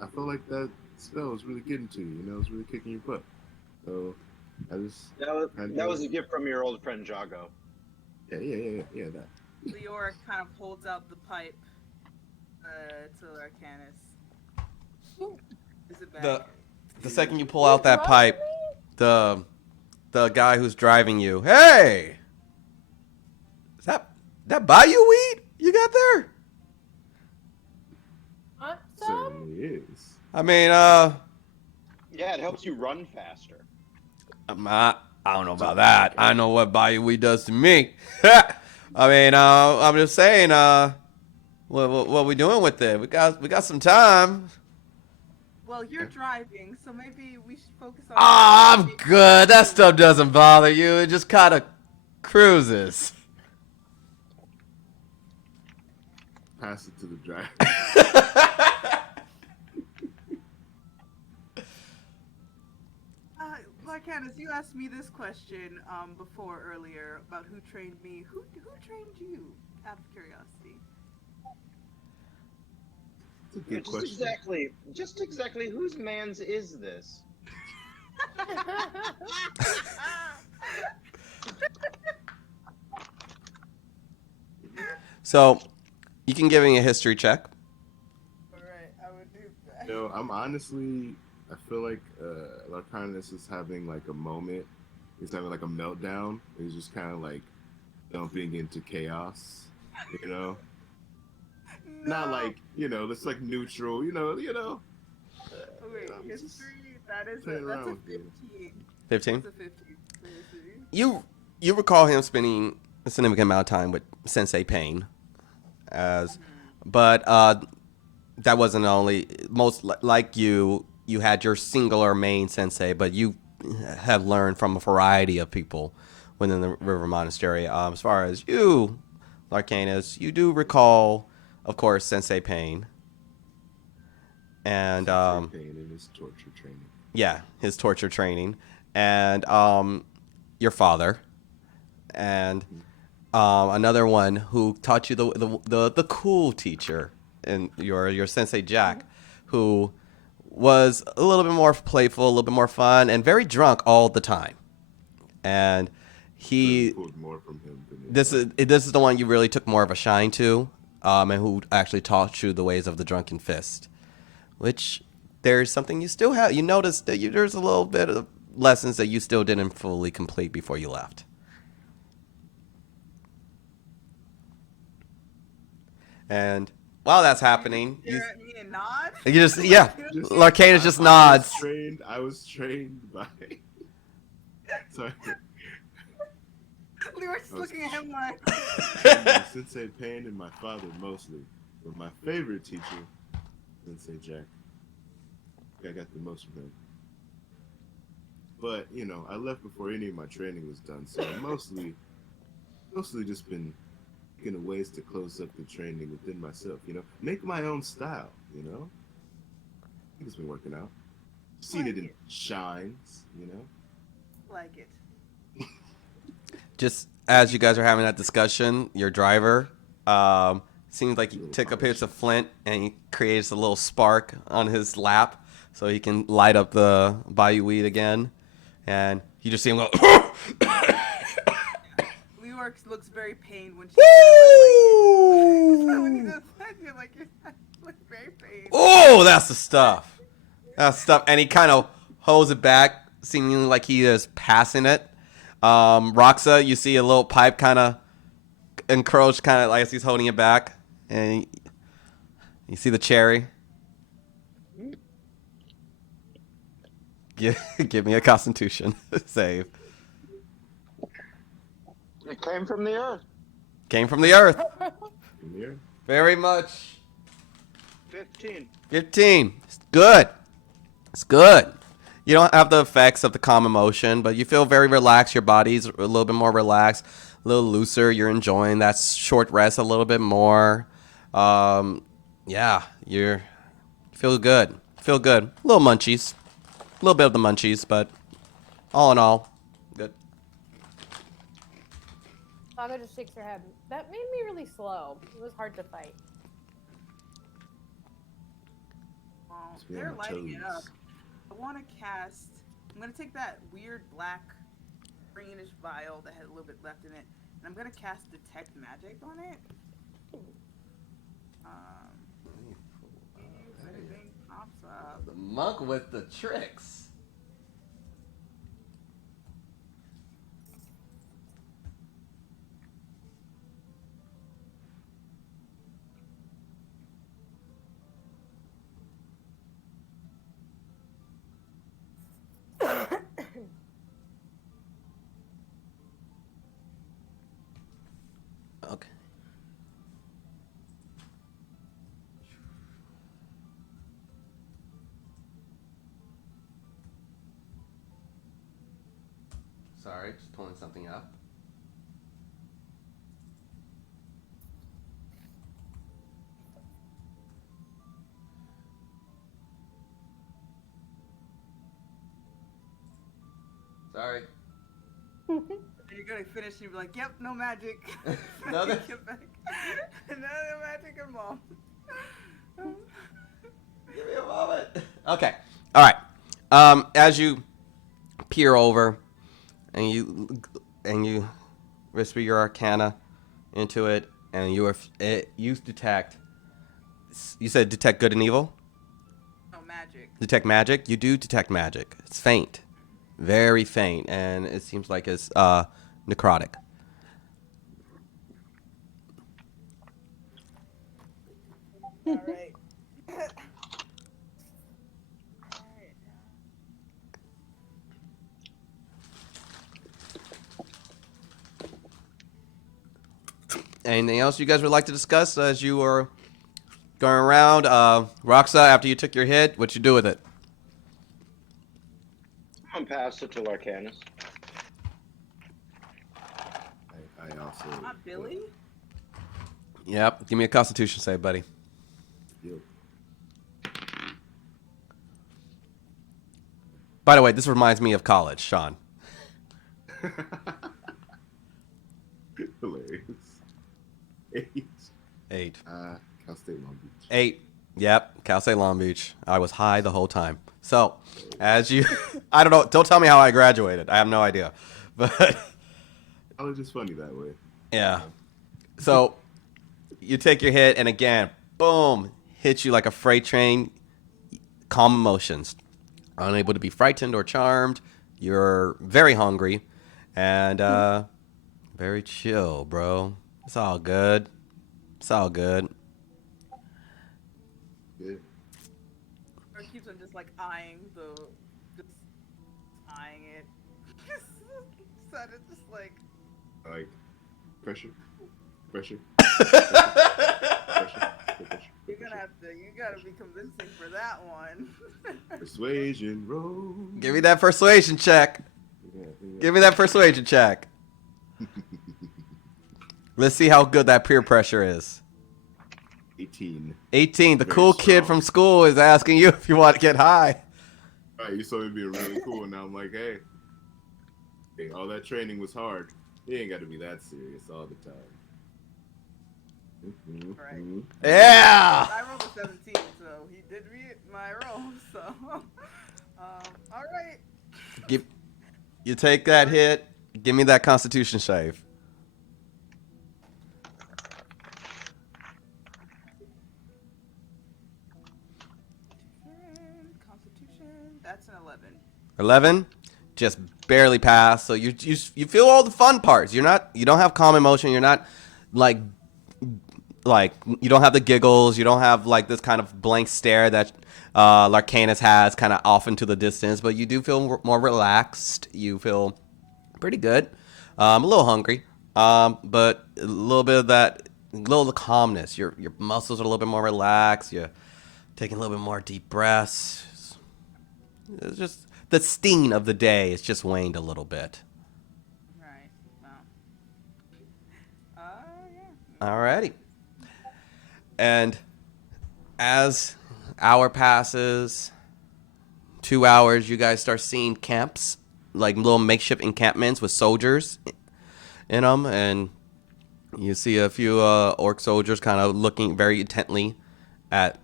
I felt like that spell was really getting to you. It was really kicking your butt. So I just That was a gift from your old friend Jago. yeah that. Leora kind of holds out the pipe to Arcanus. Is it back? The second you pull out that pipe, the guy who's driving you, hey, is that bayou weed you got there? Certainly is. I mean, Yeah, it helps you run faster. I don't know about that. I know what bayou weed does to me. I mean, I'm just saying, what we doing with it? We got some time. Well, you're driving, so maybe we should focus on. I'm good. That stuff doesn't bother you. It just kind of cruises. Pass it to the driver. Arcanus, you asked me this question before earlier about who trained me. Who trained you? Out of curiosity. It's a good question. Just exactly whose man's is this? So you can give me a history check. All right, I would do that. You know, I'm honestly, I feel like Larkinus is having like a moment. He's having like a meltdown. He's just kind of like dumping into chaos. You know, not No. like it's like neutral. Wait, I'm just history. That's playing a around with it. 15. 15. That's a 15. for history. You recall him spending a significant amount of time with Sensei Pain, but that wasn't only like you. You had your singular main sensei, but you have learned from a variety of people within the River Monastery. As far as you, Larcanus, you do recall, of course, Sensei Pain, and Sensei Pain in his torture training. yeah, his torture training, and your father, and another one who taught you the cool teacher, and your Sensei Jack, who was a little bit more playful, a little bit more fun, and very drunk all the time. And he Pulled more from him than this is the one you really took more of a shine to, and who actually taught you the ways of the drunken fist, which there's something you still have. You noticed that there's a little bit of lessons that you still didn't fully complete before you left. And while that's happening, Stare at me and nod. you just Larcanus just I nods. was trained by. Sorry. Leroy's just looking at him like. My Sensei Pain and my father mostly, but my favorite teacher, Sensei Jack. I got the most from him. But I left before any of my training was done, so I mostly just been thinking of ways to close up the training within myself. Make my own style. I think it's been working out. Seen Like it in it. shines. Like it. Just as you guys are having that discussion, your driver seems like he took a piece of flint and he creates a little spark on his lap so he can light up the bayou weed again. And you just see him go, Leroy looks very pained when she says I like it. When he does that, you're like, you look very pained. oh, that's the stuff. That's stuff. And he kind of holds it back, seeming like he is passing it. Roxa, you see a little pipe kind of encroach, kind of like as he's holding it back. And you see the cherry. Give me a Constitution save. It came from the earth. Came from the earth. From here. Very much. 15. 15. It's good. It's good. You don't have the effects of the calm emotion, but you feel very relaxed. Your body's a little bit more relaxed, a little looser. You're enjoying that short rest a little bit more. Yeah, you feel good. Feel good. A little munchies. A little bit of the munchies, but all in all, good. Saga just shakes her head. That made me really slow. It was hard to fight. Oh, It's me on they're my lighting it toes. up. I want to cast. I'm gonna take that weird black greenish vial that had a little bit left in it, and I'm gonna cast detect magic on it. See if anything pops up. The monk with the tricks. Okay. Sorry, just pulling something up. Sorry. And you're gonna finish and you're like, yep, no magic. No, that- Get back. No magic involved. Give me a moment. Okay. All right. As you peer over and you whisper your arcana into it, and you detect. You said detect good and evil. No magic. Detect magic. You do detect magic. It's faint, very faint, and it seems like it's necrotic. All right. All right. Anything else you guys would like to discuss as you were going around? Roxa, after you took your hit, what you do with it? I'm pass it to Larcanus. I also. Not Billy. Yep. Give me a Constitution save, buddy. Yep. By the way, this reminds me of college, Sean. Hilarious. 8. 8. Cal State Long Beach. 8. Yep. Cal State Long Beach. I was high the whole time. So, as you, I don't know. Don't tell me how I graduated. I have no idea. But College is funny that way. yeah. So, you take your hit, and again, boom, hits you like a freight train. Calm emotions. Unable to be frightened or charmed. You're very hungry, and very chill, bro. It's all good. It's all good. Yeah. Or keeps on just like just eyeing it. Said it just like. Like pressure. You gotta be convincing for that one. Persuasion roll. Give me that persuasion check. Yeah. Give me that persuasion check. Let's see how good that peer pressure is. 18. 18. The Very cool kid strong. from school is asking you if you want to get high. Alright, you saw me being really cool, and now I'm like, hey, all that training was hard. You ain't got to be that serious all the time. Right. Yeah. I rolled a 17, so he did read my roll. So, all right. You take that hit. Give me that Constitution save. Constitution. That's an 11. 11. Just barely pass. So you feel all the fun parts. You don't have calm emotion. You're not like you don't have the giggles. You don't have like this kind of blank stare that Larcanus has kind of off into the distance. But you do feel more relaxed. You feel pretty good. A little hungry. But a little bit of that, little of the calmness. Your muscles are a little bit more relaxed. You're taking a little bit more deep breaths. It's just the sting of the day is just waned a little bit. Right. Wow. Yeah. Alrighty. And as hour passes, 2 hours, you guys start seeing camps, like little makeshift encampments with soldiers in them, and you see a few orc soldiers kind of looking very intently at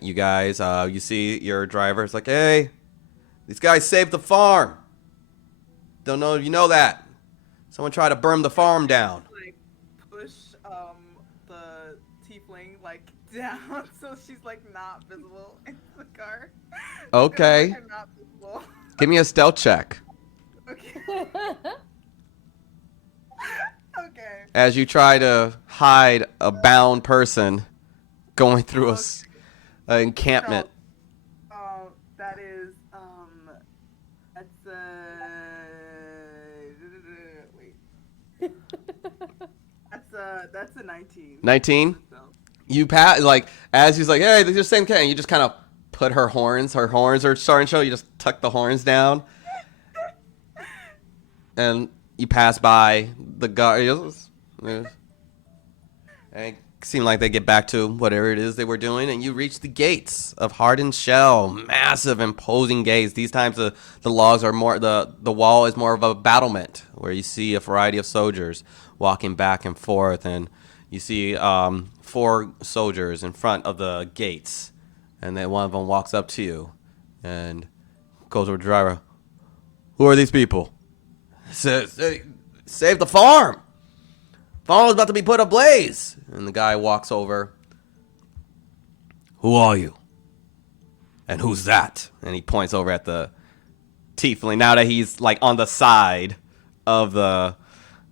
you guys. You see your driver. It's like, hey, these guys saved the farm. Don't know if you know that. Someone tried to burn the farm down. Like push the tiefling like down so she's like not visible in the car. Okay. Like, not visible. Give me a stealth check. Okay. Okay. As you try to hide a bound person going through a encampment. That is that's wait. That's a 19. 19? You pass, like, as he's like, hey, they're the same cat, and you just kind of put her horns are starting to show, you just tuck the horns down. And you pass by the guards, and it seemed like they get back to whatever it is they were doing, and you reach the gates of Hardened Shell. Massive, imposing gates. These times the logs are more, the wall is more of a battlement, where you see a variety of soldiers walking back and forth, and you see 4 soldiers in front of the gates, and then one of them walks up to you and goes over to the driver. Who are these people? Says, hey, save the farm. Phone's about to be put ablaze. And the guy walks over. Who are you? And who's that? And he points over at the tiefling. Now that he's like on the side of the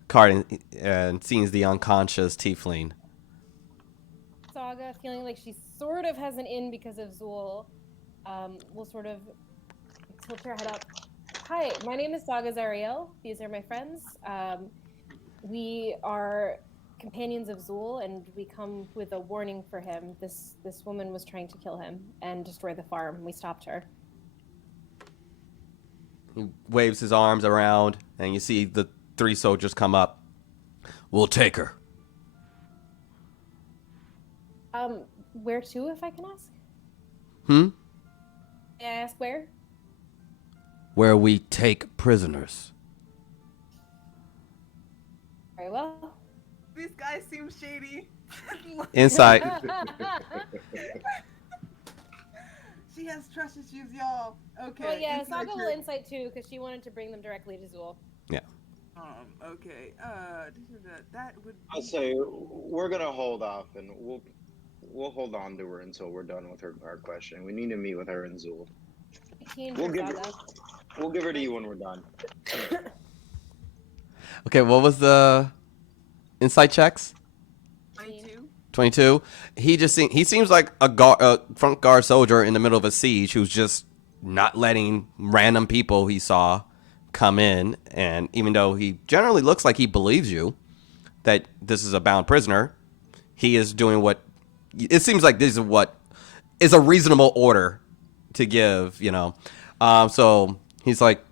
cart and sees the unconscious tiefling. Saga, feeling like she sort of has an in because of Zool, will sort of tilt her head up. Hi, my name is Saga Zariel. These are my friends. We are companions of Zool, and we come with a warning for him. This woman was trying to kill him and destroy the farm. We stopped her. He waves his arms around, and you see the 3 soldiers come up. We'll take her. Where to, if I can ask? May I ask where? Where we take prisoners. Very well. These guys seem shady. Insight. She has trust issues, y'all. Okay. Well, yeah, insight Saga will check. insight too, because she wanted to bring them directly to Zool. Okay. That would. I'll say we're gonna hold off, and we'll hold on to her until we're done with our question. We need to meet with her and Zool. 18 We'll for give Saga. We'll give her to you when we're done. Okay, what was the insight checks? 22. 22. He seems like a front guard soldier in the middle of a siege who's just not letting random people he saw come in. And even though he generally looks like he believes you that this is a bound prisoner, he is doing what it seems like this is what is a reasonable order to give, you know. So he's like,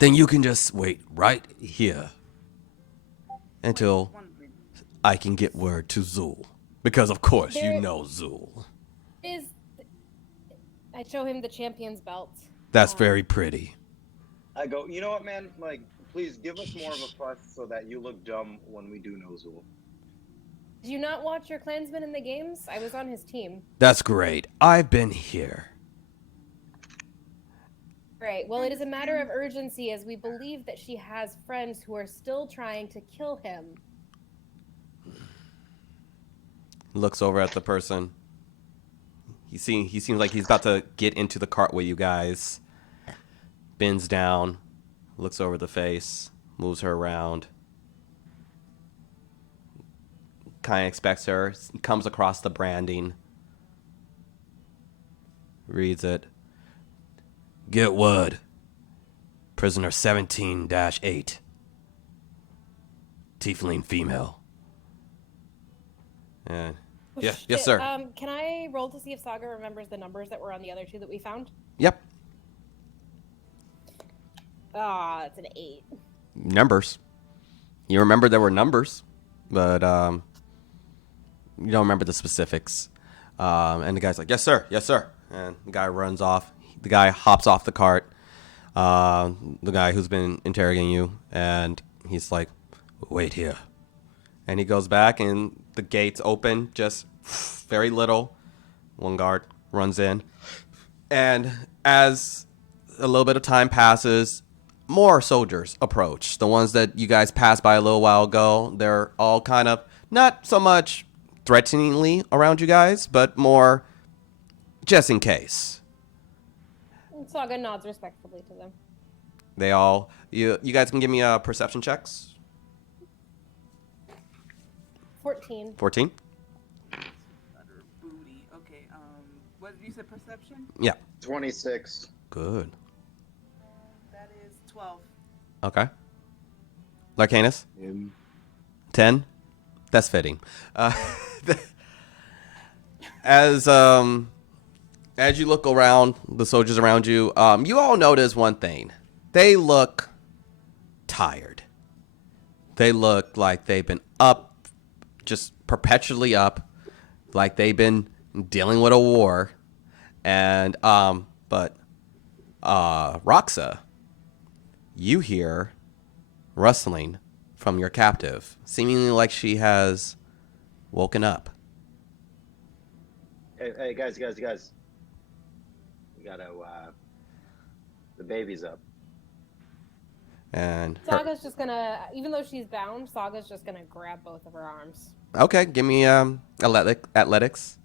then you can just wait right here until I can get word to Zool. Because, of course, you know Zool. I show him the champion's belt. That's very pretty. I go, you know what, man? Like, please give us more of a fuss so that you look dumb when we do know Zool. Did you not watch your clansman in the games? I was on his team. That's great. I've been here. Right. Well, it is a matter of urgency as we believe that she has friends who are still trying to kill him. Looks over at the person. He seems like he's about to get into the cart with you guys. Bends down, looks over the face, moves her around. Kind of expects her, comes across the branding. Reads it. Get word. Prisoner 17-8. Tiefling female. And yes, Shit. yes, sir. Can I roll to see if Saga remembers the numbers that were on the other 2 that we found? Yep. It's an 8. Numbers. You remember there were numbers, but you don't remember the specifics. And the guy's like, yes, sir. Yes, sir. And the guy runs off. The guy hops off the cart. The guy who's been interrogating you. And he's like, wait here. And he goes back, and the gates open just very little. One guard runs in. And as a little bit of time passes, more soldiers approach. The ones that you guys passed by a little while ago, they're all kind of not so much threateningly around you guys, but more just in case. Saga nods respectfully to them. They all, you guys can give me perception checks. 14. 14? Utter booty. Okay. What did you say? Perception? Yeah. 26. Good. That is 12. Okay. Larcanus? Him. 10? That's fitting. As you look around, the soldiers around you, you all notice one thing. They look tired. They look like they've been up, just perpetually up, like they've been dealing with a war. And but Roxa, you hear rustling from your captive, seemingly like she has woken up. Hey, guys. We gotta, the baby's up. And Saga's just gonna, even though she's bound, Saga's just gonna grab both of her arms. okay, give me athletics.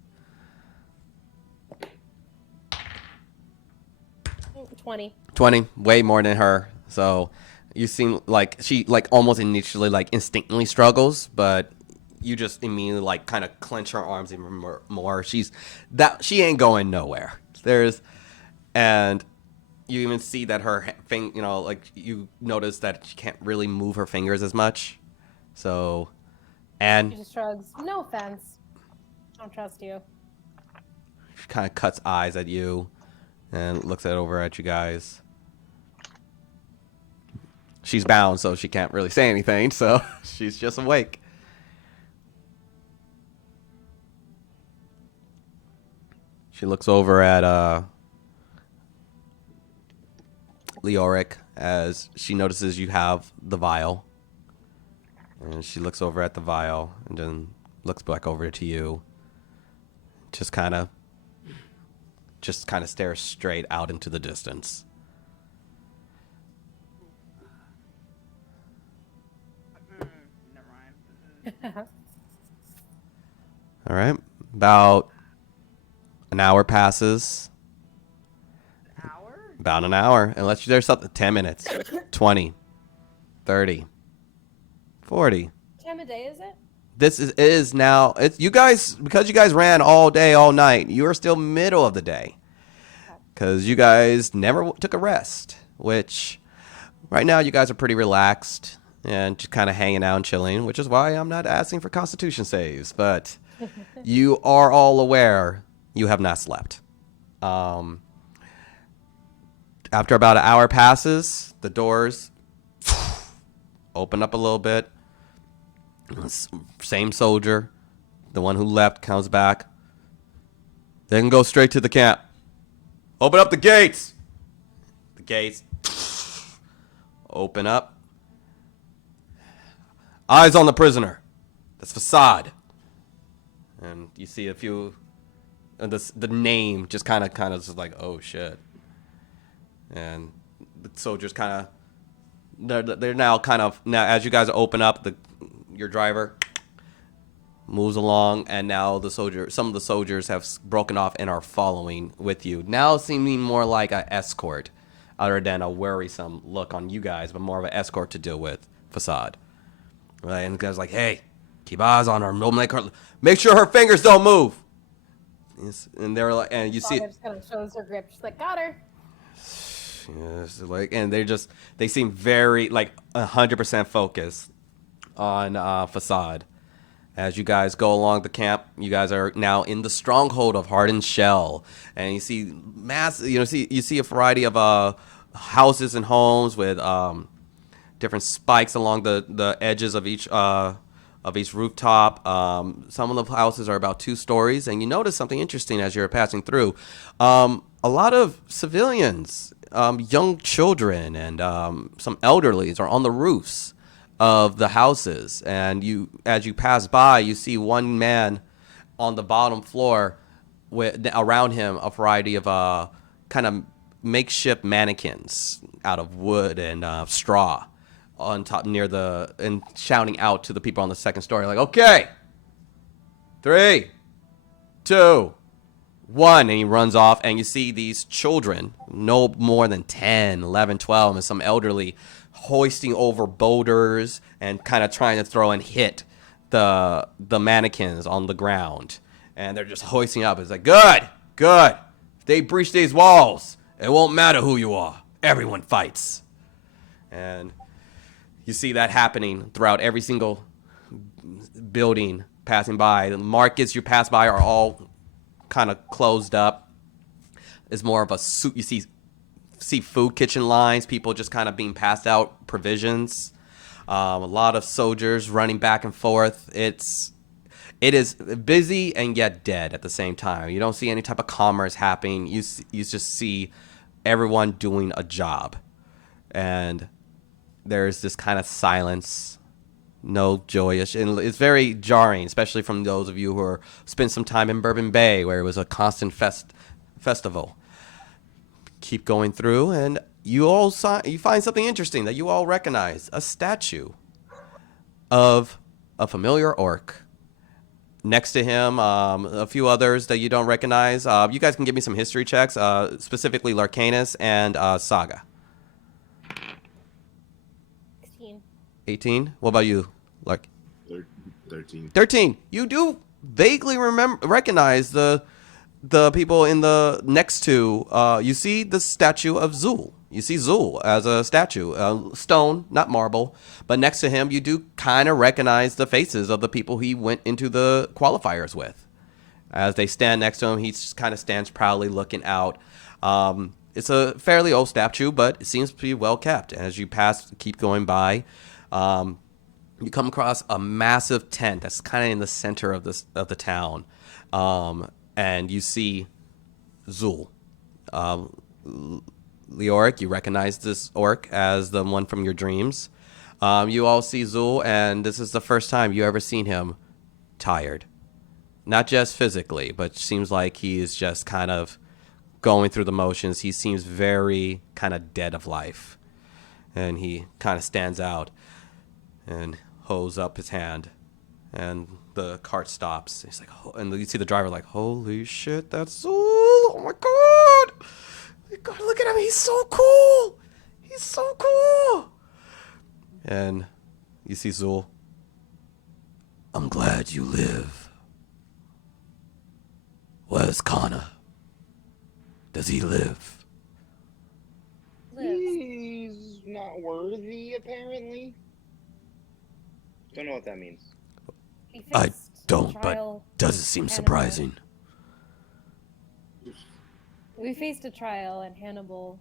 20. 20, way more than her. So you seem like she like almost initially like instinctively struggles, but you just immediately like kind of clench her arms even more. She ain't going nowhere. And you even see that her like you notice that she can't really move her fingers as much. So, and She just shrugs. No offense. I don't trust you. she kind of cuts eyes at you and looks over at you guys. She's bound, so she can't really say anything, so she's just awake. She looks over at Leoric as she notices you have the vial. And she looks over at the vial and then looks back over to you. Just kind of stares straight out into the distance. Never mind. All right. About an hour passes. Hour? About an hour. Unless there's something. 10 minutes. 20. 30. 40. What time of day is it? This is now. It's you guys, because you guys ran all day, all night. You are still middle of the day. Because you guys never took a rest. Which, right now, you guys are pretty relaxed. And just kind of hanging out and chilling. Which is why I'm not asking for Constitution saves. But you are all aware you have not slept. After about an hour passes, the doors open up a little bit. Same soldier, the one who left, comes back. They can go straight to the camp. Open up the gates. The gates open up. Eyes on the prisoner. That's Facade. And you see a few. And the name just kind of just like, oh shit. And the soldiers kind of. They're now as you guys open up, your driver moves along, and now some of the soldiers have broken off and are following with you. Now seeming more like an escort, other than a worrisome look on you guys, but more of an escort to deal with Facade. Right, and the guy's like, "Hey, keep eyes on her. Make sure her fingers don't move." And they're like, and you see, just kind of shows her grip. She's like, got her. yes, like, and they seem very like 100% focused on Facade. As you guys go along the camp, you guys are now in the stronghold of Hardened Shell, and you see you see a variety of houses and homes with different spikes along the edges of each rooftop. Some of the houses are about 2 stories, and you notice something interesting as you're passing through. A lot of civilians, young children, and some elderlies are on the roofs of the houses, and as you pass by, you see one man on the bottom floor with around him a variety of kind of makeshift mannequins out of wood and straw on top and shouting out to the people on the second story like, okay, 3, 2, 1, and he runs off, and you see these children, no more than 10, 11, 12, and some elderly hoisting over boulders and kind of trying to throw and hit the mannequins on the ground, and they're just hoisting up. It's like, good. If they breach these walls, it won't matter who you are. Everyone fights. And you see that happening throughout every single building passing by. The markets you pass by are all kind of closed up. It's more of a you see food kitchen lines, people just kind of being passed out provisions. A lot of soldiers running back and forth. It is busy and yet dead at the same time. You don't see any type of commerce happening. You just see everyone doing a job, and there's this kind of silence, no joyous, and it's very jarring, especially from those of you who spent some time in Bourbon Bay, where it was a constant festival. Keep going through, and you find something interesting that you all recognize: a statue of a familiar orc. Next to him, a few others that you don't recognize. You guys can give me some history checks, specifically Larcanus and Saga. 16. 18. What about you, Lark? 13. 13. You do vaguely recognize the people in the next to. You see the statue of Zul. You see Zul as a statue, stone, not marble. But next to him, you do kind of recognize the faces of the people he went into the qualifiers with. As they stand next to him, he kind of stands proudly looking out. It's a fairly old statue, but it seems to be well kept. As you keep going by, you come across a massive tent that's kind of in the center of the town, and you see Zul. Leoric, you recognize this orc as the one from your dreams. You all see Zul, and this is the first time you ever seen him tired. Not just physically, but seems like he is just kind of going through the motions. He seems very kind of dead of life. And he kind of stands out and holds up his hand. And the cart stops. He's like, and you see the driver like, holy shit, that's Zul. Oh my God. God, look at him. He's so cool. He's so cool. And you see Zul. I'm glad you live. Where's Kana? Does he live? He's not worthy, apparently. Don't know what that means. We I faced don't, a but trial does it seem with surprising? We faced a trial, and Hannibal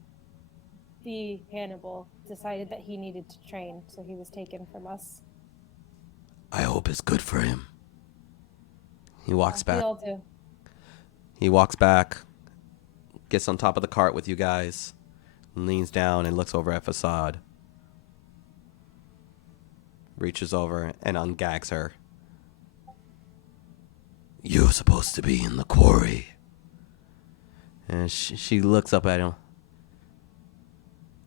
decided that he needed to train, so he was taken from us. I hope it's good for him. He walks We back. all do. He walks back, gets on top of the cart with you guys, leans down and looks over at Facade. Reaches over and ungags her. You're supposed to be in the quarry. And she looks up at him.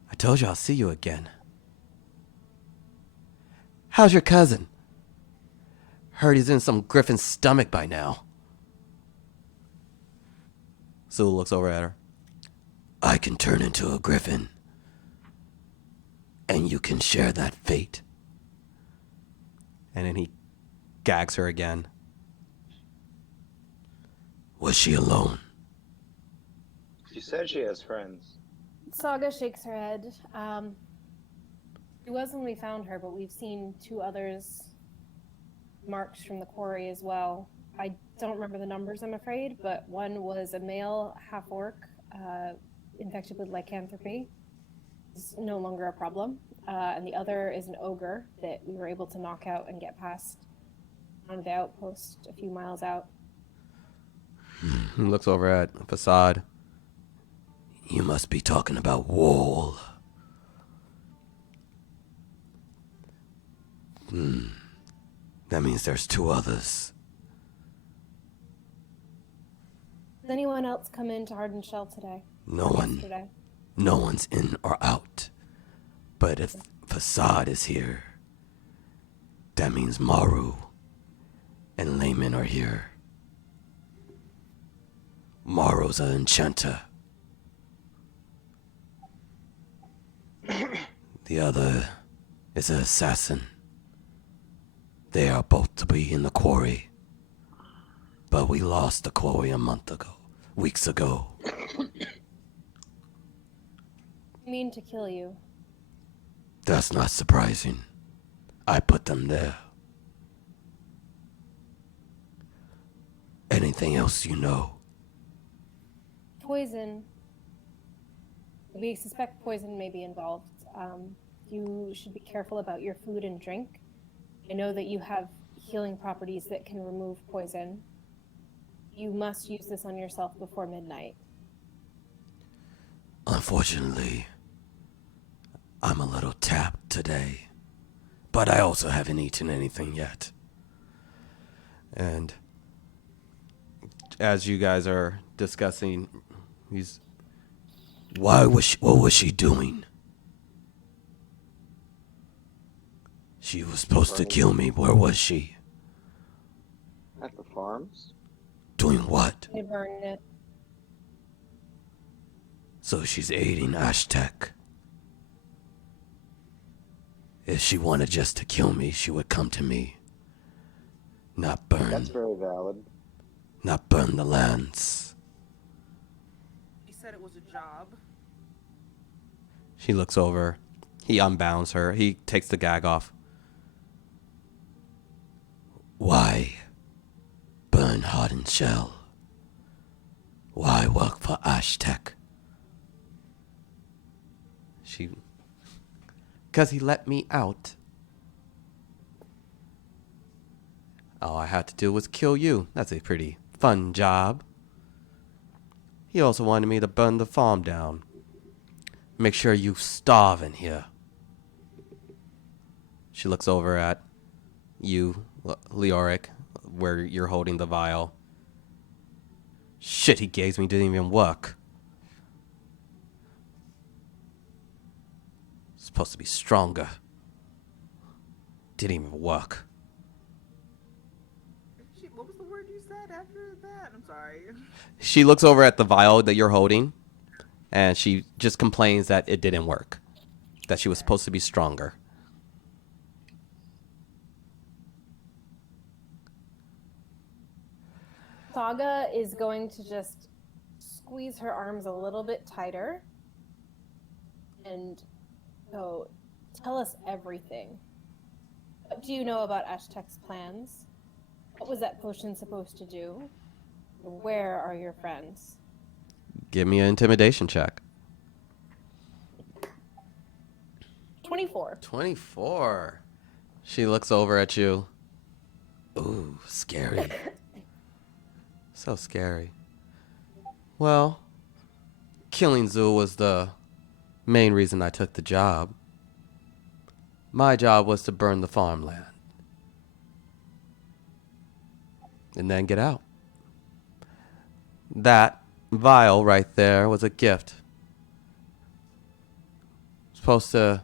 I told you I'll see you again. How's your cousin? Heard he's in some griffin's stomach by now. Zul looks over at her. I can turn into a griffin. And you can share that fate. And then he gags her again. Was she alone? She said she has friends. Saga shakes her head. It was when we found her, but we've seen two others marked from the quarry as well. I don't remember the numbers, I'm afraid, but one was a male half-orc infected with lycanthropy. It's no longer a problem. And the other is an ogre that we were able to knock out and get past on the outpost a few miles out. He looks over at Facade. You must be talking about Wall. That means there's two others. Did anyone else come into Hardened Shell today? No one. Yesterday? No one's in or out. But if Facade is here, that means Maru and Layman are here. Maru's an enchanter. The other is an assassin. They are both to be in the quarry. But we lost the quarry weeks ago. Mean to kill you. That's not surprising. I put them there. Anything else you know? Poison. We suspect poison may be involved. You should be careful about your food and drink. I know that you have healing properties that can remove poison. You must use this on yourself before midnight. Unfortunately, I'm a little tapped today, but I also haven't eaten anything yet. And as you guys are discussing, he's What was she doing? She was supposed to kill me. Where was she? At the farms? Doing what? They burned it. So she's aiding Aztec. If she wanted just to kill me, she would come to me. Not burn. That's very valid. Not burn the lands. He said it was a job. She looks over. He unbounds her. He takes the gag off. Why burn heart and shell? Why work for Aztec? Because he let me out. All I had to do was kill you. That's a pretty fun job. He also wanted me to burn the farm down. Make sure you starve in here. She looks over at you, Leoric, where you're holding the vial. Shit, he gave me didn't even work. Supposed to be stronger. Didn't even work. What was the word you said after that? I'm sorry. She looks over at the vial that you're holding, and she just complains that it didn't work. That she was supposed to be stronger. Saga is going to just squeeze her arms a little bit tighter and go, tell us everything. What do you know about Aztec's plans? What was that potion supposed to do? Where are your friends? Give me an intimidation check. 24. 24. She looks over at you. Ooh, scary. So scary. Well, killing Zul was the main reason I took the job. My job was to burn the farmland. And then get out. That vial right there was a gift. Supposed to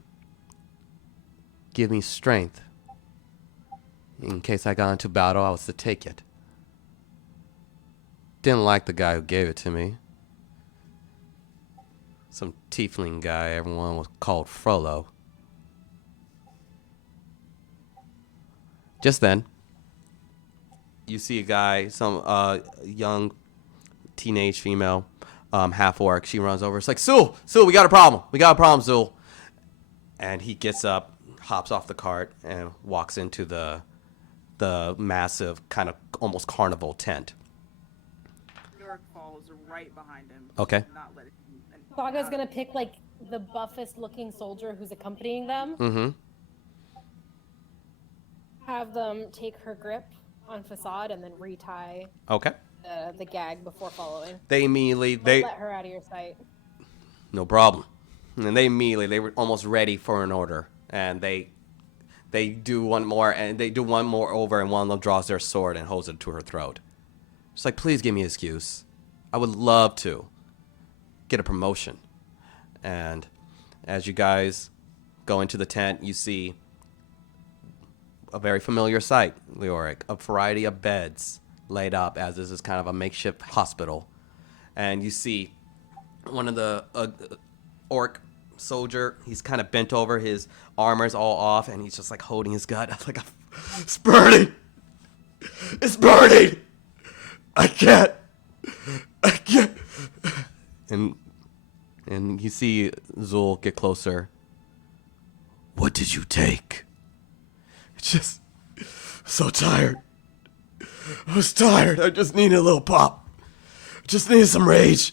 give me strength. In case I got into battle, I was to take it. Didn't like the guy who gave it to me. Some tiefling guy everyone was called Frollo. Just then, you see a guy, some young teenage female, half orc. She runs over. It's like, Zul, we got a problem. Zul. And he gets up, hops off the cart, and walks into the massive kind of almost carnival tent. York falls right behind him. Okay. Not let it, Saga's gonna pick like the buffest looking soldier who's accompanying them. Mm-hmm. Have them take her grip on Facade and then retie Okay. the gag before following. They immediately Don't let her out of your sight. no problem. And they were almost ready for an order, and they do one more, and they do one more over, and one of them draws their sword and holds it to her throat. It's like, please give me an excuse. I would love to get a promotion. And as you guys go into the tent, you see a very familiar sight, Leoric. A variety of beds laid up, as this is kind of a makeshift hospital. And you see one of the orc soldier, he's kind of bent over, his armor's all off, and he's just like holding his gut. Like, it's burning! It's burning! I can't! And you see Zul get closer. What did you take? It's just so tired. I was tired. I just needed a little pop. I just needed some rage.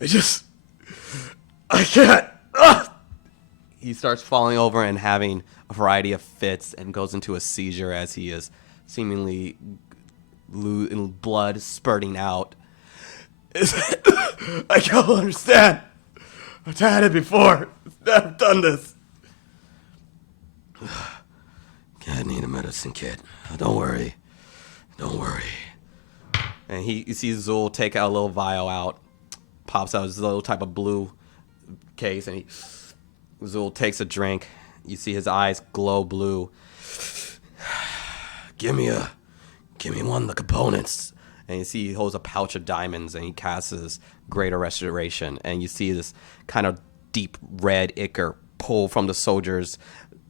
I can't. Ah! He starts falling over and having a variety of fits and goes into a seizure as he is seemingly blood spurting out. I don't understand. I've had it before. I've never done this. I need a medicine kit. Don't worry. And you see Zul take out a little vial out, pops out his little type of blue case, and Zul takes a drink. You see his eyes glow blue. Give me one of the components. And you see he holds a pouch of diamonds, and he casts his Greater Restoration. And you see this kind of deep red ichor pull from the soldier's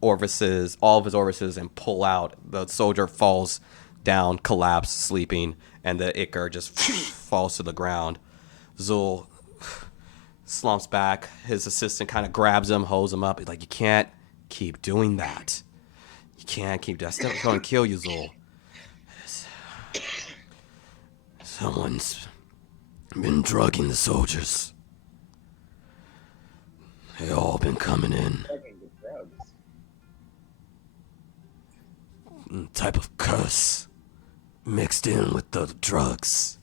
orifices, all of his orifices, and pull out. The soldier falls down, collapsed, sleeping, and the ichor just falls to the ground. Zul slumps back. His assistant kind of grabs him, holds him up. He's like, you can't keep doing that. You can't keep that. That's going to kill you, Zul. Someone's been drugging the soldiers. They all been coming in. Type of curse mixed in with the drugs.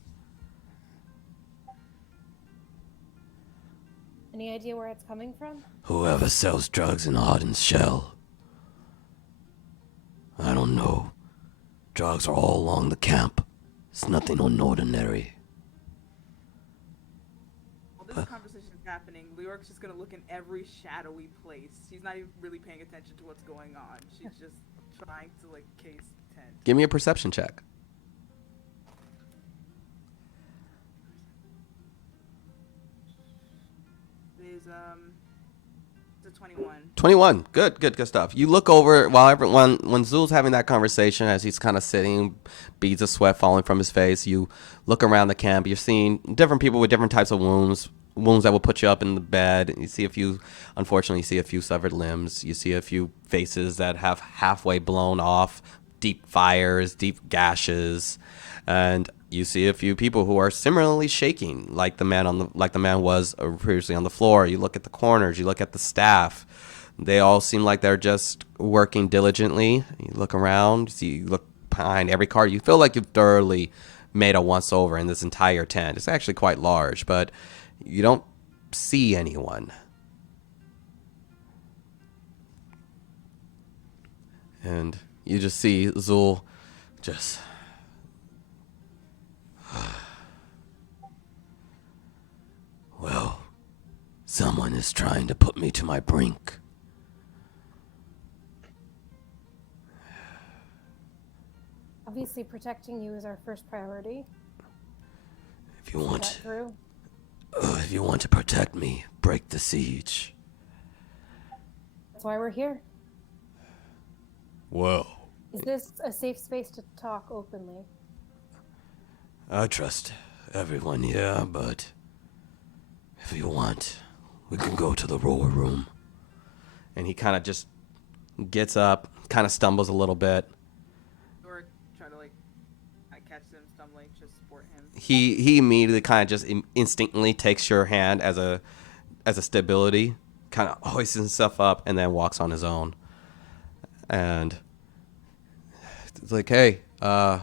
Any idea where it's coming from? Whoever sells drugs in Arden's shell. I don't know. Drugs are all along the camp. It's nothing unordinary. While this conversation is happening, Leoric's just gonna look in every shadowy place. She's not even really paying attention to what's going on. She's just trying to like case the tent. Give me a perception check. It's a 21. 21. Good stuff. You look over while everyone, when Zul's having that conversation, as he's kind of sitting, beads of sweat falling from his face, you look around the camp. You're seeing different people with different types of wounds that will put you up in the bed. You see unfortunately, you see a few severed limbs. You see a few faces that have halfway blown off, deep fires, deep gashes, and you see a few people who are similarly shaking, like the man was previously on the floor. You look at the corners, you look at the staff. They all seem like they're just working diligently. You look around, you look behind every cart. You feel like you've thoroughly made a once-over in this entire tent. It's actually quite large, but you don't see anyone. And you just see Zul just... Well, someone is trying to put me to my brink. Obviously, protecting you is our first priority. If you want, Is that true? if you want to protect me, break the siege. That's why we're here. Whoa. Is this a safe space to talk openly? I trust everyone here, but if you want, we can go to the roar room. And he kind of just gets up, kind of stumbles a little bit. Leoric try to I catch him stumbling, just support him. He immediately kind of just instinctively takes your hand as a stability, kind of hoists himself up, and then walks on his own. And it's like, hey, like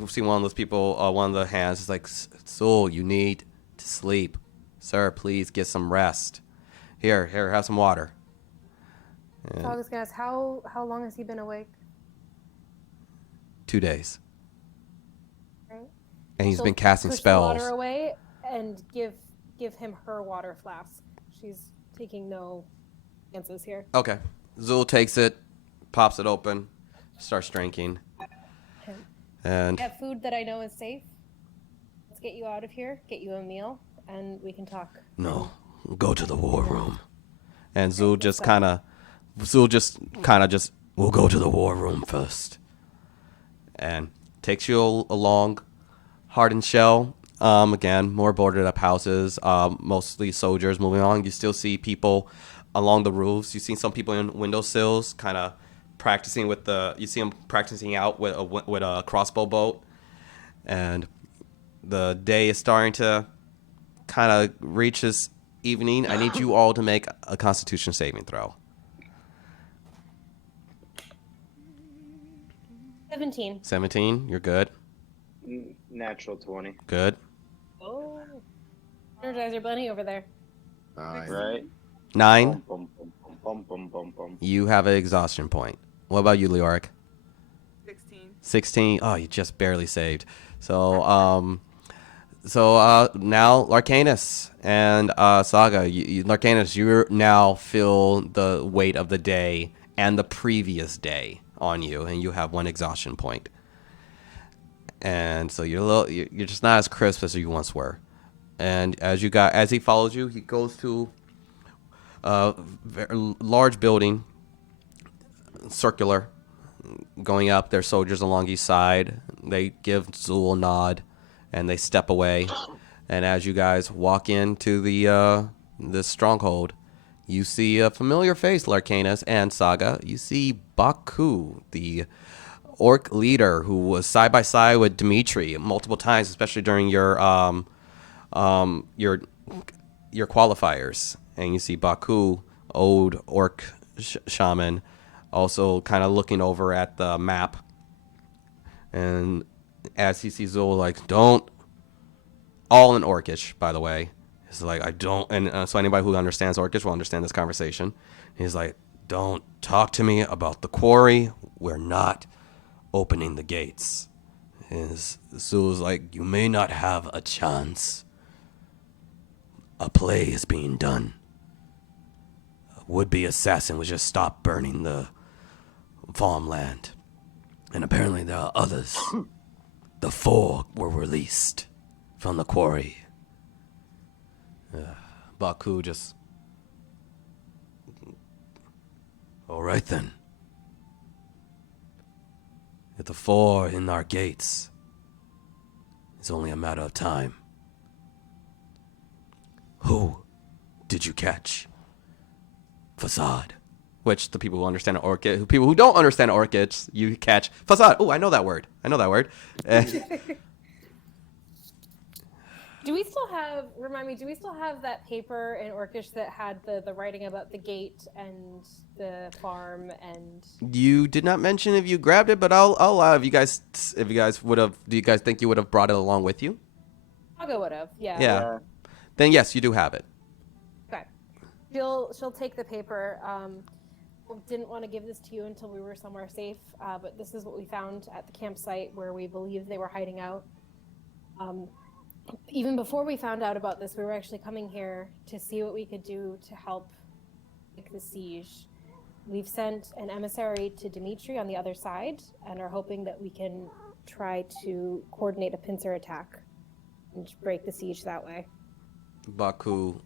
we've seen one of those people, one of the hands is like, Soul, you need to sleep. Sir, please get some rest. Here, have some water. So I was gonna ask, how long has he been awake? 2 days. Right. And he's So been casting push spells. the water away and give him her water flask. She's taking no chances here. Okay. Zul takes it, pops it open, starts drinking. And I have food that I know is safe. Let's get you out of here, get you a meal, and we can talk. no, go to the war room. And Zul Okay, just so- kind of, we'll go to the war room first. And takes you along Hardened Shell. Again, more boarded up houses, mostly soldiers moving on. You still see people along the roofs. You see some people in windowsills kind of practicing you see them practicing out with a crossbow bolt. And the day is starting to kind of reach this evening. I need you all to make a Constitution saving throw. 17. 17, you're good. Natural 20. Good. Oh. Energizer Bunny over there. Nice. Right? 9, Bum, bum, bum, bum, bum, bum. you have an exhaustion point. What about you, Leoric? 16. 16. Oh, you just barely saved. So, So now Larcanus and Saga, Larcanus, you now feel the weight of the day and the previous day on you, and you have 1 exhaustion point. And so you're just not as crisp as you once were. And as he follows you, he goes to a large building, circular, going up. There's soldiers along each side. They give Zool a nod, and they step away. And as you guys walk into the stronghold, you see a familiar face, Larcanus and Saga. You see Baku, the orc leader who was side by side with Dimitri multiple times, especially during your qualifiers. And you see Baku, old orc shaman, also kind of looking over at the map. And as he sees Zool, like, don't, all in Orcish, by the way. He's like, I don't, and so anybody who understands Orcish will understand this conversation. He's like, don't talk to me about the quarry. We're not opening the gates. And Zool's like, you may not have a chance. A play is being done. A would-be assassin would just stop burning the farmland. And apparently there are others. The 4 were released from the quarry. Baku just... All right then. If the 4 in our gates, it's only a matter of time. Who did you catch? Facade. Which the people who understand Orcish, people who don't understand Orcish, you catch facade. Oh, I know that word. Do we still have, remind me, do we still have that paper in Orcish that had the writing about the gate and the farm and... You did not mention if you grabbed it, but I'll allow if you guys would have, do you guys think you would have brought it along with you? I'll go would have, yeah. Yeah. Then yes, you do have it. Okay. She'll take the paper. Didn't want to give this to you until we were somewhere safe, but this is what we found at the campsite where we believe they were hiding out. Even before we found out about this, we were actually coming here to see what we could do to help break the siege. We've sent an emissary to Dimitri on the other side and are hoping that we can try to coordinate a pincer attack and break the siege that way. Baku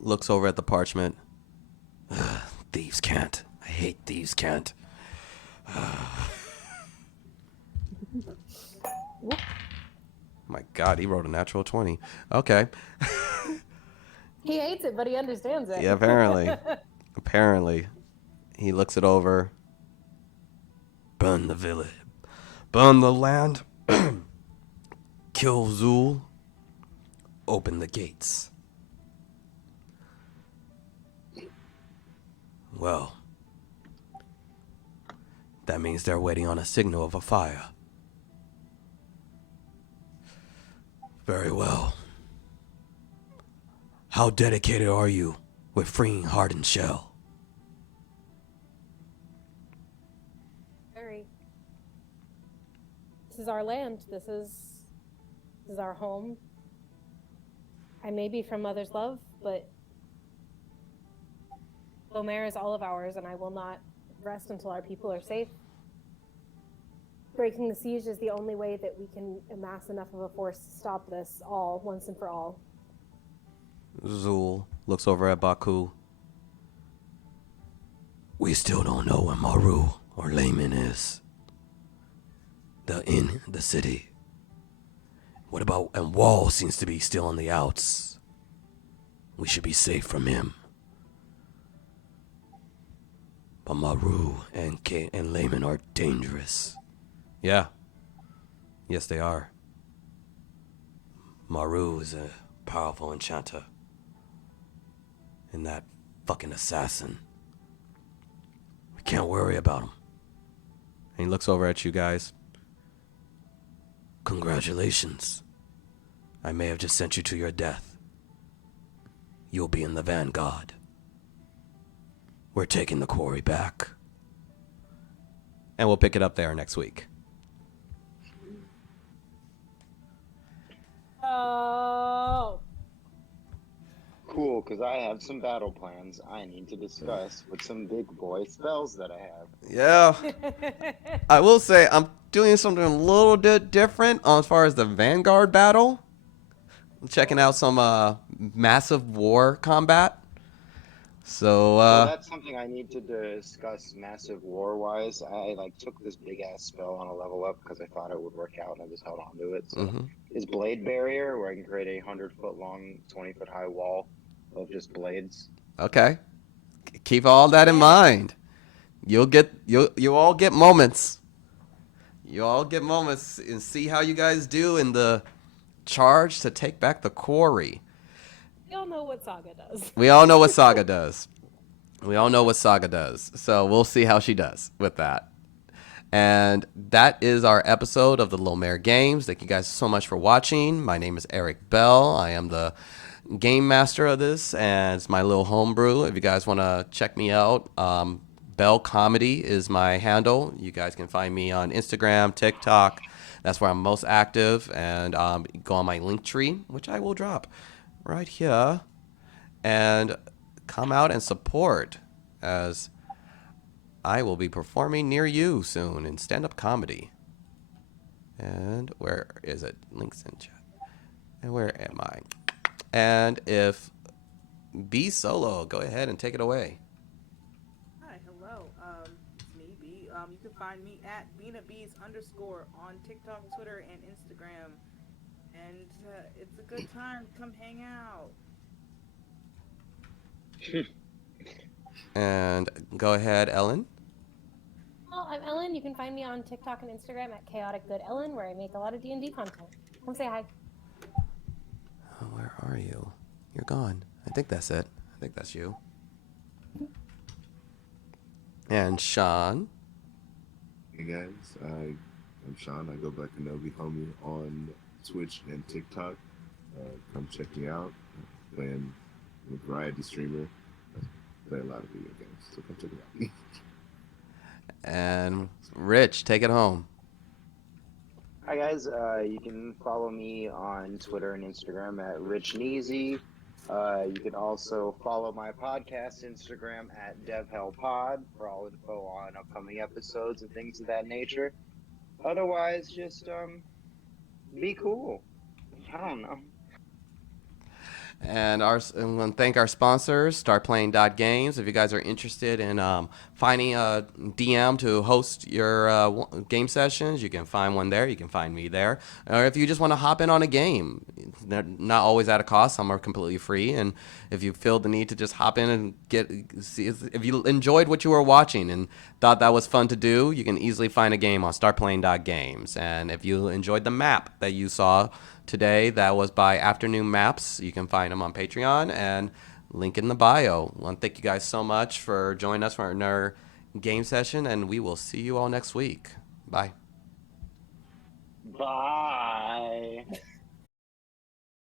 looks over at the parchment. Thieves can't. I hate thieves can't. My God, he wrote a natural 20. Okay. He hates it, but he understands it. Yeah, apparently. Apparently. He looks it over. Burn the village. Burn the land. Kill Zool. Open the gates. Well, that means they're waiting on a signal of a fire. Very well. How dedicated are you with freeing Hardened Shell? Very. This is our land. This is our home. I may be from Mother's Love, but Lomér is all of ours, and I will not rest until our people are safe. Breaking the siege is the only way that we can amass enough of a force to stop this all, once and for all. Zool looks over at Baku. We still don't know where Maru or Layman is. They're in the city. What about, and Wall seems to be still on the outs. We should be safe from him. But Maru and Layman are dangerous. Yeah. Yes, they are. Maru is a powerful enchanter. And that fucking assassin. We can't worry about him. And he looks over at you guys. Congratulations. I may have just sent you to your death. You'll be in the vanguard. We're taking the quarry back. And we'll pick it up there next week. go. Cool, because I have some battle plans I need to discuss with some big boy spells that I have. Yeah, I will say I'm doing something a little bit different as far as the Vanguard battle. Checking out some massive war combat. So Well, that's something I need to discuss massive war-wise. I took this big-ass spell on a level up because I thought it would work out, and I just held on to it. So, is Blade Barrier, where I can create a 100-foot long, 20-foot high wall of just blades. okay, keep all that in mind. You all get moments. You all get moments and see how you guys do in the charge to take back the quarry. We all know what Saga does. We all know what Saga does. We all know what Saga does. So we'll see how she does with that. And that is our episode of the Lomér Games. Thank you guys so much for watching. My name is Eric Bell. I am the game master of this, and it's my little homebrew. If you guys want to check me out, Bell Comedy is my handle. You guys can find me on Instagram, TikTok. That's where I'm most active. And go on my link tree, which I will drop right here. And come out and support, as I will be performing near you soon in stand-up comedy. And where is it? Links in chat. And where am I? And if B Solo, go ahead and take it away. Hi, hello. It's me, B. You can find me at BinaBees_ on TikTok, Twitter, and Instagram. And it's a good time. Come hang out. And go ahead, Ellen. Well, I'm Ellen. You can find me on TikTok and Instagram at chaoticgoodellen, where I make a lot of D&D content. Come say hi. Oh, where are you? You're gone. I think that's it. I think that's you. And Sean. Hey guys, I'm Sean. I go by Kenobi Homie on Twitch and TikTok. Come check me out. Playing a variety streamer. I play a lot of video games, so come check it out. And Rich, take it home. Hi guys, you can follow me on Twitter and Instagram at RichNeasy. You can also follow my podcast Instagram at DevHellPod for all info on upcoming episodes and things of that nature. Otherwise, just be cool. I don't know. And I want to thank our sponsors, StartPlaying.Games. If you guys are interested in finding a DM to host your game sessions, you can find one there. You can find me there. Or if you just want to hop in on a game, they're not always at a cost. Some are completely free. And if you feel the need to just hop in and see if you enjoyed what you were watching and thought that was fun to do, you can easily find a game on StartPlaying.Games. And if you enjoyed the map that you saw today, that was by Afternoon Maps. You can find them on Patreon and link in the bio. I want to thank you guys so much for joining us for our game session, and we will see you all next week. Bye. Bye.